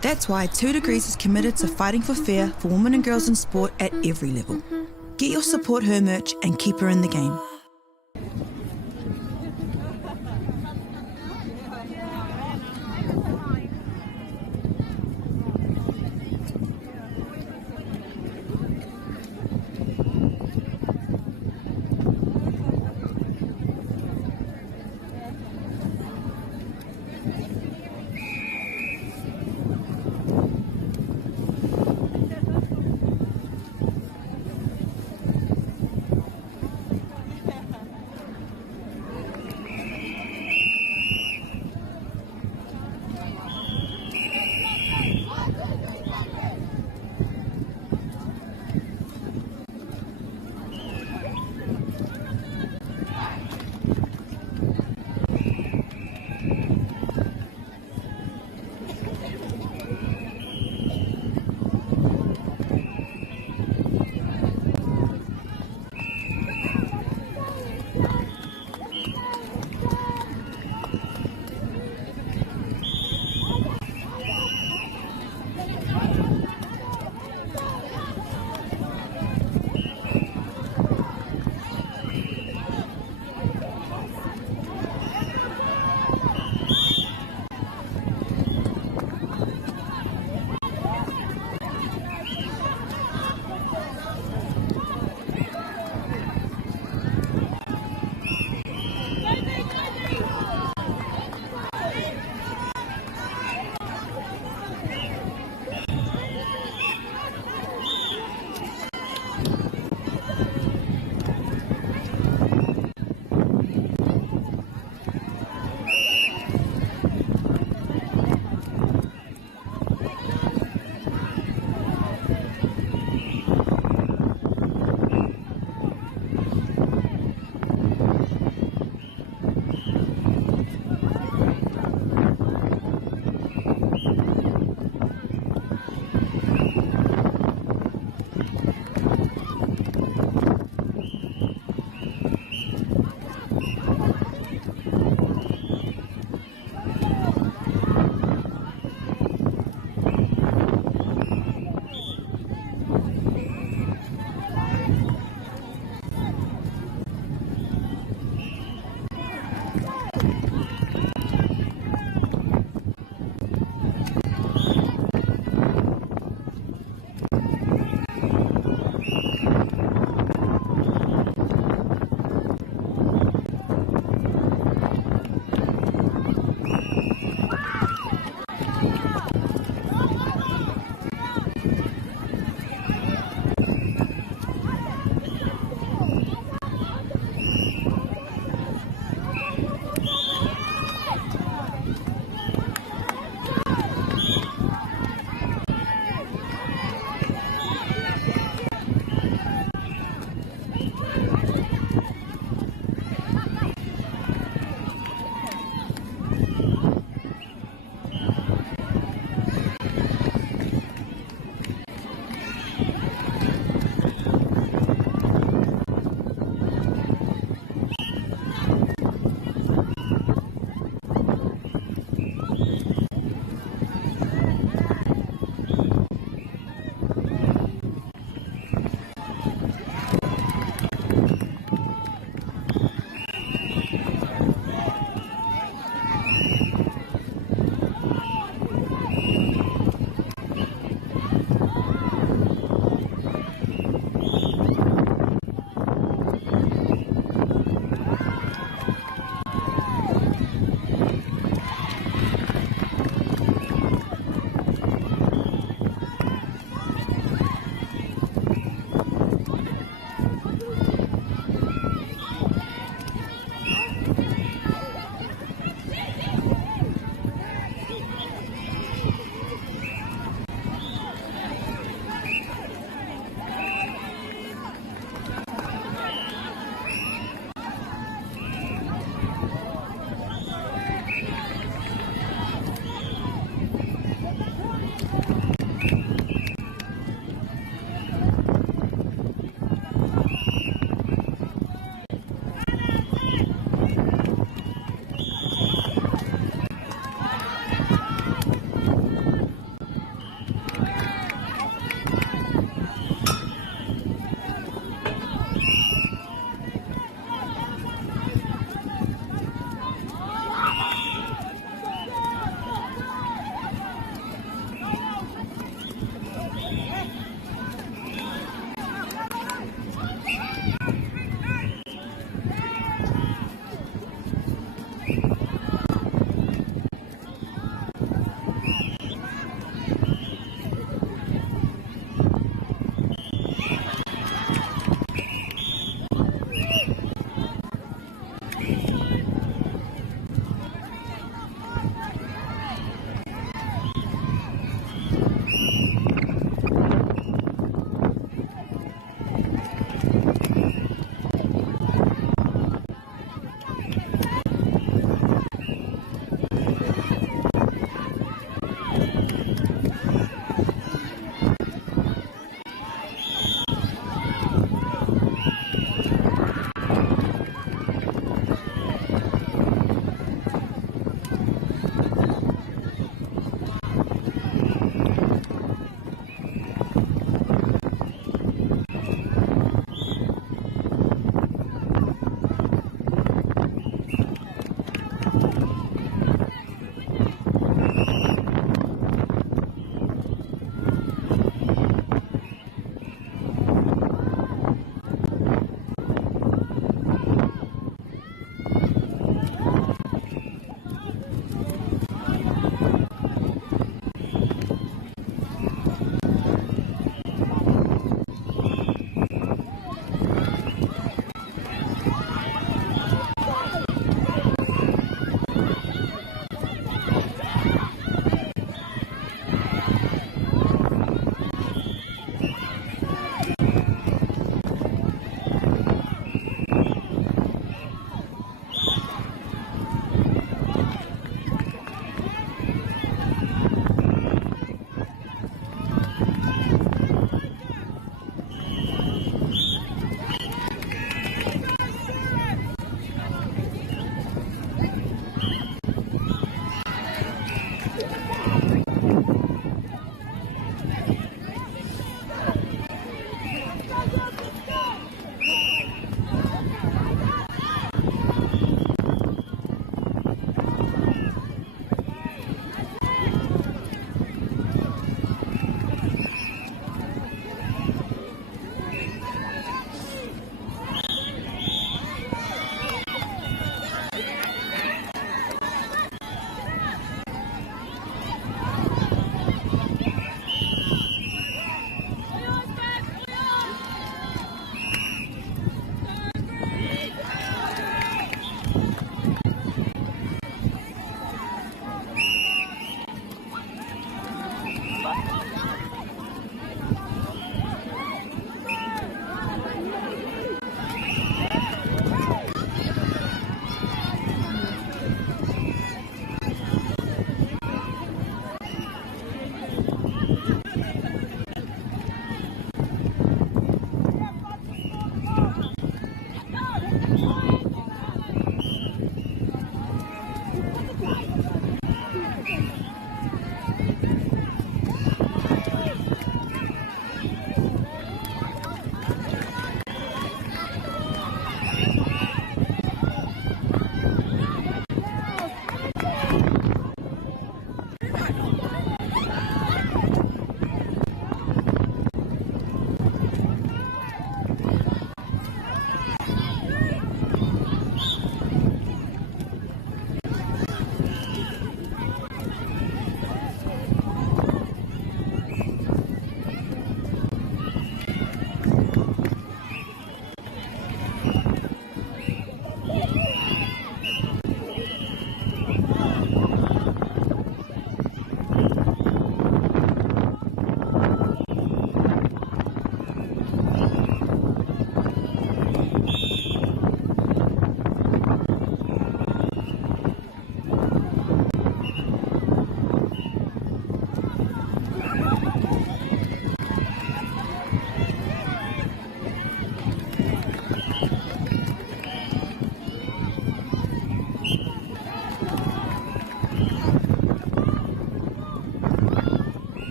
That's why 2 Degrees is committed to fighting for fair for women and girls in sport at every level. Get your Support Her merch and keep her in the game.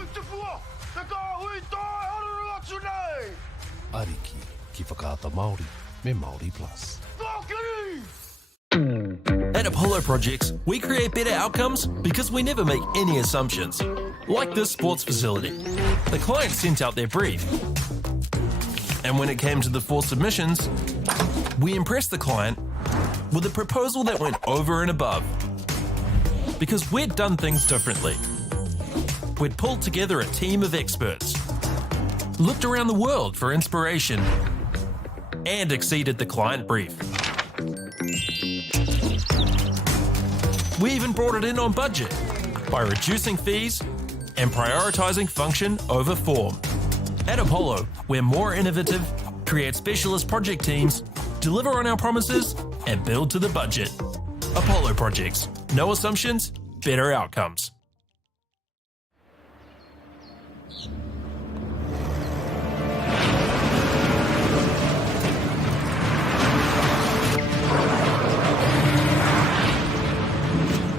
hui te pua, te ka hui tae haruru atu nei. Ariki ki whakaata Māori me Māori Plus. Whakiri! At Apollo Projects, we create better outcomes because we never make any assumptions. Like this sports facility. The client sent out their brief. And when it came to the 4 submissions, we impressed the client with a proposal that went over and above. Because we'd done things differently. We'd pulled together a team of experts, looked around the world for inspiration, and exceeded the client brief. We even brought it in on budget by reducing fees and prioritising function over form. At Apollo, we're more innovative, create specialist project teams, deliver on our promises, and build to the budget. Apollo Projects. No assumptions, better outcomes.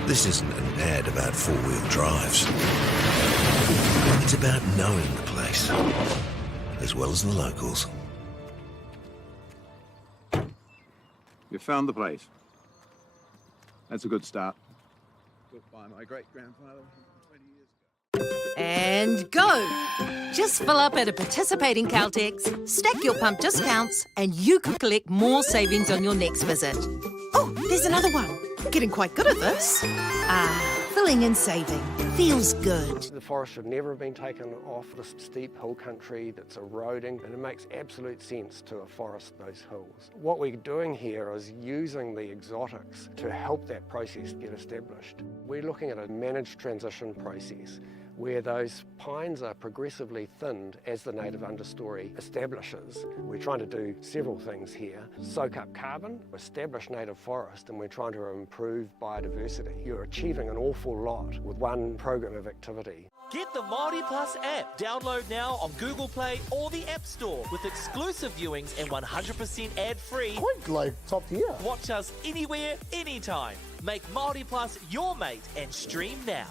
This isn't an ad about four-wheel drives. It's about knowing the place, as well as the locals. You found the place. That's a good start. Built by my great-grandfather 20 years ago. And go! Just fill up at a participating Caltex, stack your pump discounts, and you could collect more savings on your next visit. Oh, there's another one. Getting quite good at this. Filling and saving. Feels good. The forest should never have been taken off this steep hill country that's eroding, and it makes absolute sense to afforest those hills. What we're doing here is using the exotics to help that process get established. We're looking at a managed transition process where those pines are progressively thinned as the native understory establishes. We're trying to do several things here. Soak up carbon, establish native forest, and we're trying to improve biodiversity. You're achieving an awful lot with one program of activity. Get the Māori Plus app. Download now on Google Play or the App Store with exclusive viewings and 100% ad-free. Quite like top tier. Watch us anywhere, anytime. Make Māori Plus your mate and stream now.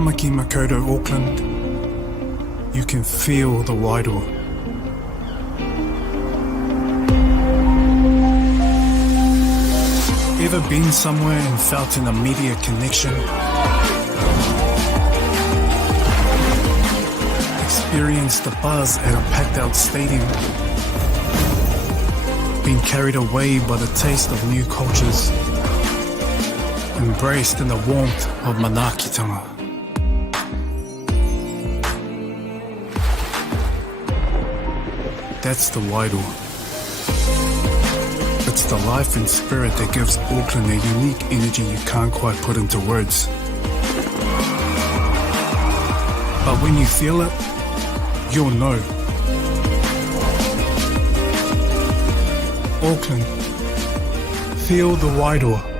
Tamaki Makaurau, Auckland, you can feel the Wairoa. Ever been somewhere and felt an immediate connection? Experienced the buzz at a packed out stadium? Been carried away by the taste of new cultures? Embraced in the warmth of Manakitanga? That's the Wairoa. It's the life and spirit that gives Auckland a unique energy you can't quite put into words. But when you feel it, you'll know. Auckland, feel the Wairoa.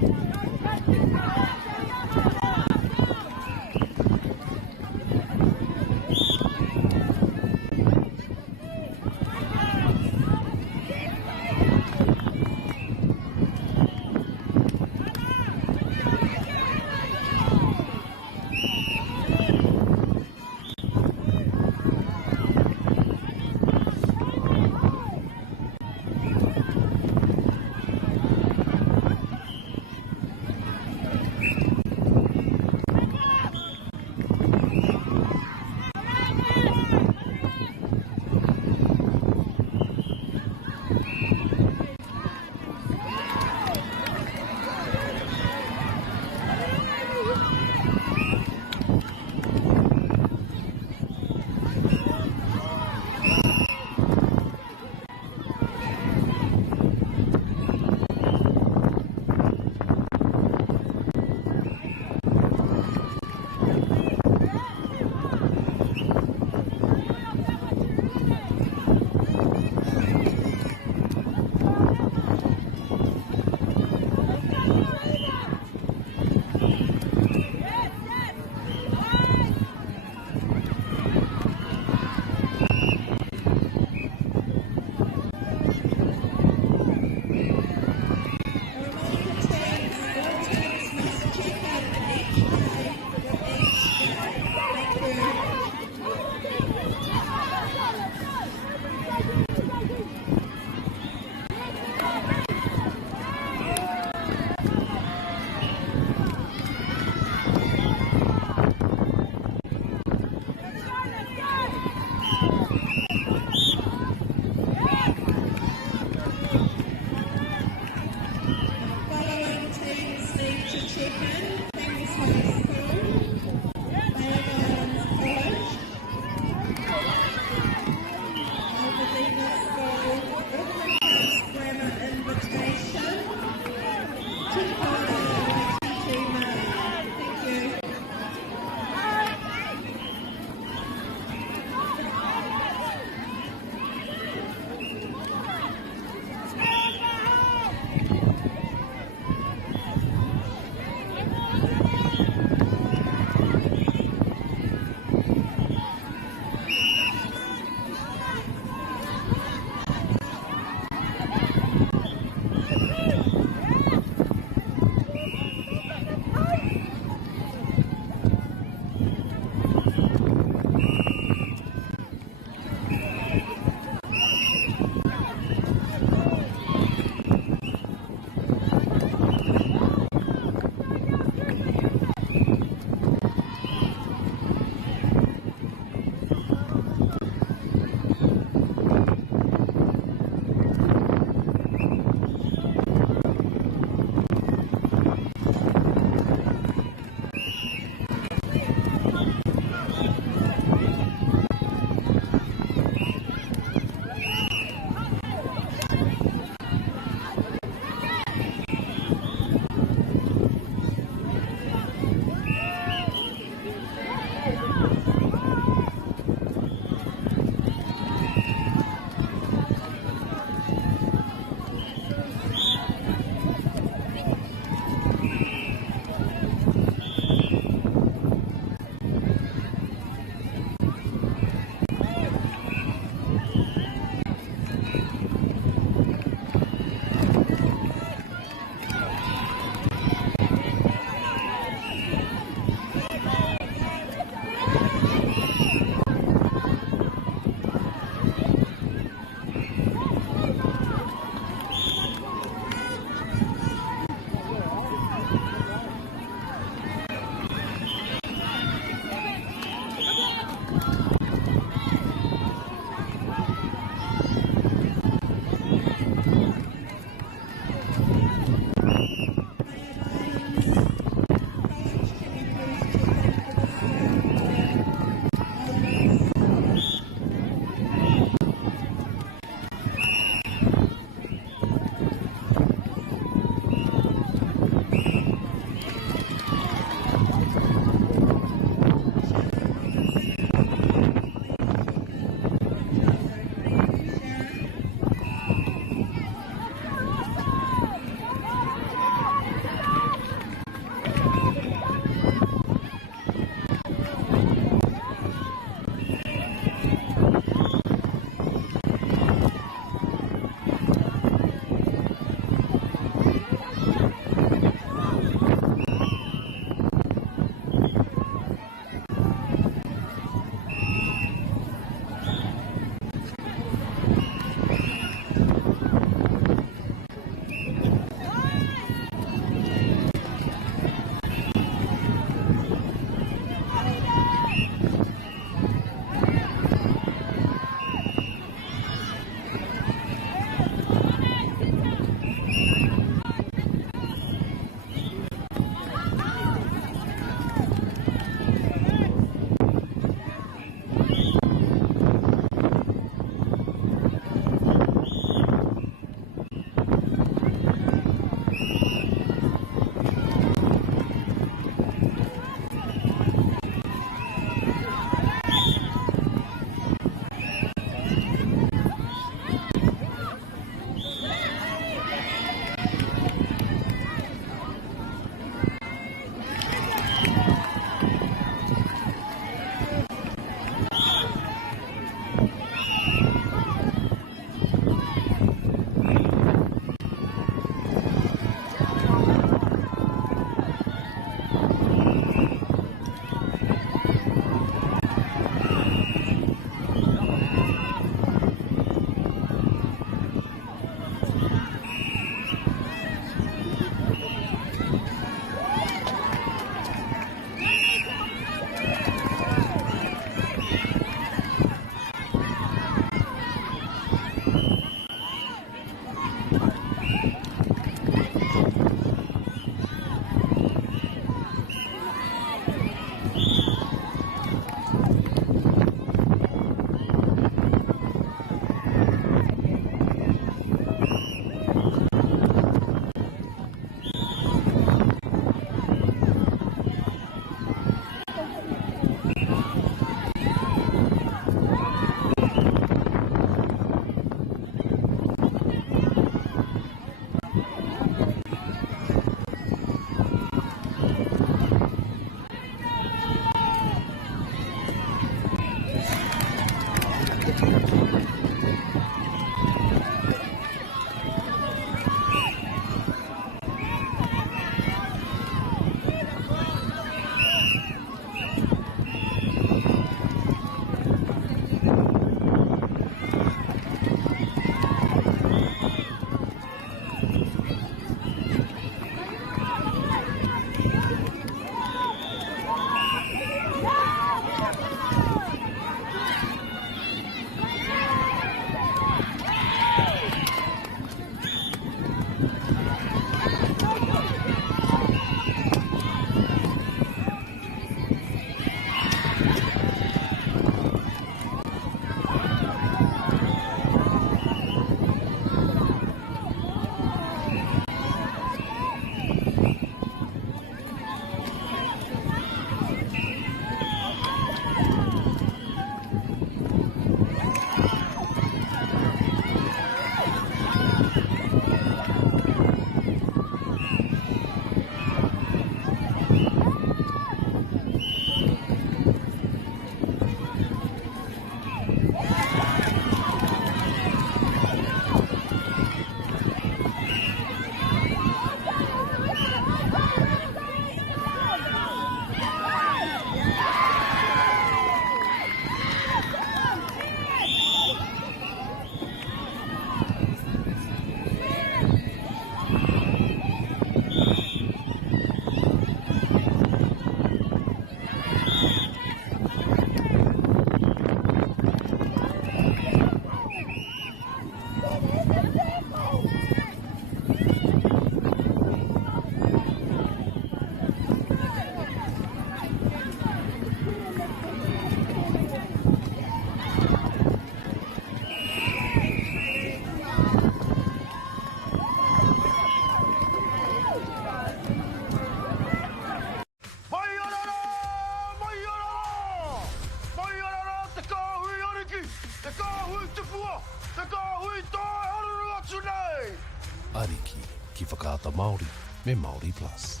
Ariki, ki whakaata Māori, me Māori Plus.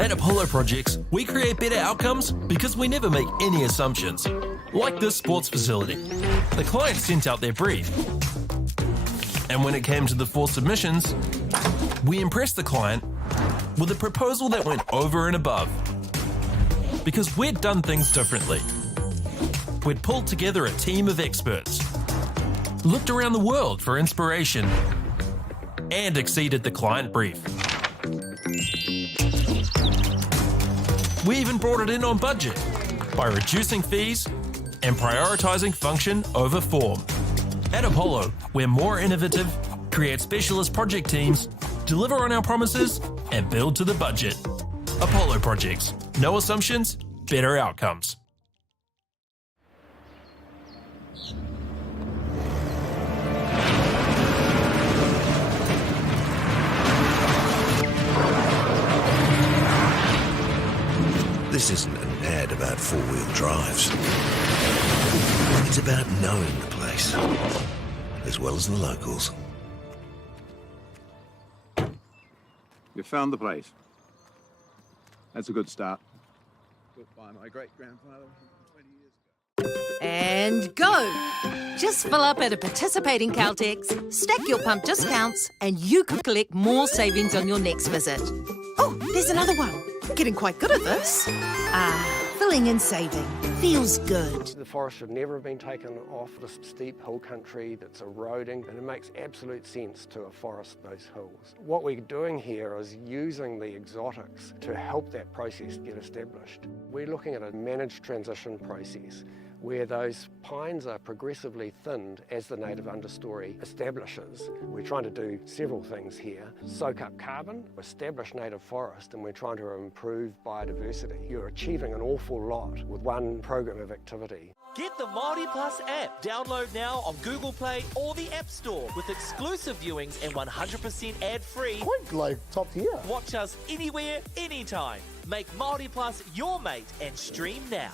At Apollo Projects, we create better outcomes because we never make any assumptions. Like this sports facility. The client sent out their brief. And when it came to the 4 submissions, we impressed the client with a proposal that went over and above. Because we'd done things differently. We'd pulled together a team of experts, looked around the world for inspiration, and exceeded the client brief. We even brought it in on budget by reducing fees and prioritising function over form. At Apollo, we're more innovative, create specialist project teams, deliver on our promises, and build to the budget. Apollo Projects. No assumptions, better outcomes. This isn't an ad about 4-wheel drives. It's about knowing the place, as well as the locals. You found the place. That's a good start. Built by my great-grandfather 20 years ago. And go! Just fill up at a participating Caltex, stack your pump discounts, and you could collect more savings on your next visit. Oh, there's another one. Getting quite good at this. Filling and saving. Feels good. The forest should never have been taken off this steep hill country that's eroding, and it makes absolute sense to afforest those hills. What we're doing here is using the exotics to help that process get established. We're looking at a managed transition process where those pines are progressively thinned as the native understory establishes. We're trying to do several things here. Soak up carbon, establish native forest, and we're trying to improve biodiversity. You're achieving an awful lot with one program of activity. Get the Māori Plus app. Download now on Google Play or the App Store with exclusive viewings and 100% ad-free. Quite like top tier. Watch us anywhere, anytime. Make Māori Plus your mate and stream now.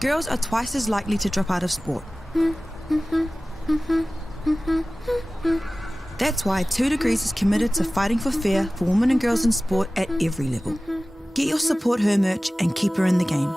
Girls are twice as likely to drop out of sport. That's why 2 Degrees is committed to fighting for fair for women and girls in sport at every level. Get your Support Her merch and keep her in the game.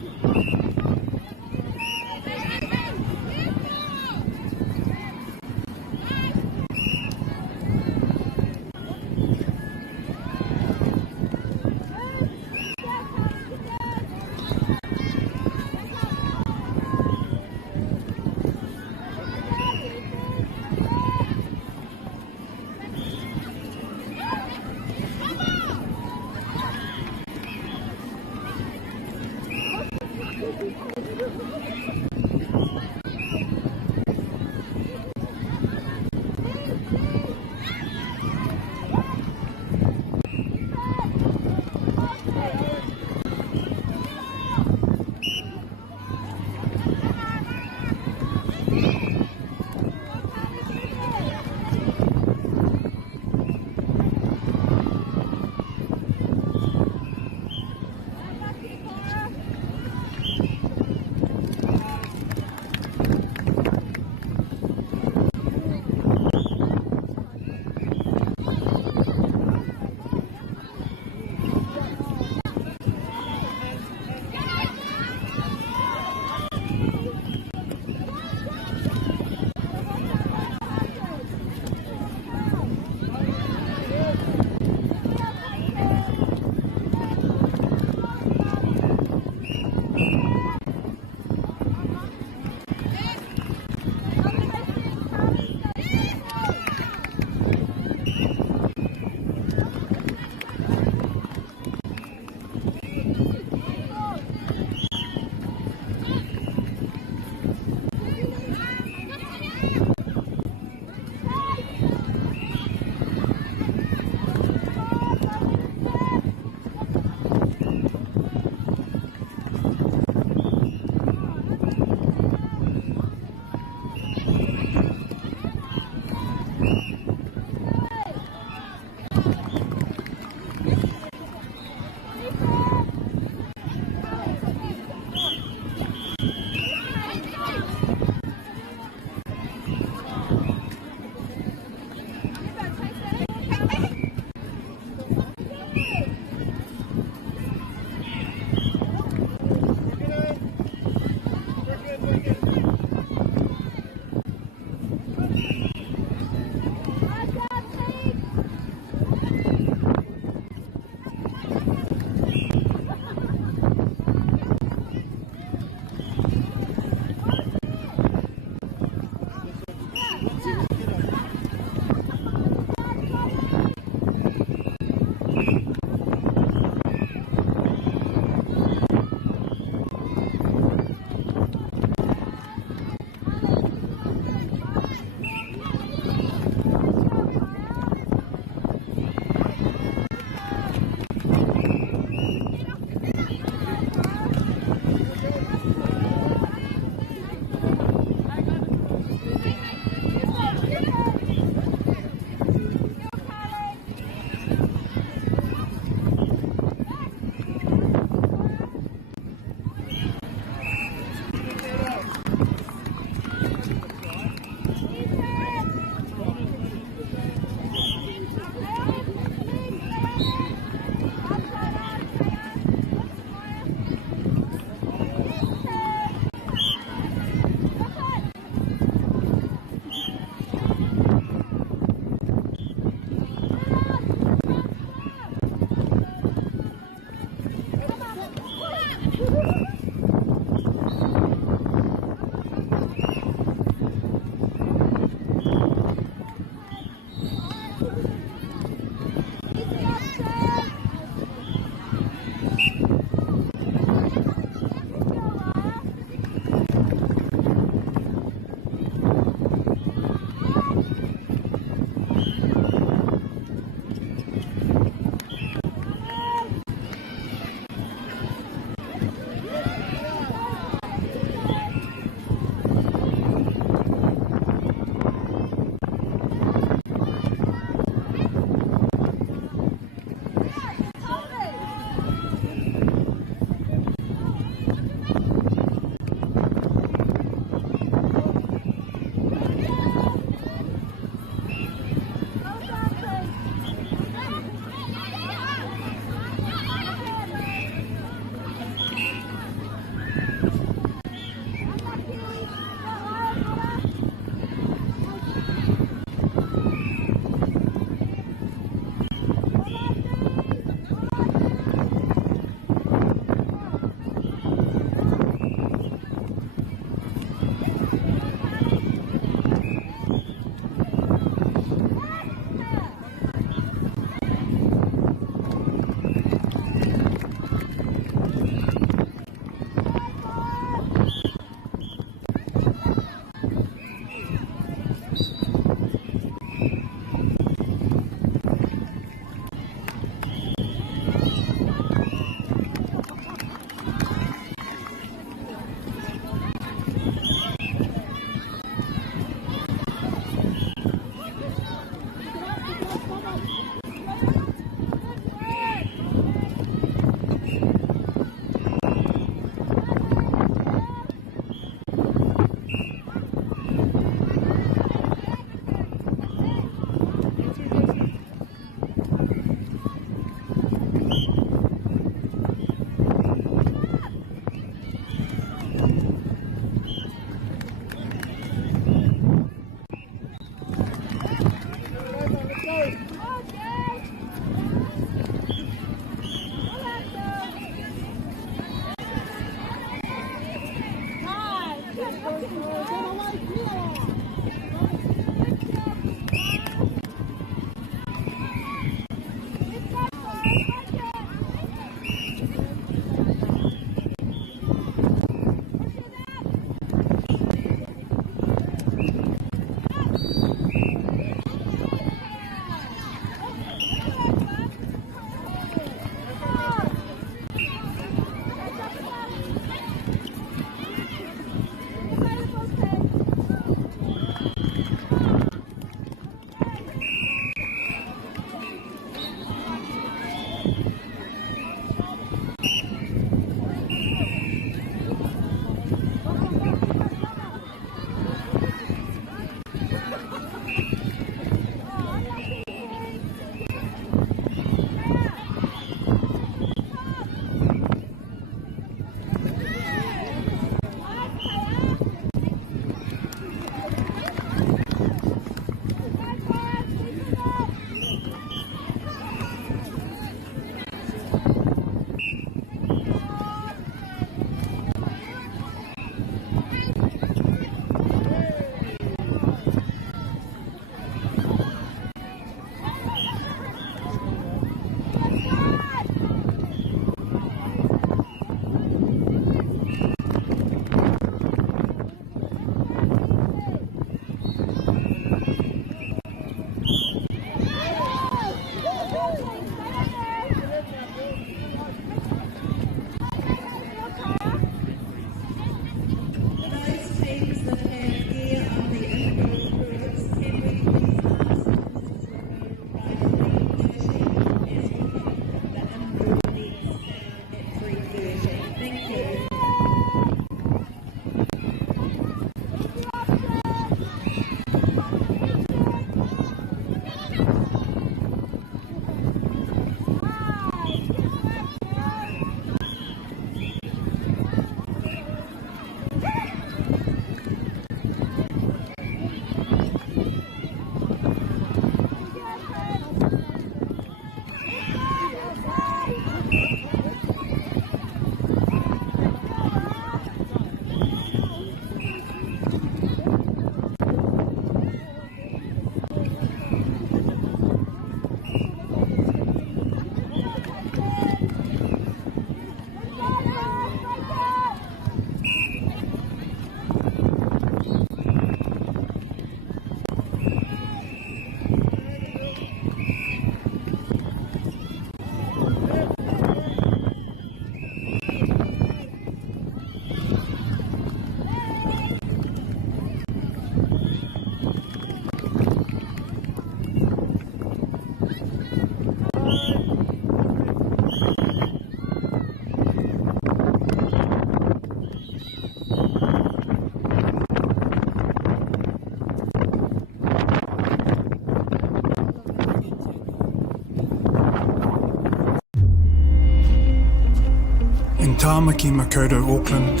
Tamaki Makaurau, Auckland,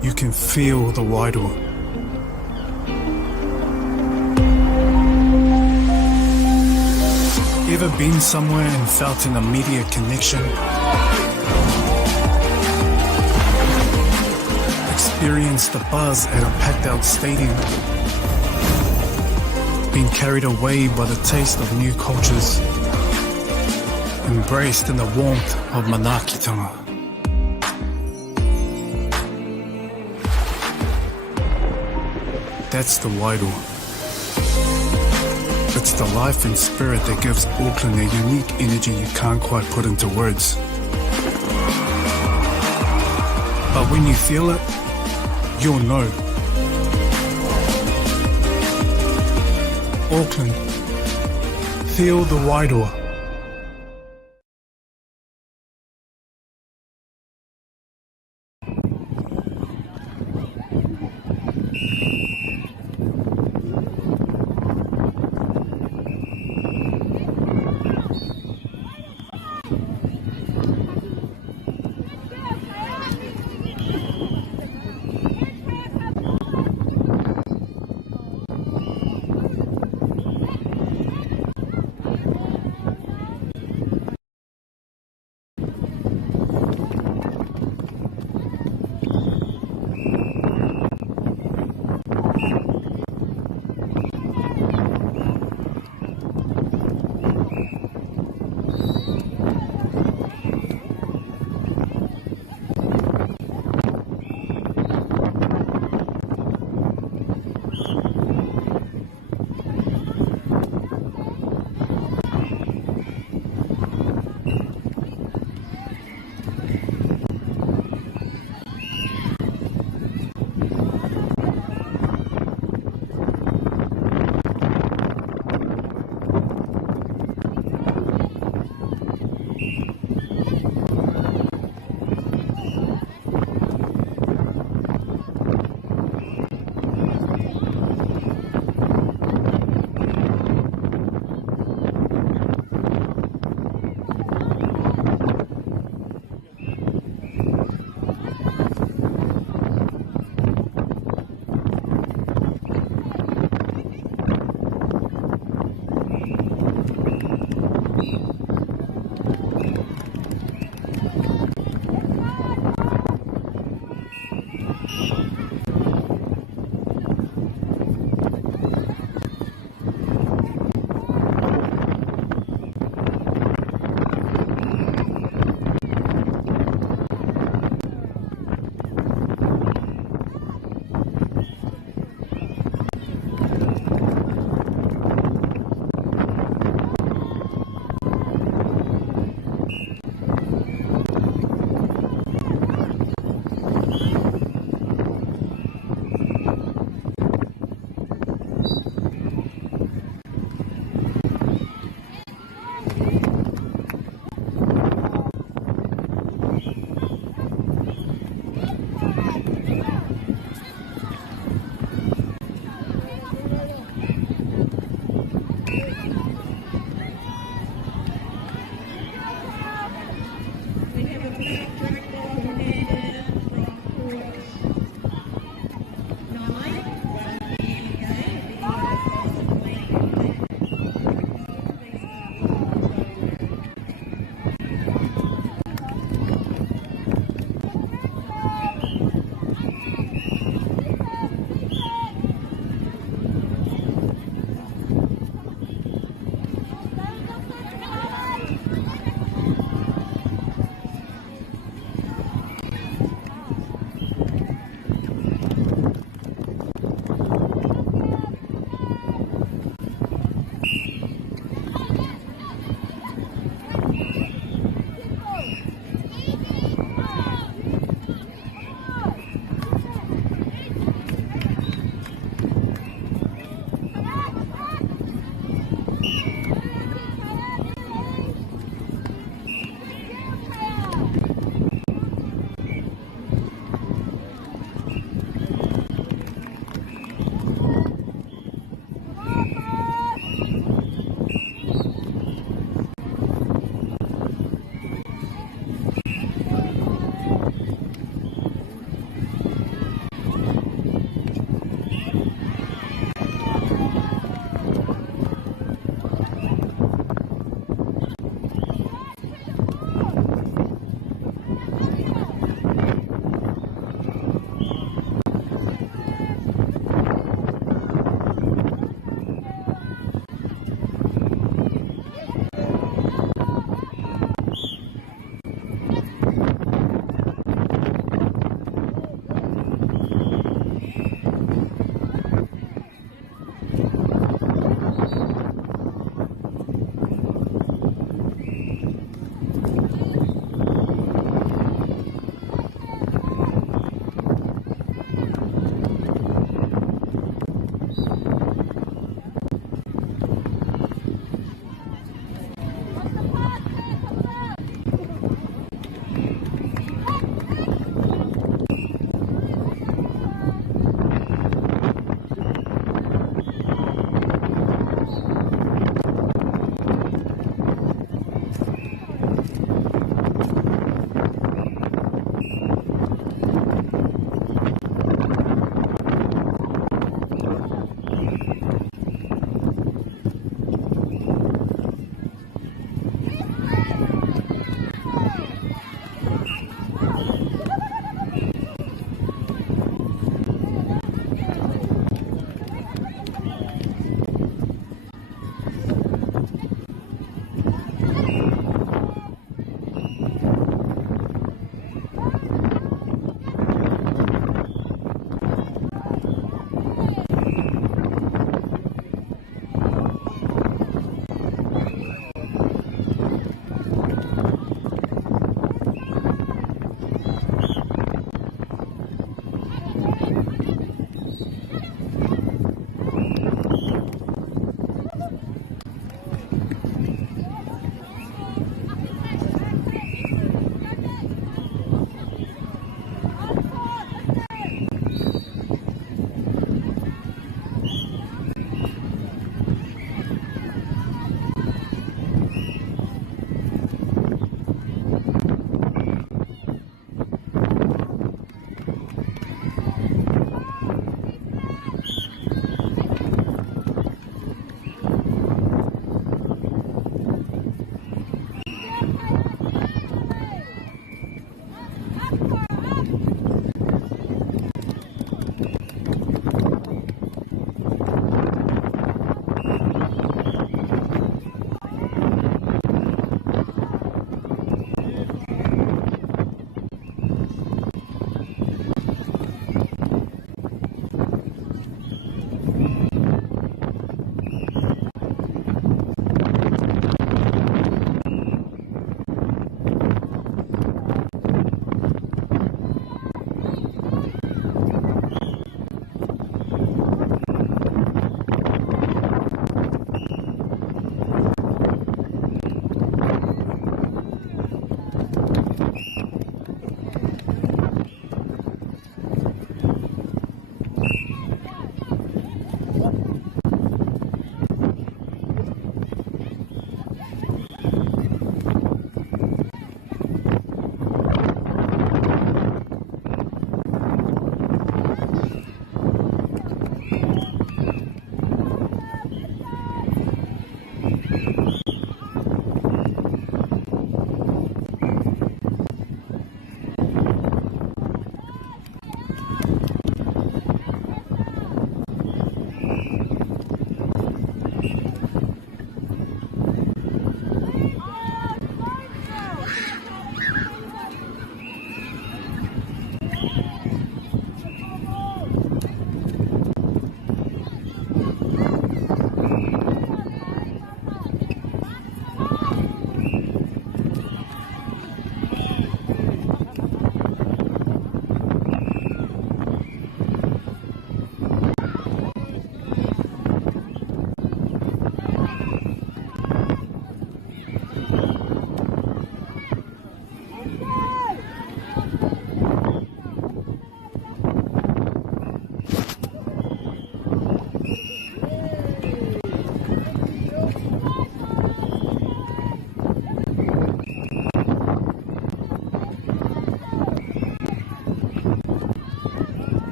you can feel the Wairoa. Ever been somewhere and felt an immediate connection? Experienced the buzz at a packed out stadium? Been carried away by the taste of new cultures? Embraced in the warmth of Manakitanga? That's the Wairoa. It's the life and spirit that gives Auckland a unique energy you can't quite put into words. But when you feel it, you'll know. Auckland, feel the Wairoa.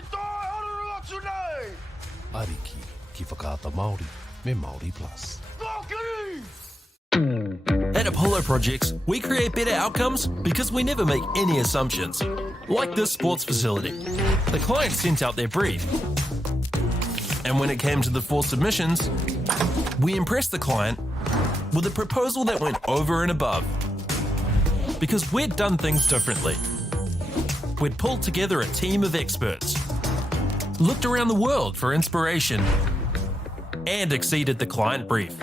hui toi haruru atu nei. Ariki, ki whakaata Māori, me Māori Plus. Tōkiri! At Apollo Projects, we create better outcomes because we never make any assumptions. Like this sports facility. The client sent out their brief. And when it came to the 4 submissions, we impressed the client with a proposal that went over and above. Because we'd done things differently. We'd pulled together a team of experts, looked around the world for inspiration, and exceeded the client brief.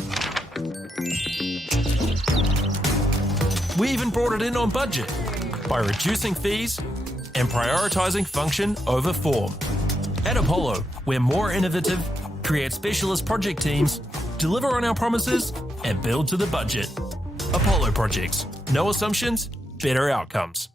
We even brought it in on budget by reducing fees and prioritising function over form. At Apollo, we're more innovative, create specialist project teams, deliver on our promises, and build to the budget. Apollo Projects. No assumptions, better outcomes.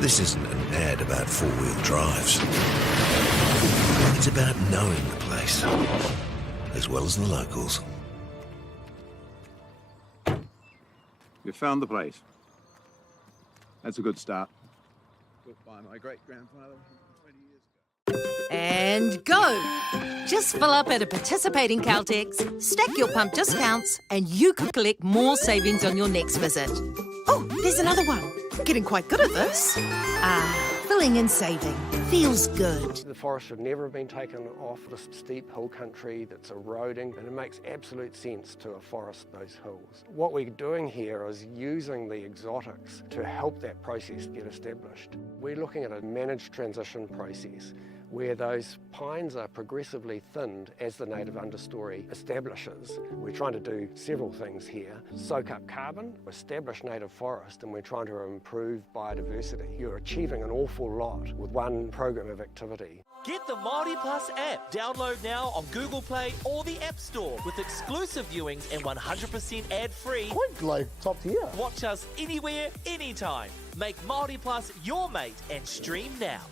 This isn't an ad about four-wheel drives. It's about knowing the place, as well as the locals. You found the place. That's a good start. Built by my great-grandfather 20 years ago. And go! Just fill up at a participating Caltex, stack your pump discounts, and you could collect more savings on your next visit. Oh, there's another one. Getting quite good at this. Filling and saving. Feels good. The forest should never have been taken off this steep hill country that's eroding, and it makes absolute sense to afforest those hills. What we're doing here is using the exotics to help that process get established. We're looking at a managed transition process where those pines are progressively thinned as the native understory establishes. We're trying to do several things here. Soak up carbon, establish native forest, and we're trying to improve biodiversity. You're achieving an awful lot with one program of activity. Get the Māori Plus app. Download now on Google Play or the App Store with exclusive viewings and 100% ad-free. Quite like top tier. Watch us anywhere, anytime. Make Māori Plus your mate and stream now.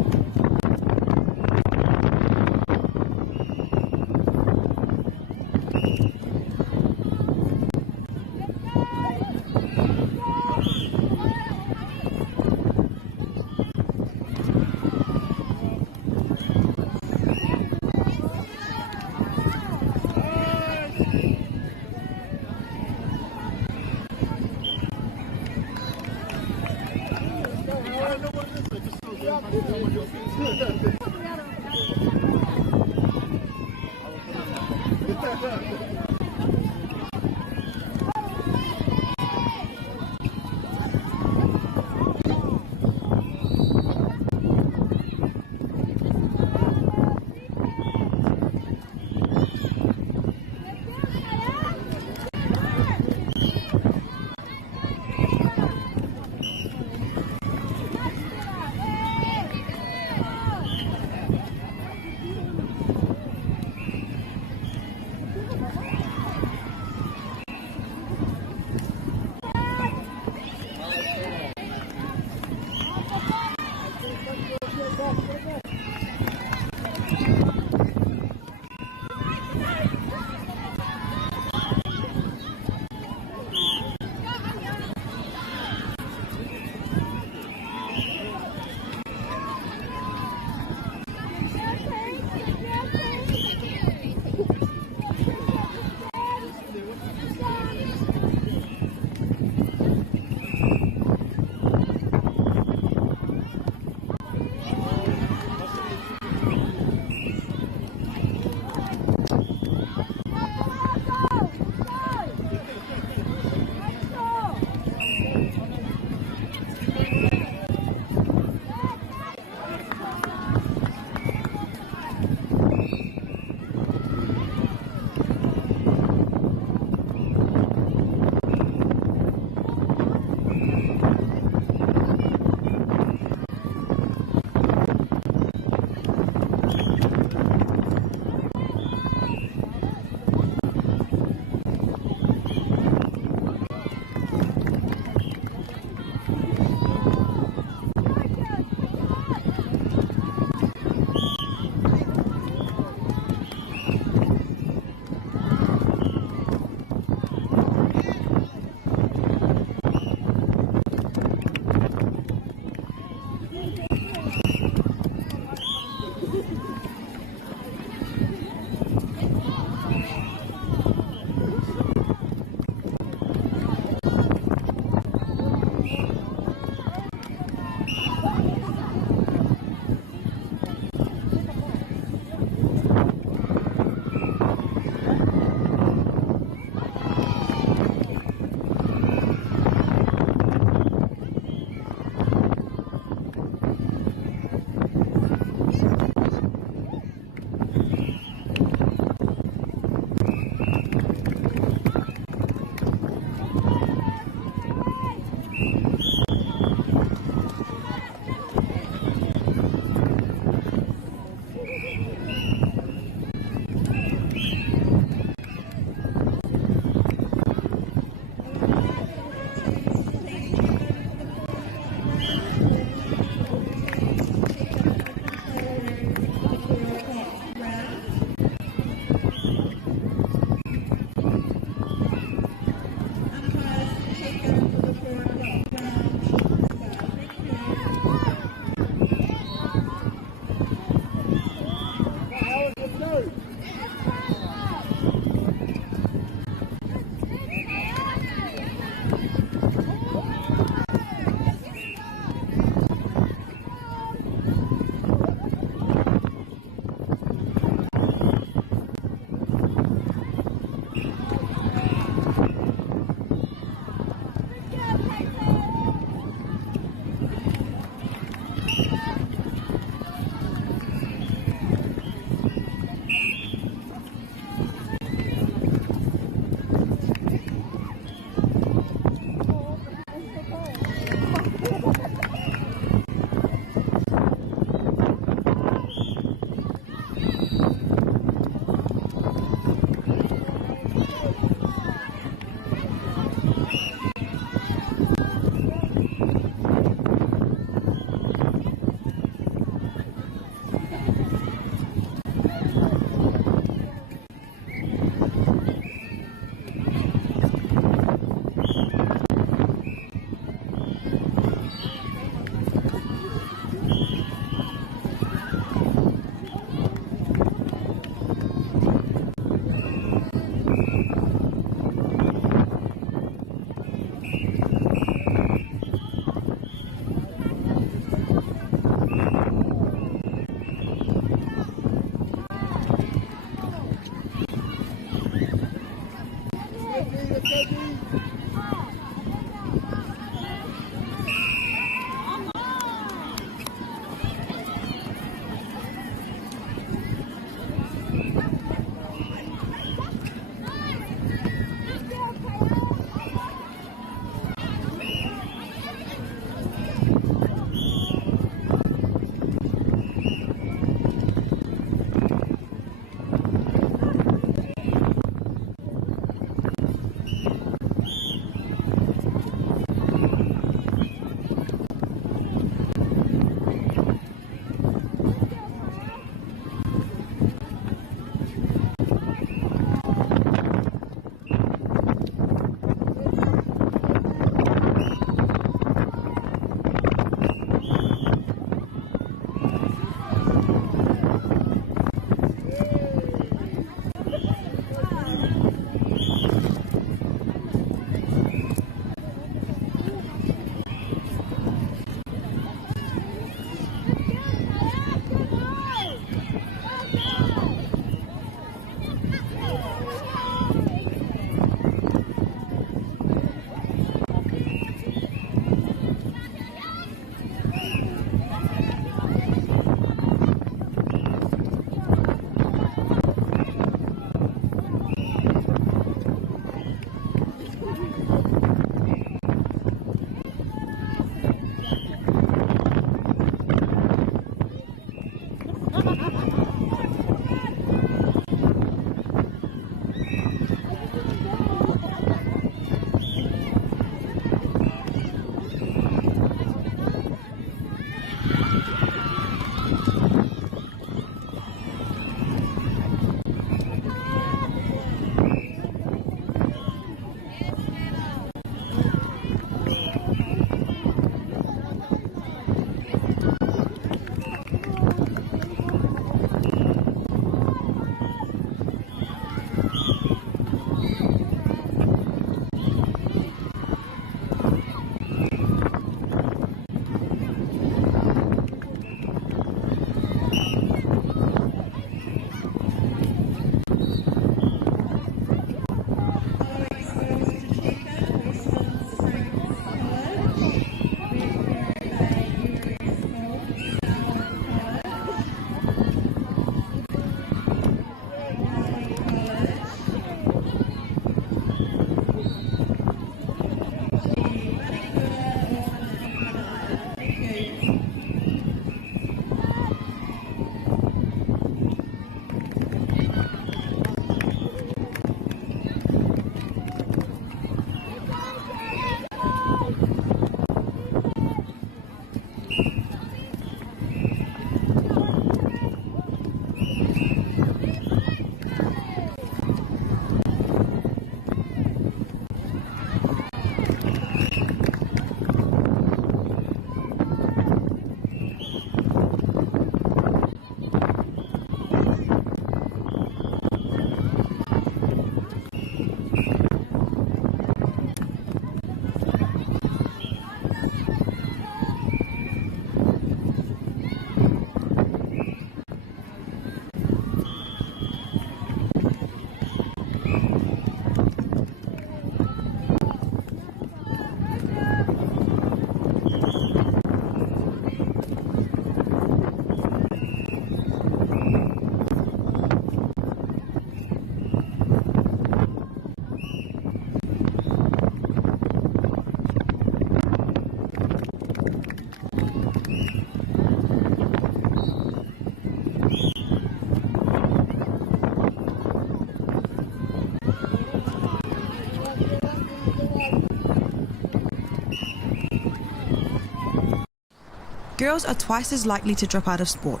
girls are twice as likely to drop out of sport.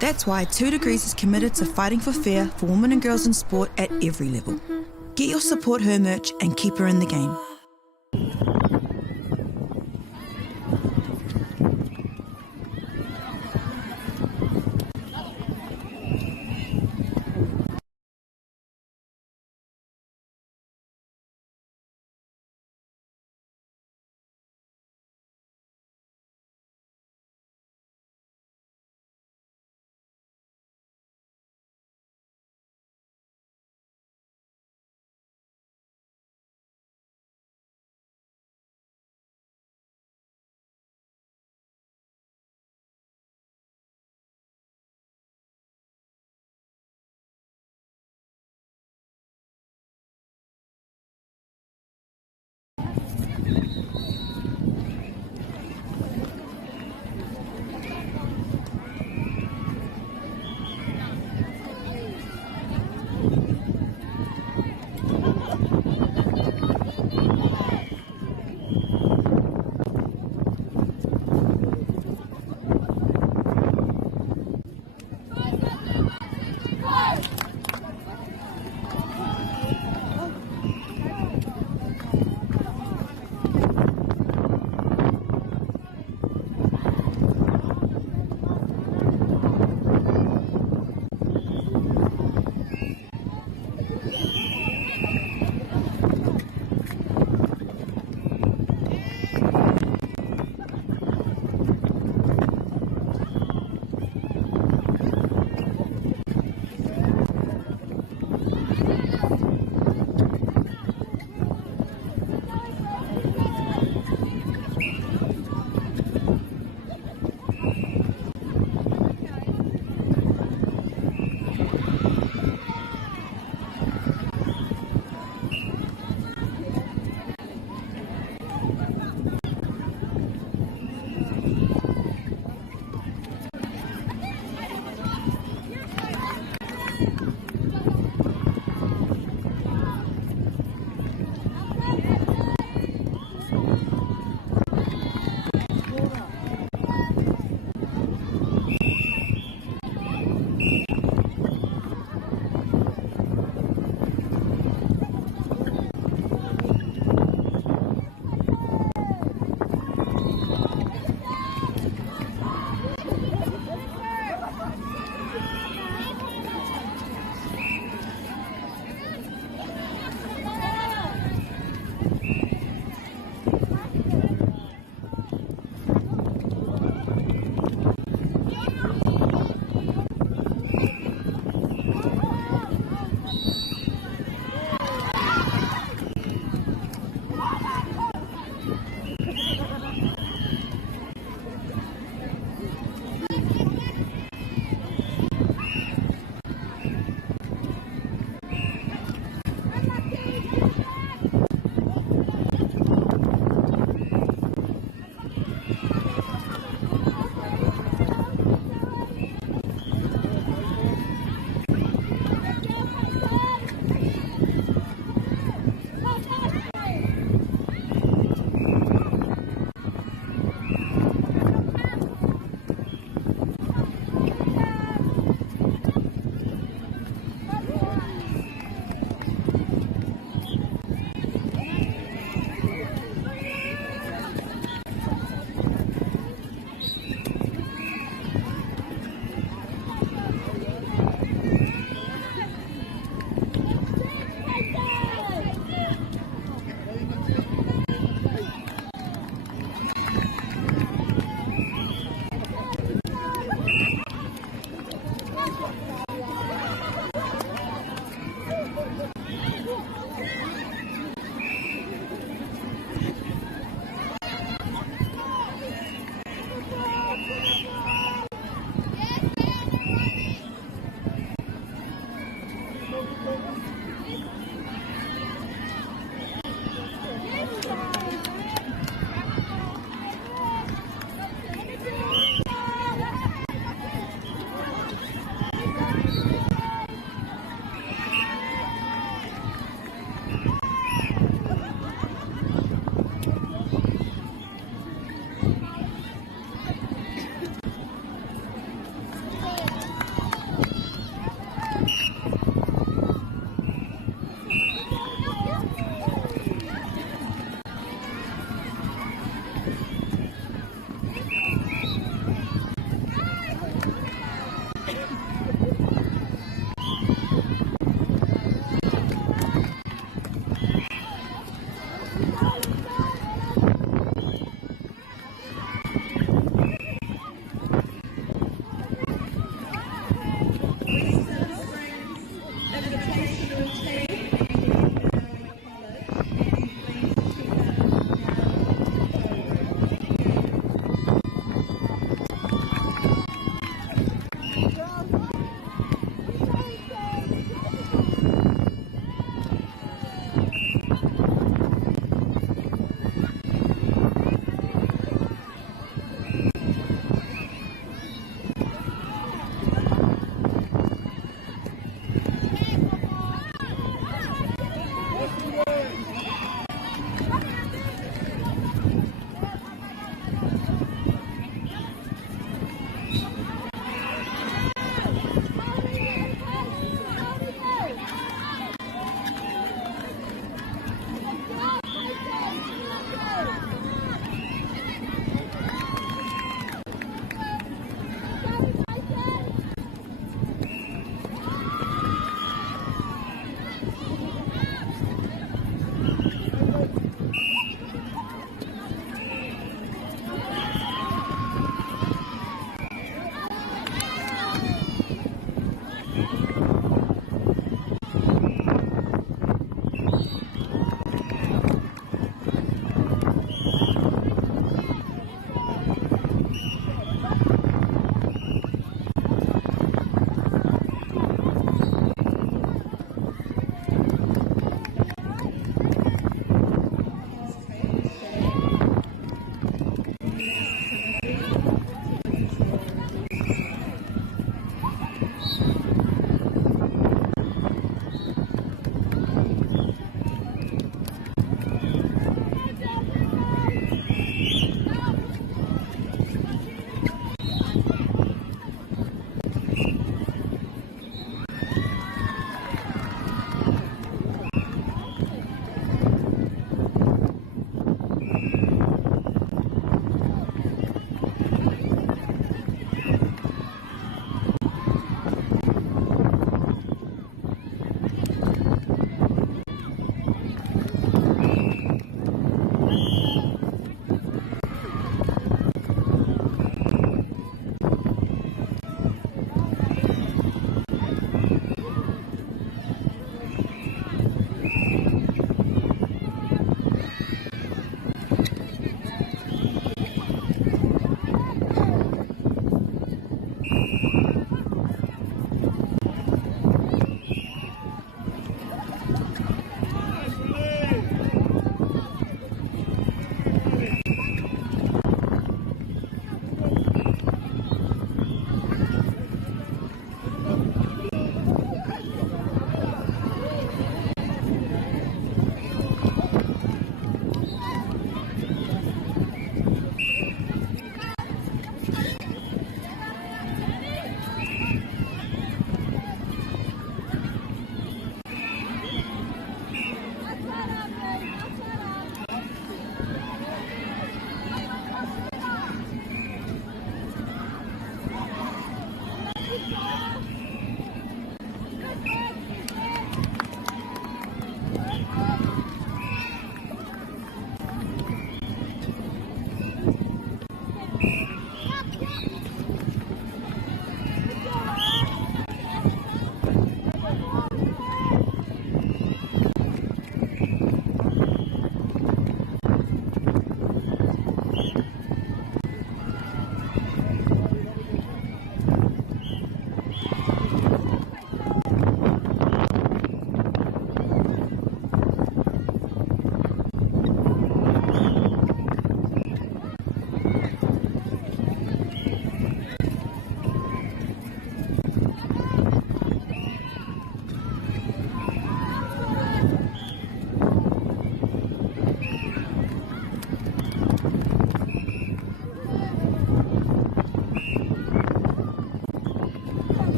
That's why 2 Degrees is committed to fighting for fair for women and girls in sport at every level. Get your Support Her merch and keep her in the game.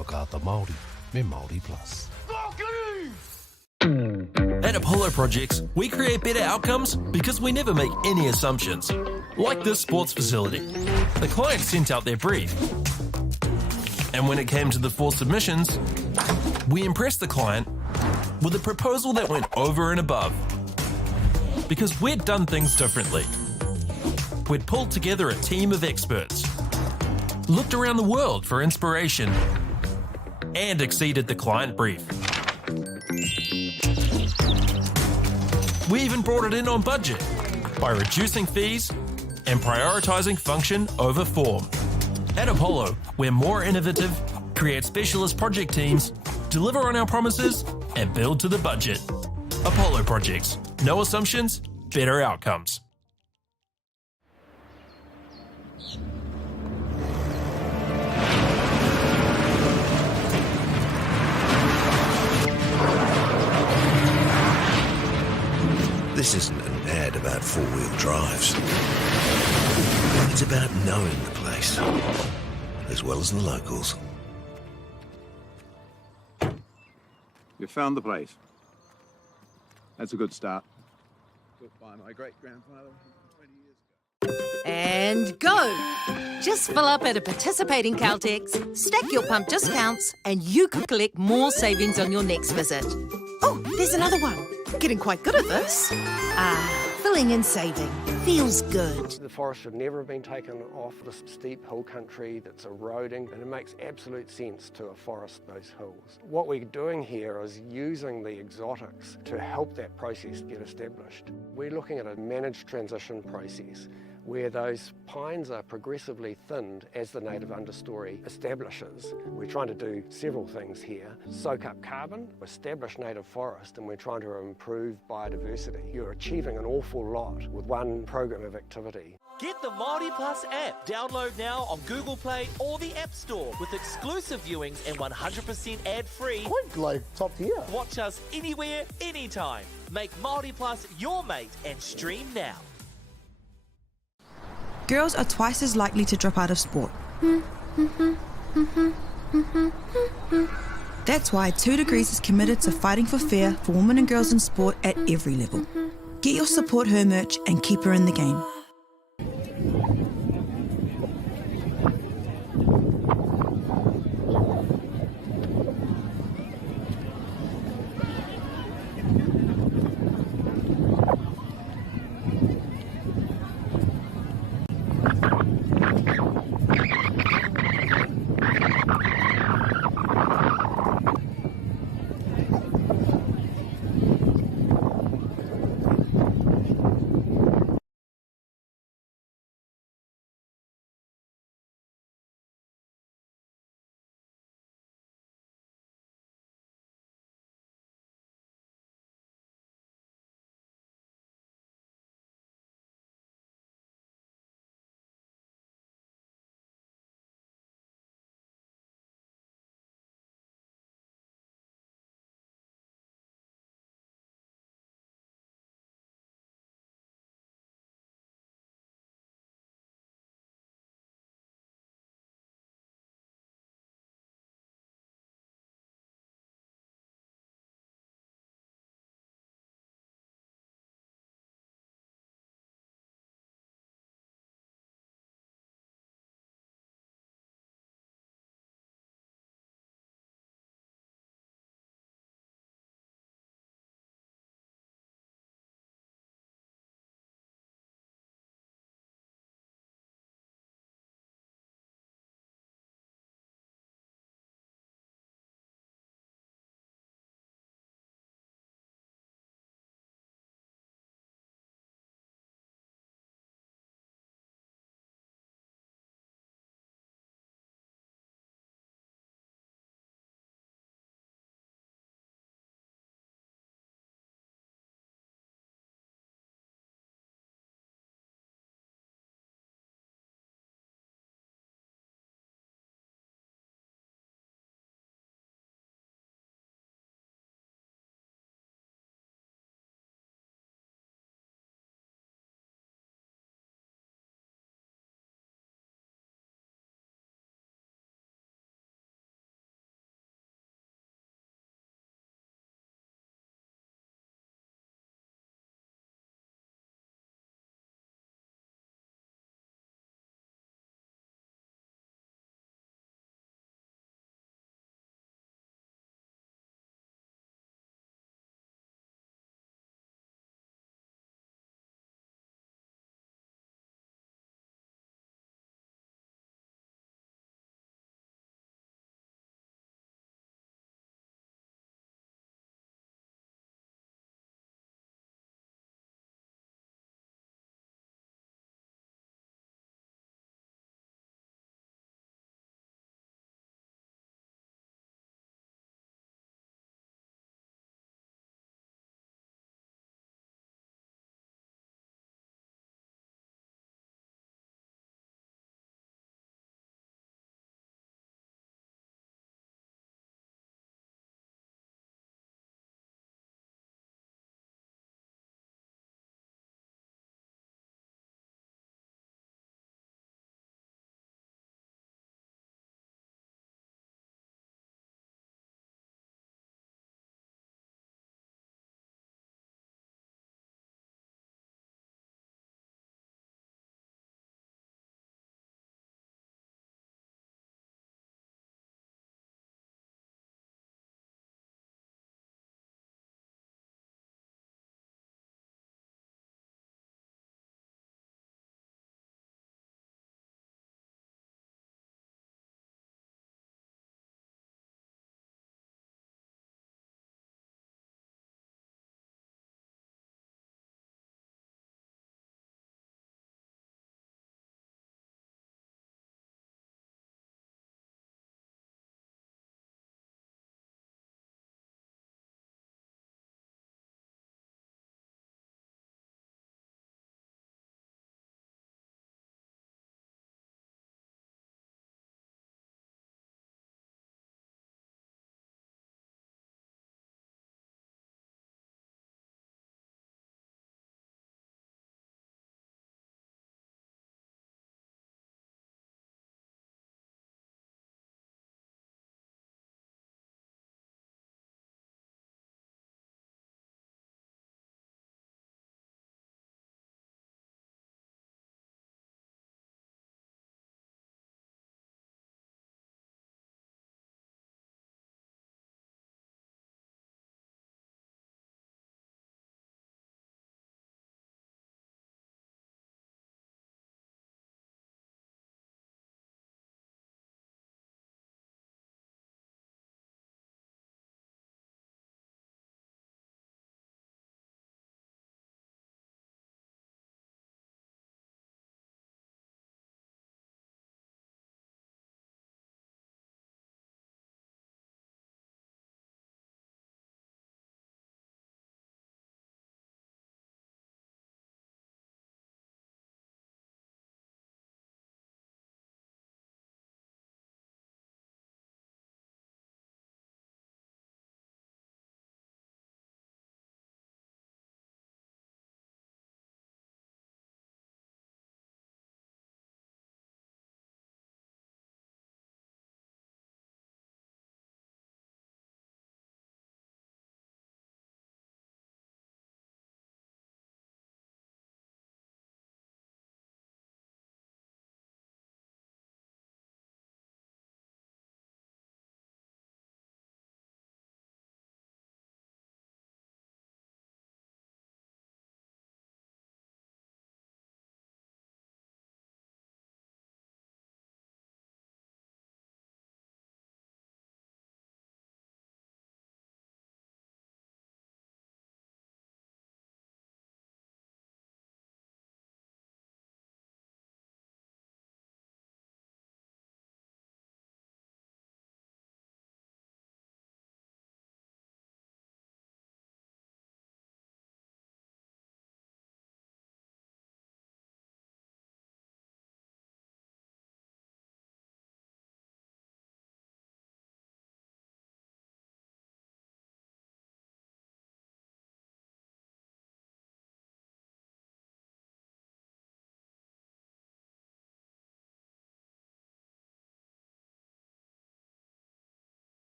whakaata Māori me Māori Plus. At Apollo Projects, we create better outcomes because we never make any assumptions. Like this sports facility. The client sent out their brief. And when it came to the 4 submissions, we impressed the client with a proposal that went over and above. Because we'd done things differently. We'd pulled together a team of experts, looked around the world for inspiration, and exceeded the client brief. We even brought it in on budget by reducing fees and prioritising function over form. At Apollo, we're more innovative, create specialist project teams, deliver on our promises, and build to the budget. Apollo Projects. No assumptions, better outcomes. This isn't an ad about four-wheel drives. It's about knowing the place, as well as the locals. You found the place. That's a good start. Built by my great-grandfather 20 years ago. And go! Just fill up at a participating Caltex, stack your pump discounts, and you could collect more savings on your next visit. Oh, there's another one. Getting quite good at this. Filling and saving. Feels good. The forest should never have been taken off this steep hill country that's eroding, and it makes absolute sense to afforest those hills. What we're doing here is using the exotics to help that process get established. We're looking at a managed transition process where those pines are progressively thinned as the native understory establishes. We're trying to do several things here. Soak up carbon, establish native forest, and we're trying to improve biodiversity. You're achieving an awful lot with one program of activity. Get the Māori Plus app. Download now on Google Play or the App Store with exclusive viewings and 100% ad-free. Quite like top tier. Watch us anywhere, anytime. Make Māori Plus your mate and stream now. Girls are twice as likely to drop out of sport. That's why 2 Degrees is committed to fighting for fair for women and girls in sport at every level. Get your Support Her merch and keep her in the game.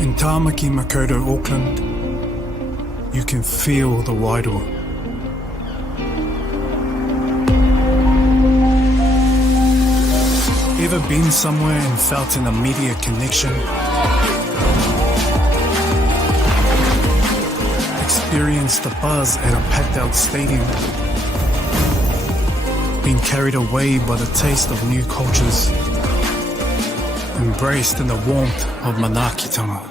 In Tāmaki Makaurau, Auckland, you can feel the Wairoa. Ever been somewhere and felt an immediate connection? Experienced the buzz at a packed out stadium? Been carried away by the taste of new cultures? Embraced in the warmth of Manaakitanga?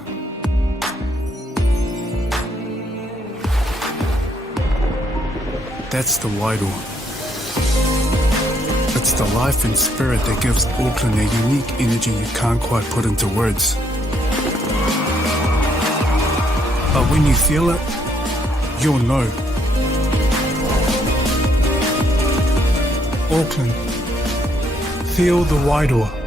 That's the Wairoa. It's the life and spirit that gives Auckland a unique energy you can't quite put into words. But when you feel it, you'll know. Auckland, feel the Wairoa.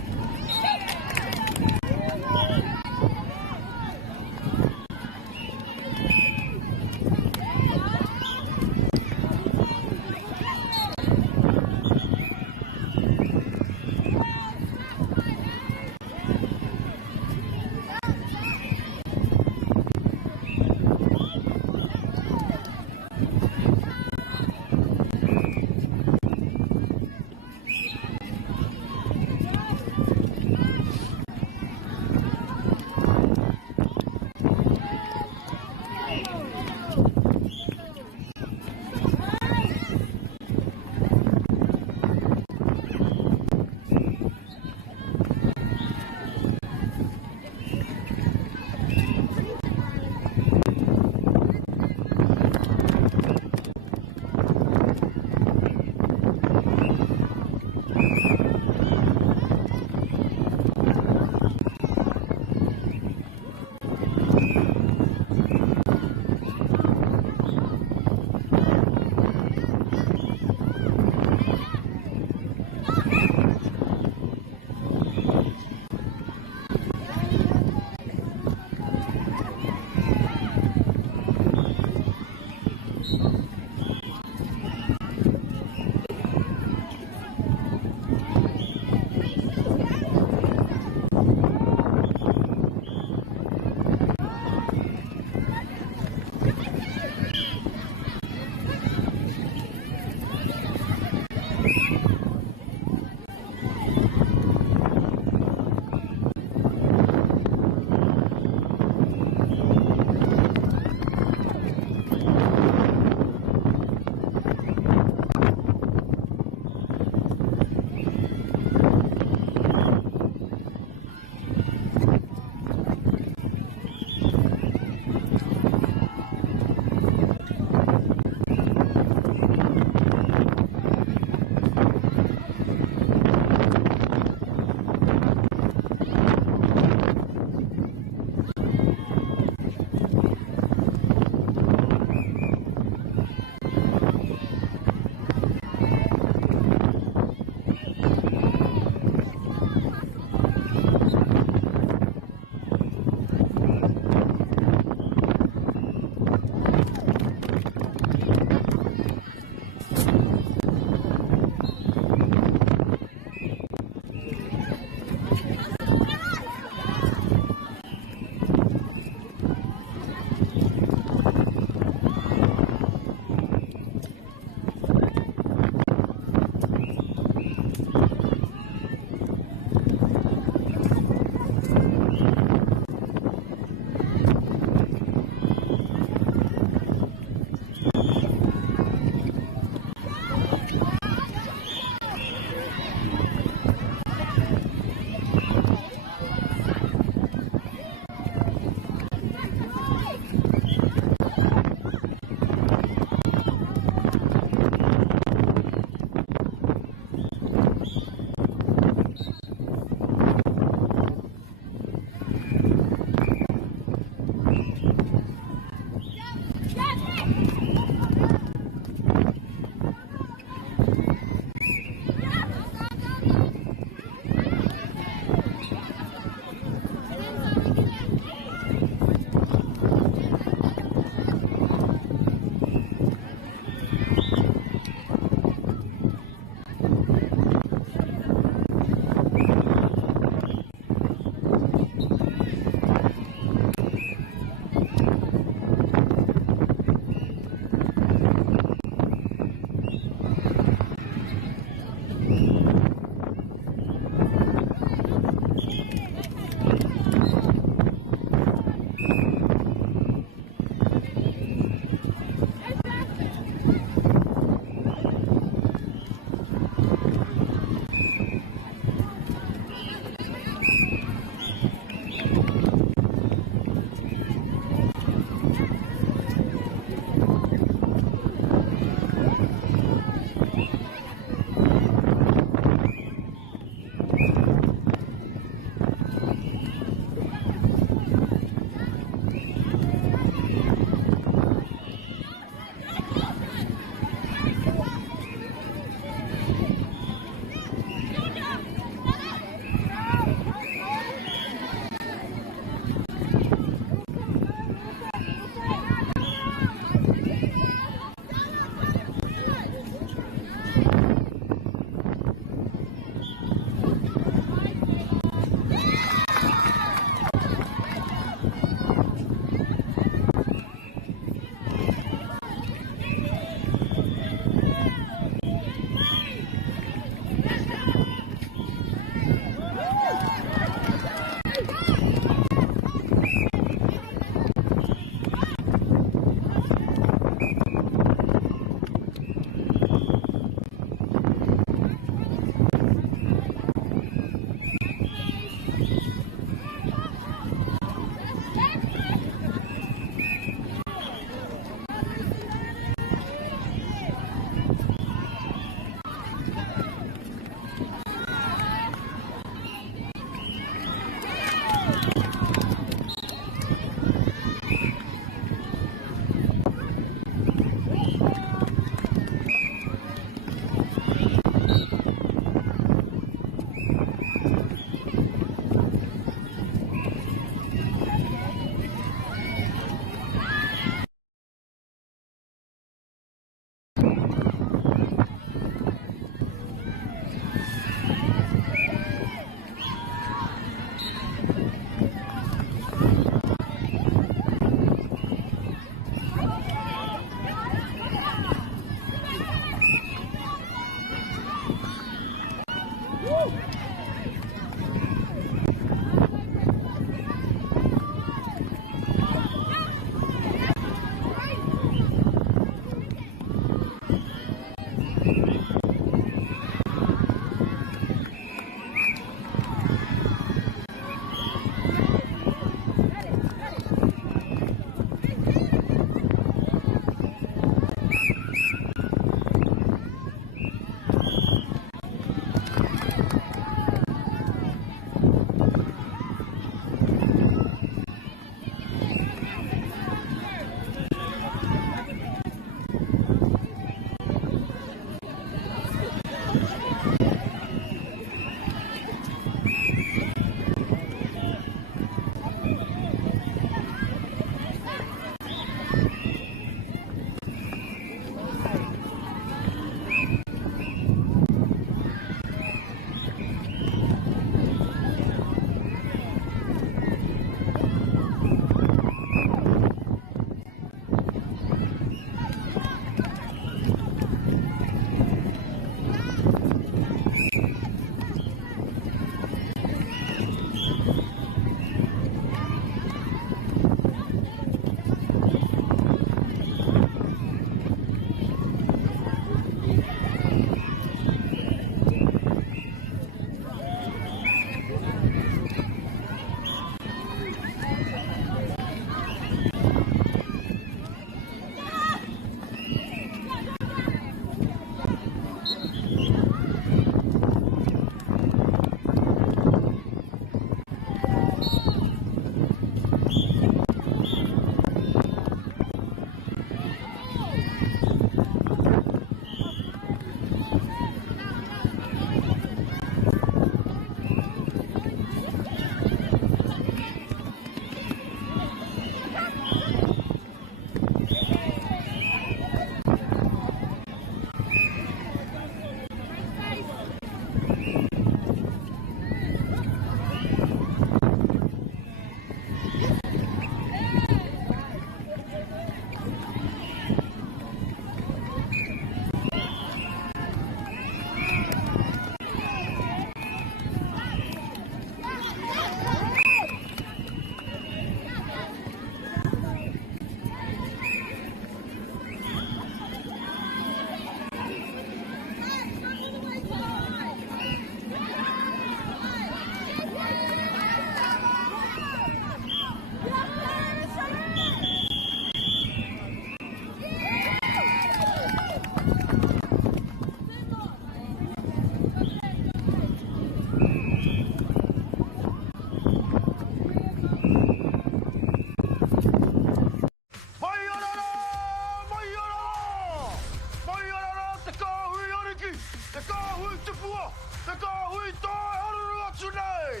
Te kāhui tupua! Te kāhui tae haruru atu nei!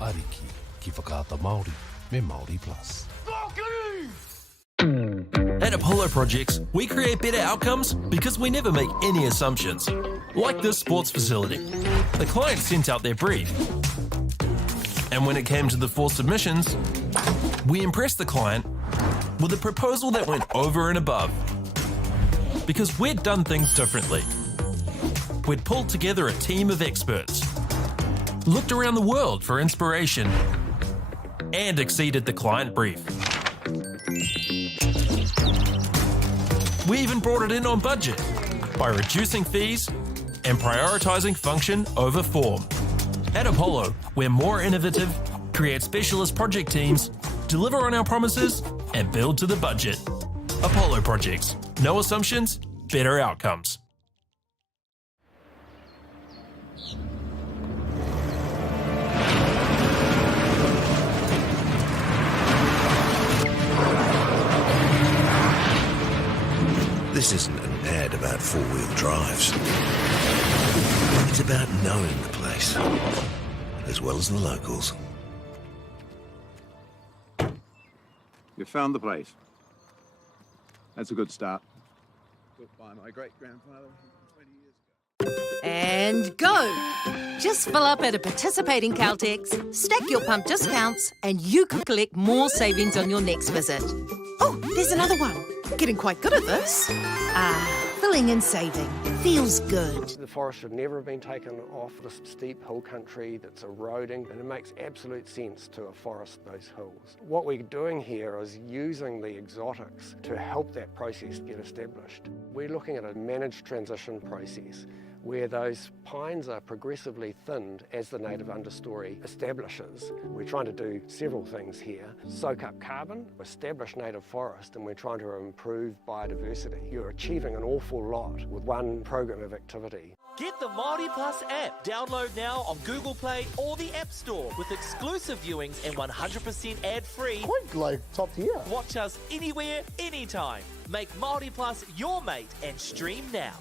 Ariki, ki whakaata Māori, me Māori Plus. Kākiri! At Apollo Projects, we create better outcomes because we never make any assumptions. Like this sports facility. The client sent out their brief. And when it came to the 4 submissions, we impressed the client with a proposal that went over and above. Because we'd done things differently. We'd pulled together a team of experts, looked around the world for inspiration, and exceeded the client brief. We even brought it in on budget by reducing fees and prioritising function over form. At Apollo, we're more innovative, create specialist project teams, deliver on our promises, and build to the budget. Apollo Projects. No assumptions, better outcomes. This isn't an ad about four-wheel drives. It's about knowing the place, as well as the locals. You found the place. That's a good start. Built by my great-grandfather 20 years ago. And go! Just fill up at a participating Caltex, stack your pump discounts, and you could collect more savings on your next visit. Oh, there's another one. Getting quite good at this. Filling and saving. Feels good. The forest should never have been taken off this steep hill country that's eroding, and it makes absolute sense to afforest those hills. What we're doing here is using the exotics to help that process get established. We're looking at a managed transition process where those pines are progressively thinned as the native understory establishes. We're trying to do several things here. Soak up carbon, establish native forest, and we're trying to improve biodiversity. You're achieving an awful lot with one program of activity. Get the Māori Plus app. Download now on Google Play or the App Store with exclusive viewings and 100% ad-free. Quite like top tier. Watch us anywhere, anytime. Make Māori Plus your mate and stream now.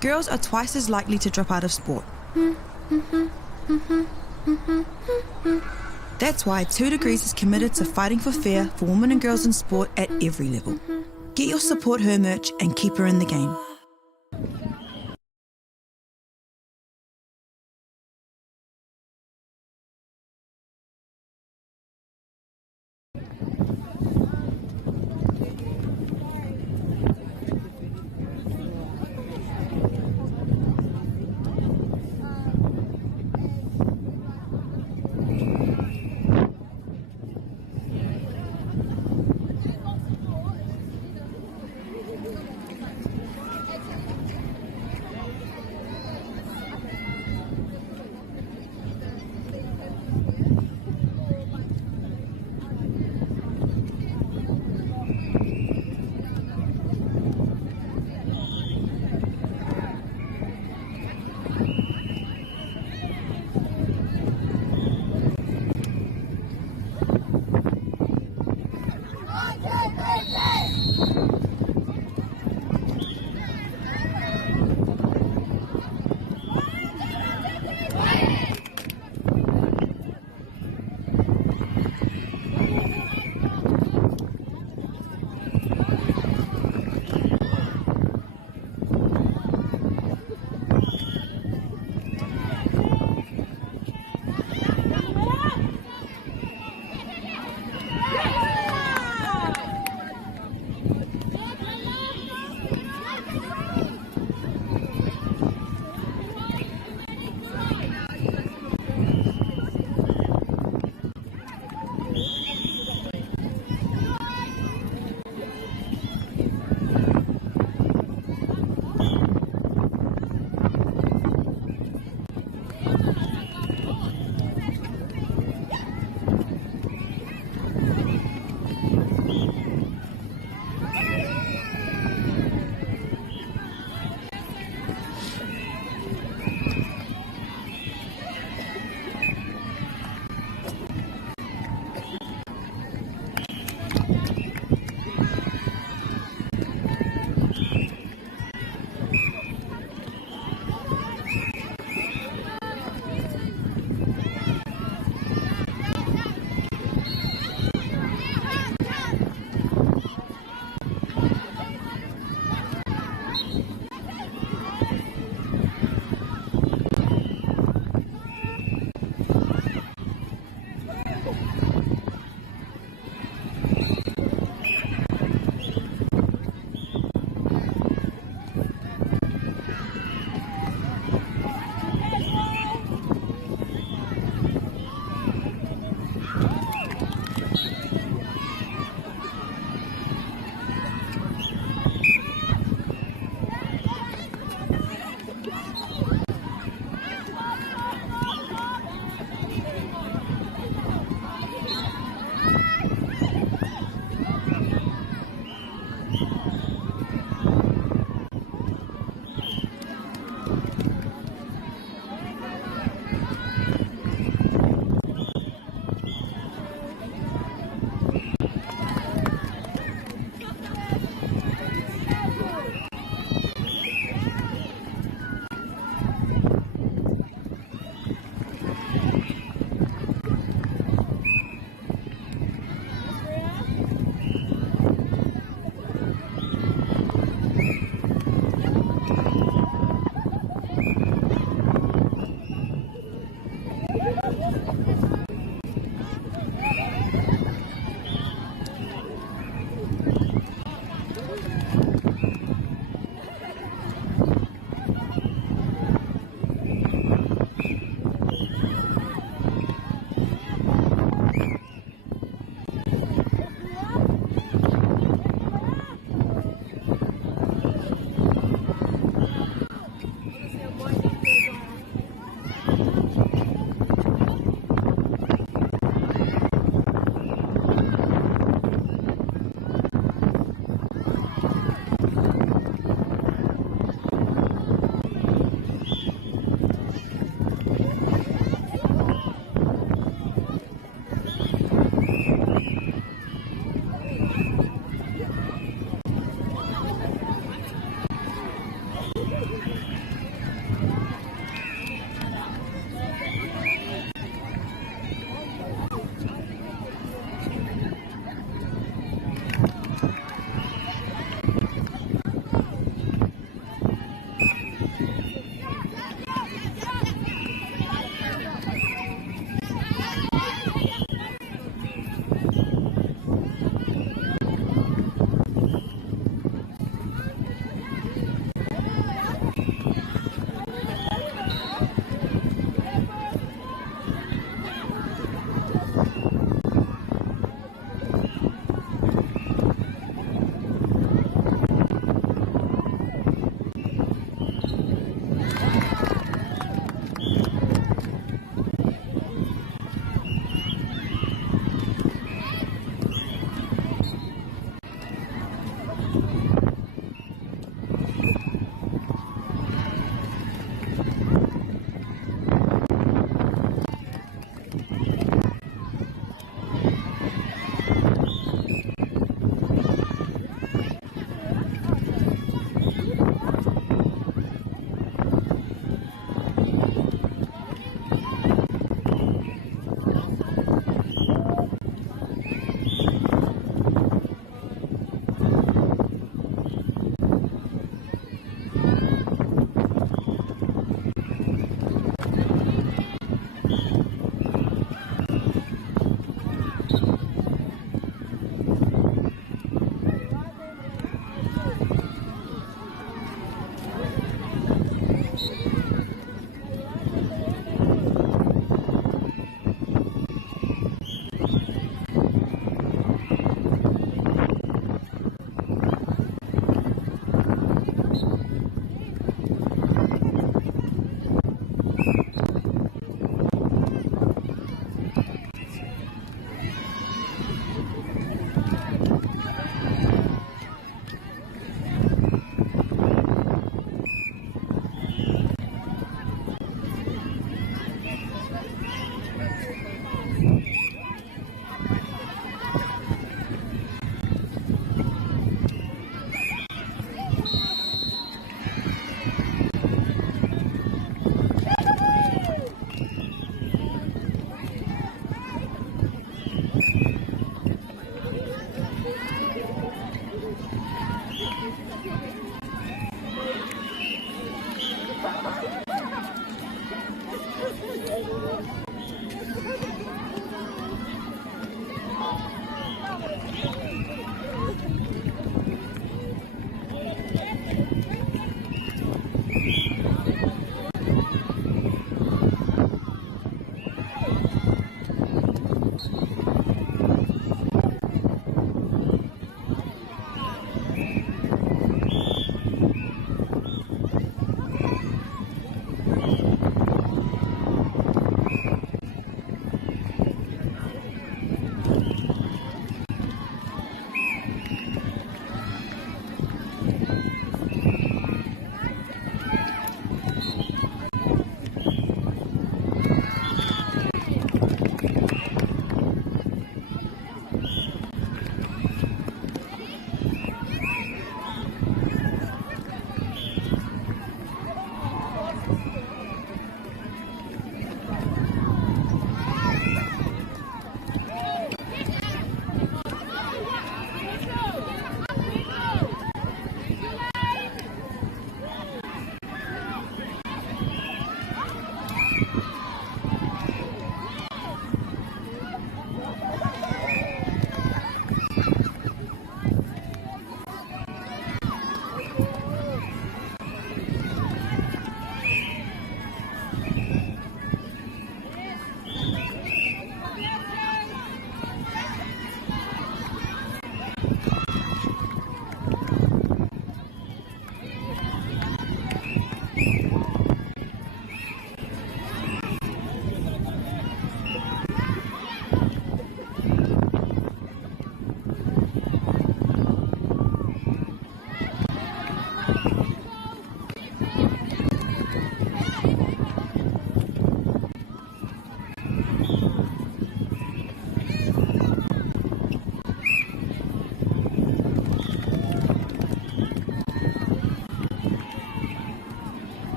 girls are twice as likely to drop out of sport. That's why 2 Degrees is committed to fighting for fair for women and girls in sport at every level. Get your Support Her merch and keep her in the game.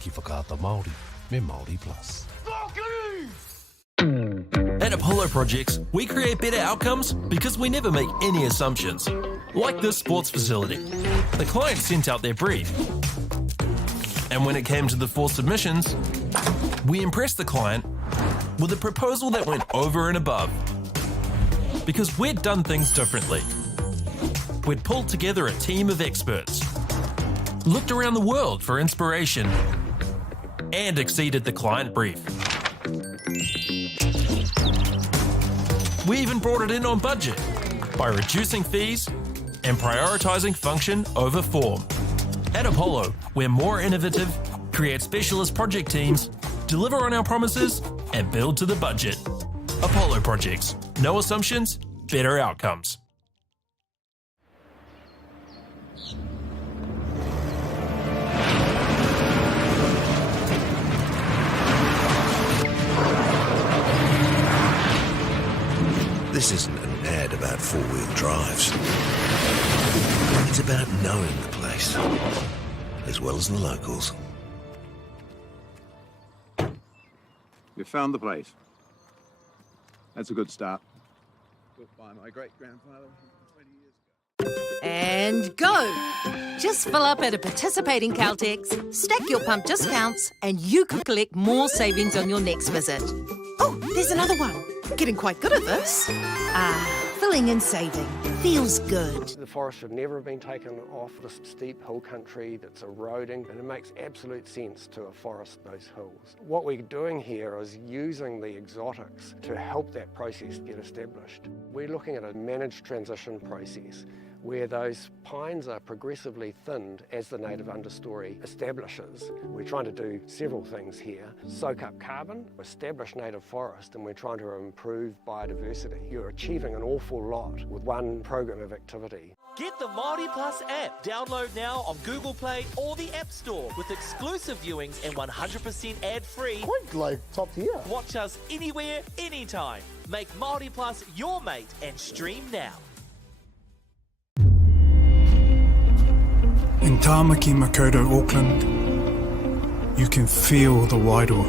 Ki whakaata Māori, me Māori Plus. At Apollo Projects, we create better outcomes because we never make any assumptions. Like this sports facility. The client sent out their brief. And when it came to the 4 submissions, we impressed the client with a proposal that went over and above. Because we'd done things differently. We'd pulled together a team of experts, looked around the world for inspiration, and exceeded the client brief. We even brought it in on budget by reducing fees and prioritising function over form. At Apollo, we're more innovative, create specialist project teams, deliver on our promises, and build to the budget. Apollo Projects. No assumptions, better outcomes. This isn't an ad about 4-wheel drives. It's about knowing the place, as well as the locals. You found the place. That's a good start. Built by my great-grandfather 20 years ago. And go! Just fill up at a participating Caltex, stack your pump discounts, and you could collect more savings on your next visit. Oh, there's another one. Getting quite good at this. Filling and saving. Feels good. The forest should never have been taken off this steep hill country that's eroding, and it makes absolute sense to afforest those hills. What we're doing here is using the exotics to help that process get established. We're looking at a managed transition process where those pines are progressively thinned as the native understory establishes. We're trying to do several things here. Soak up carbon, establish native forest, and we're trying to improve biodiversity. You're achieving an awful lot with one program of activity. Get the Māori Plus app. Download now on Google Play or the App Store with exclusive viewings and 100% ad-free. Quite like top tier. Watch us anywhere, anytime. Make Māori Plus your mate and stream now. In Tāmaki Makaurau, Auckland, you can feel the wairoa.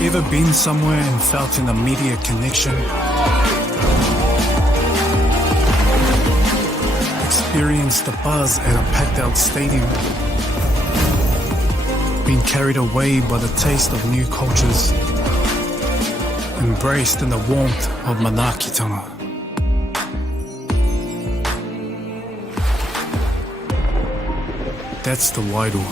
Ever been somewhere and felt an immediate connection? Experienced the buzz at a packed-out stadium? Been carried away by the taste of new cultures? Embraced in the warmth of Manaakitanga? That's the wairoa.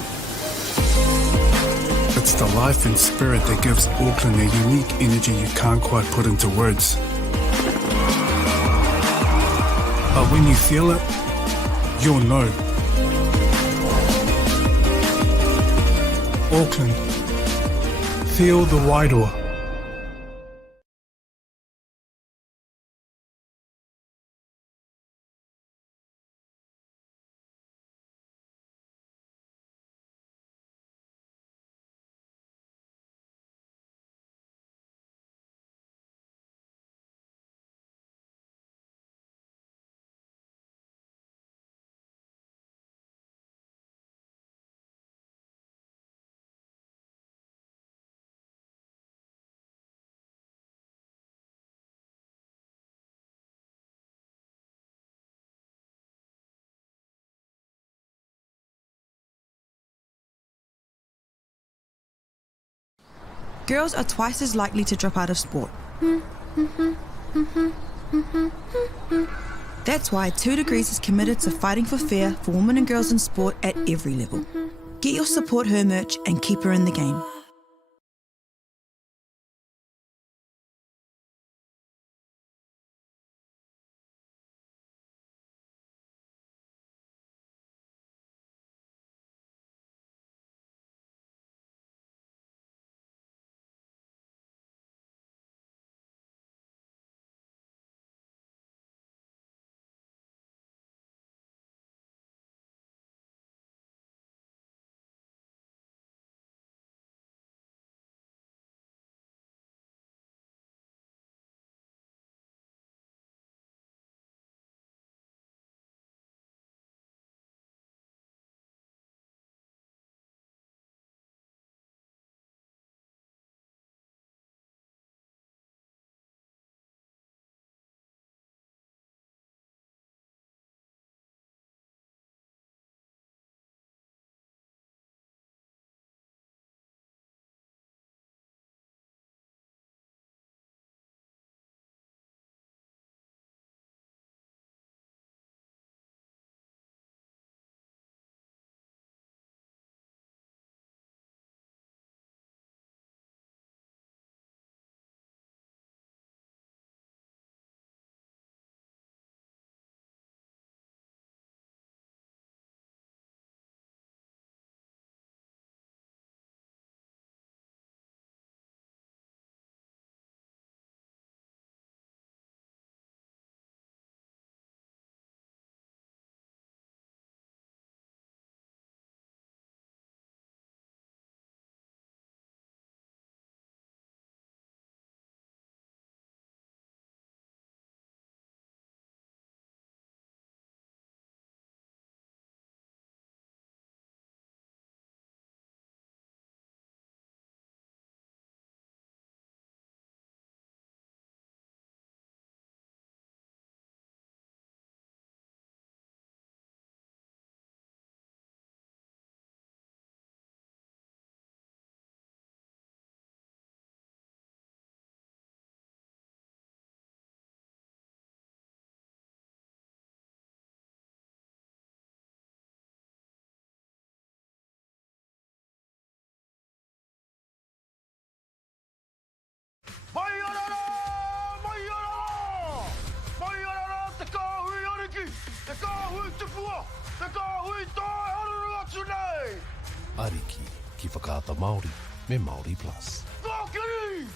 It's the life and spirit that gives Auckland a unique energy you can't quite put into words. But when you feel it, you'll know. Auckland, feel the wairoa. Girls are twice as likely to drop out of sport. That's why 2 Degrees is committed to fighting for fair for women and girls in sport at every level. Get your Support Her merch and keep her in the game. Te kahui toi haruru atu nei! Ariki ki whakaata Māori me Māori Plus. Whakiri!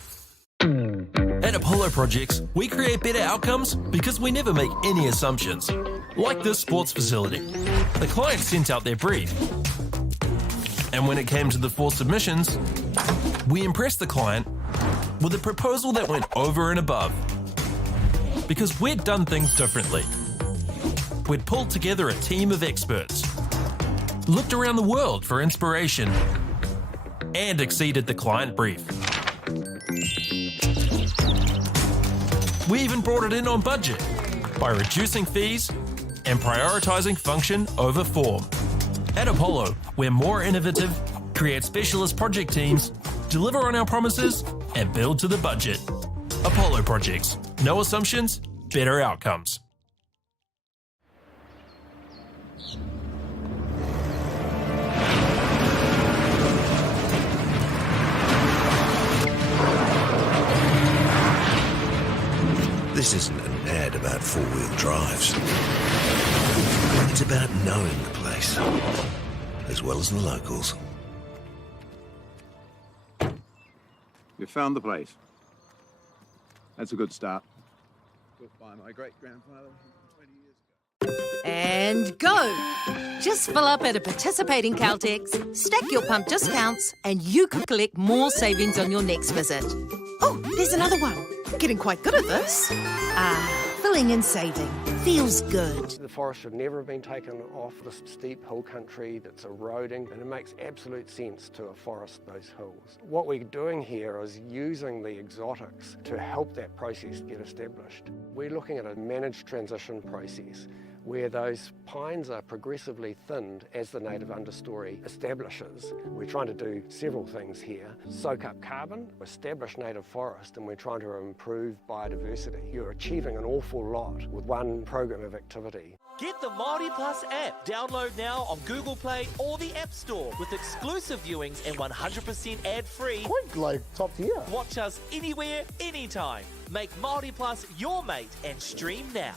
At Apollo Projects, we create better outcomes because we never make any assumptions. Like this sports facility. The client sent out their brief. And when it came to the 4 submissions, we impressed the client with a proposal that went over and above. Because we'd done things differently. We'd pulled together a team of experts, looked around the world for inspiration, and exceeded the client brief. We even brought it in on budget by reducing fees and prioritising function over form. At Apollo, we're more innovative, create specialist project teams, deliver on our promises, and build to the budget. Apollo Projects. No assumptions, better outcomes. This isn't an ad about four-wheel drives. It's about knowing the place, as well as the locals. You found the place. That's a good start. Built by my great-grandfather 20 years ago. And go! Just fill up at a participating Caltex, stack your pump discounts, and you could collect more savings on your next visit. Oh, there's another one. Getting quite good at this. Filling and saving. Feels good. The forest should never have been taken off this steep hill country that's eroding, and it makes absolute sense to afforest those hills. What we're doing here is using the exotics to help that process get established. We're looking at a managed transition process where those pines are progressively thinned as the native understory establishes. We're trying to do several things here. Soak up carbon, establish native forest, and we're trying to improve biodiversity. You're achieving an awful lot with one program of activity. Get the Māori Plus app. Download now on Google Play or the App Store with exclusive viewings and 100% ad-free. Quite like top tier. Watch us anywhere, anytime. Make Māori Plus your mate and stream now.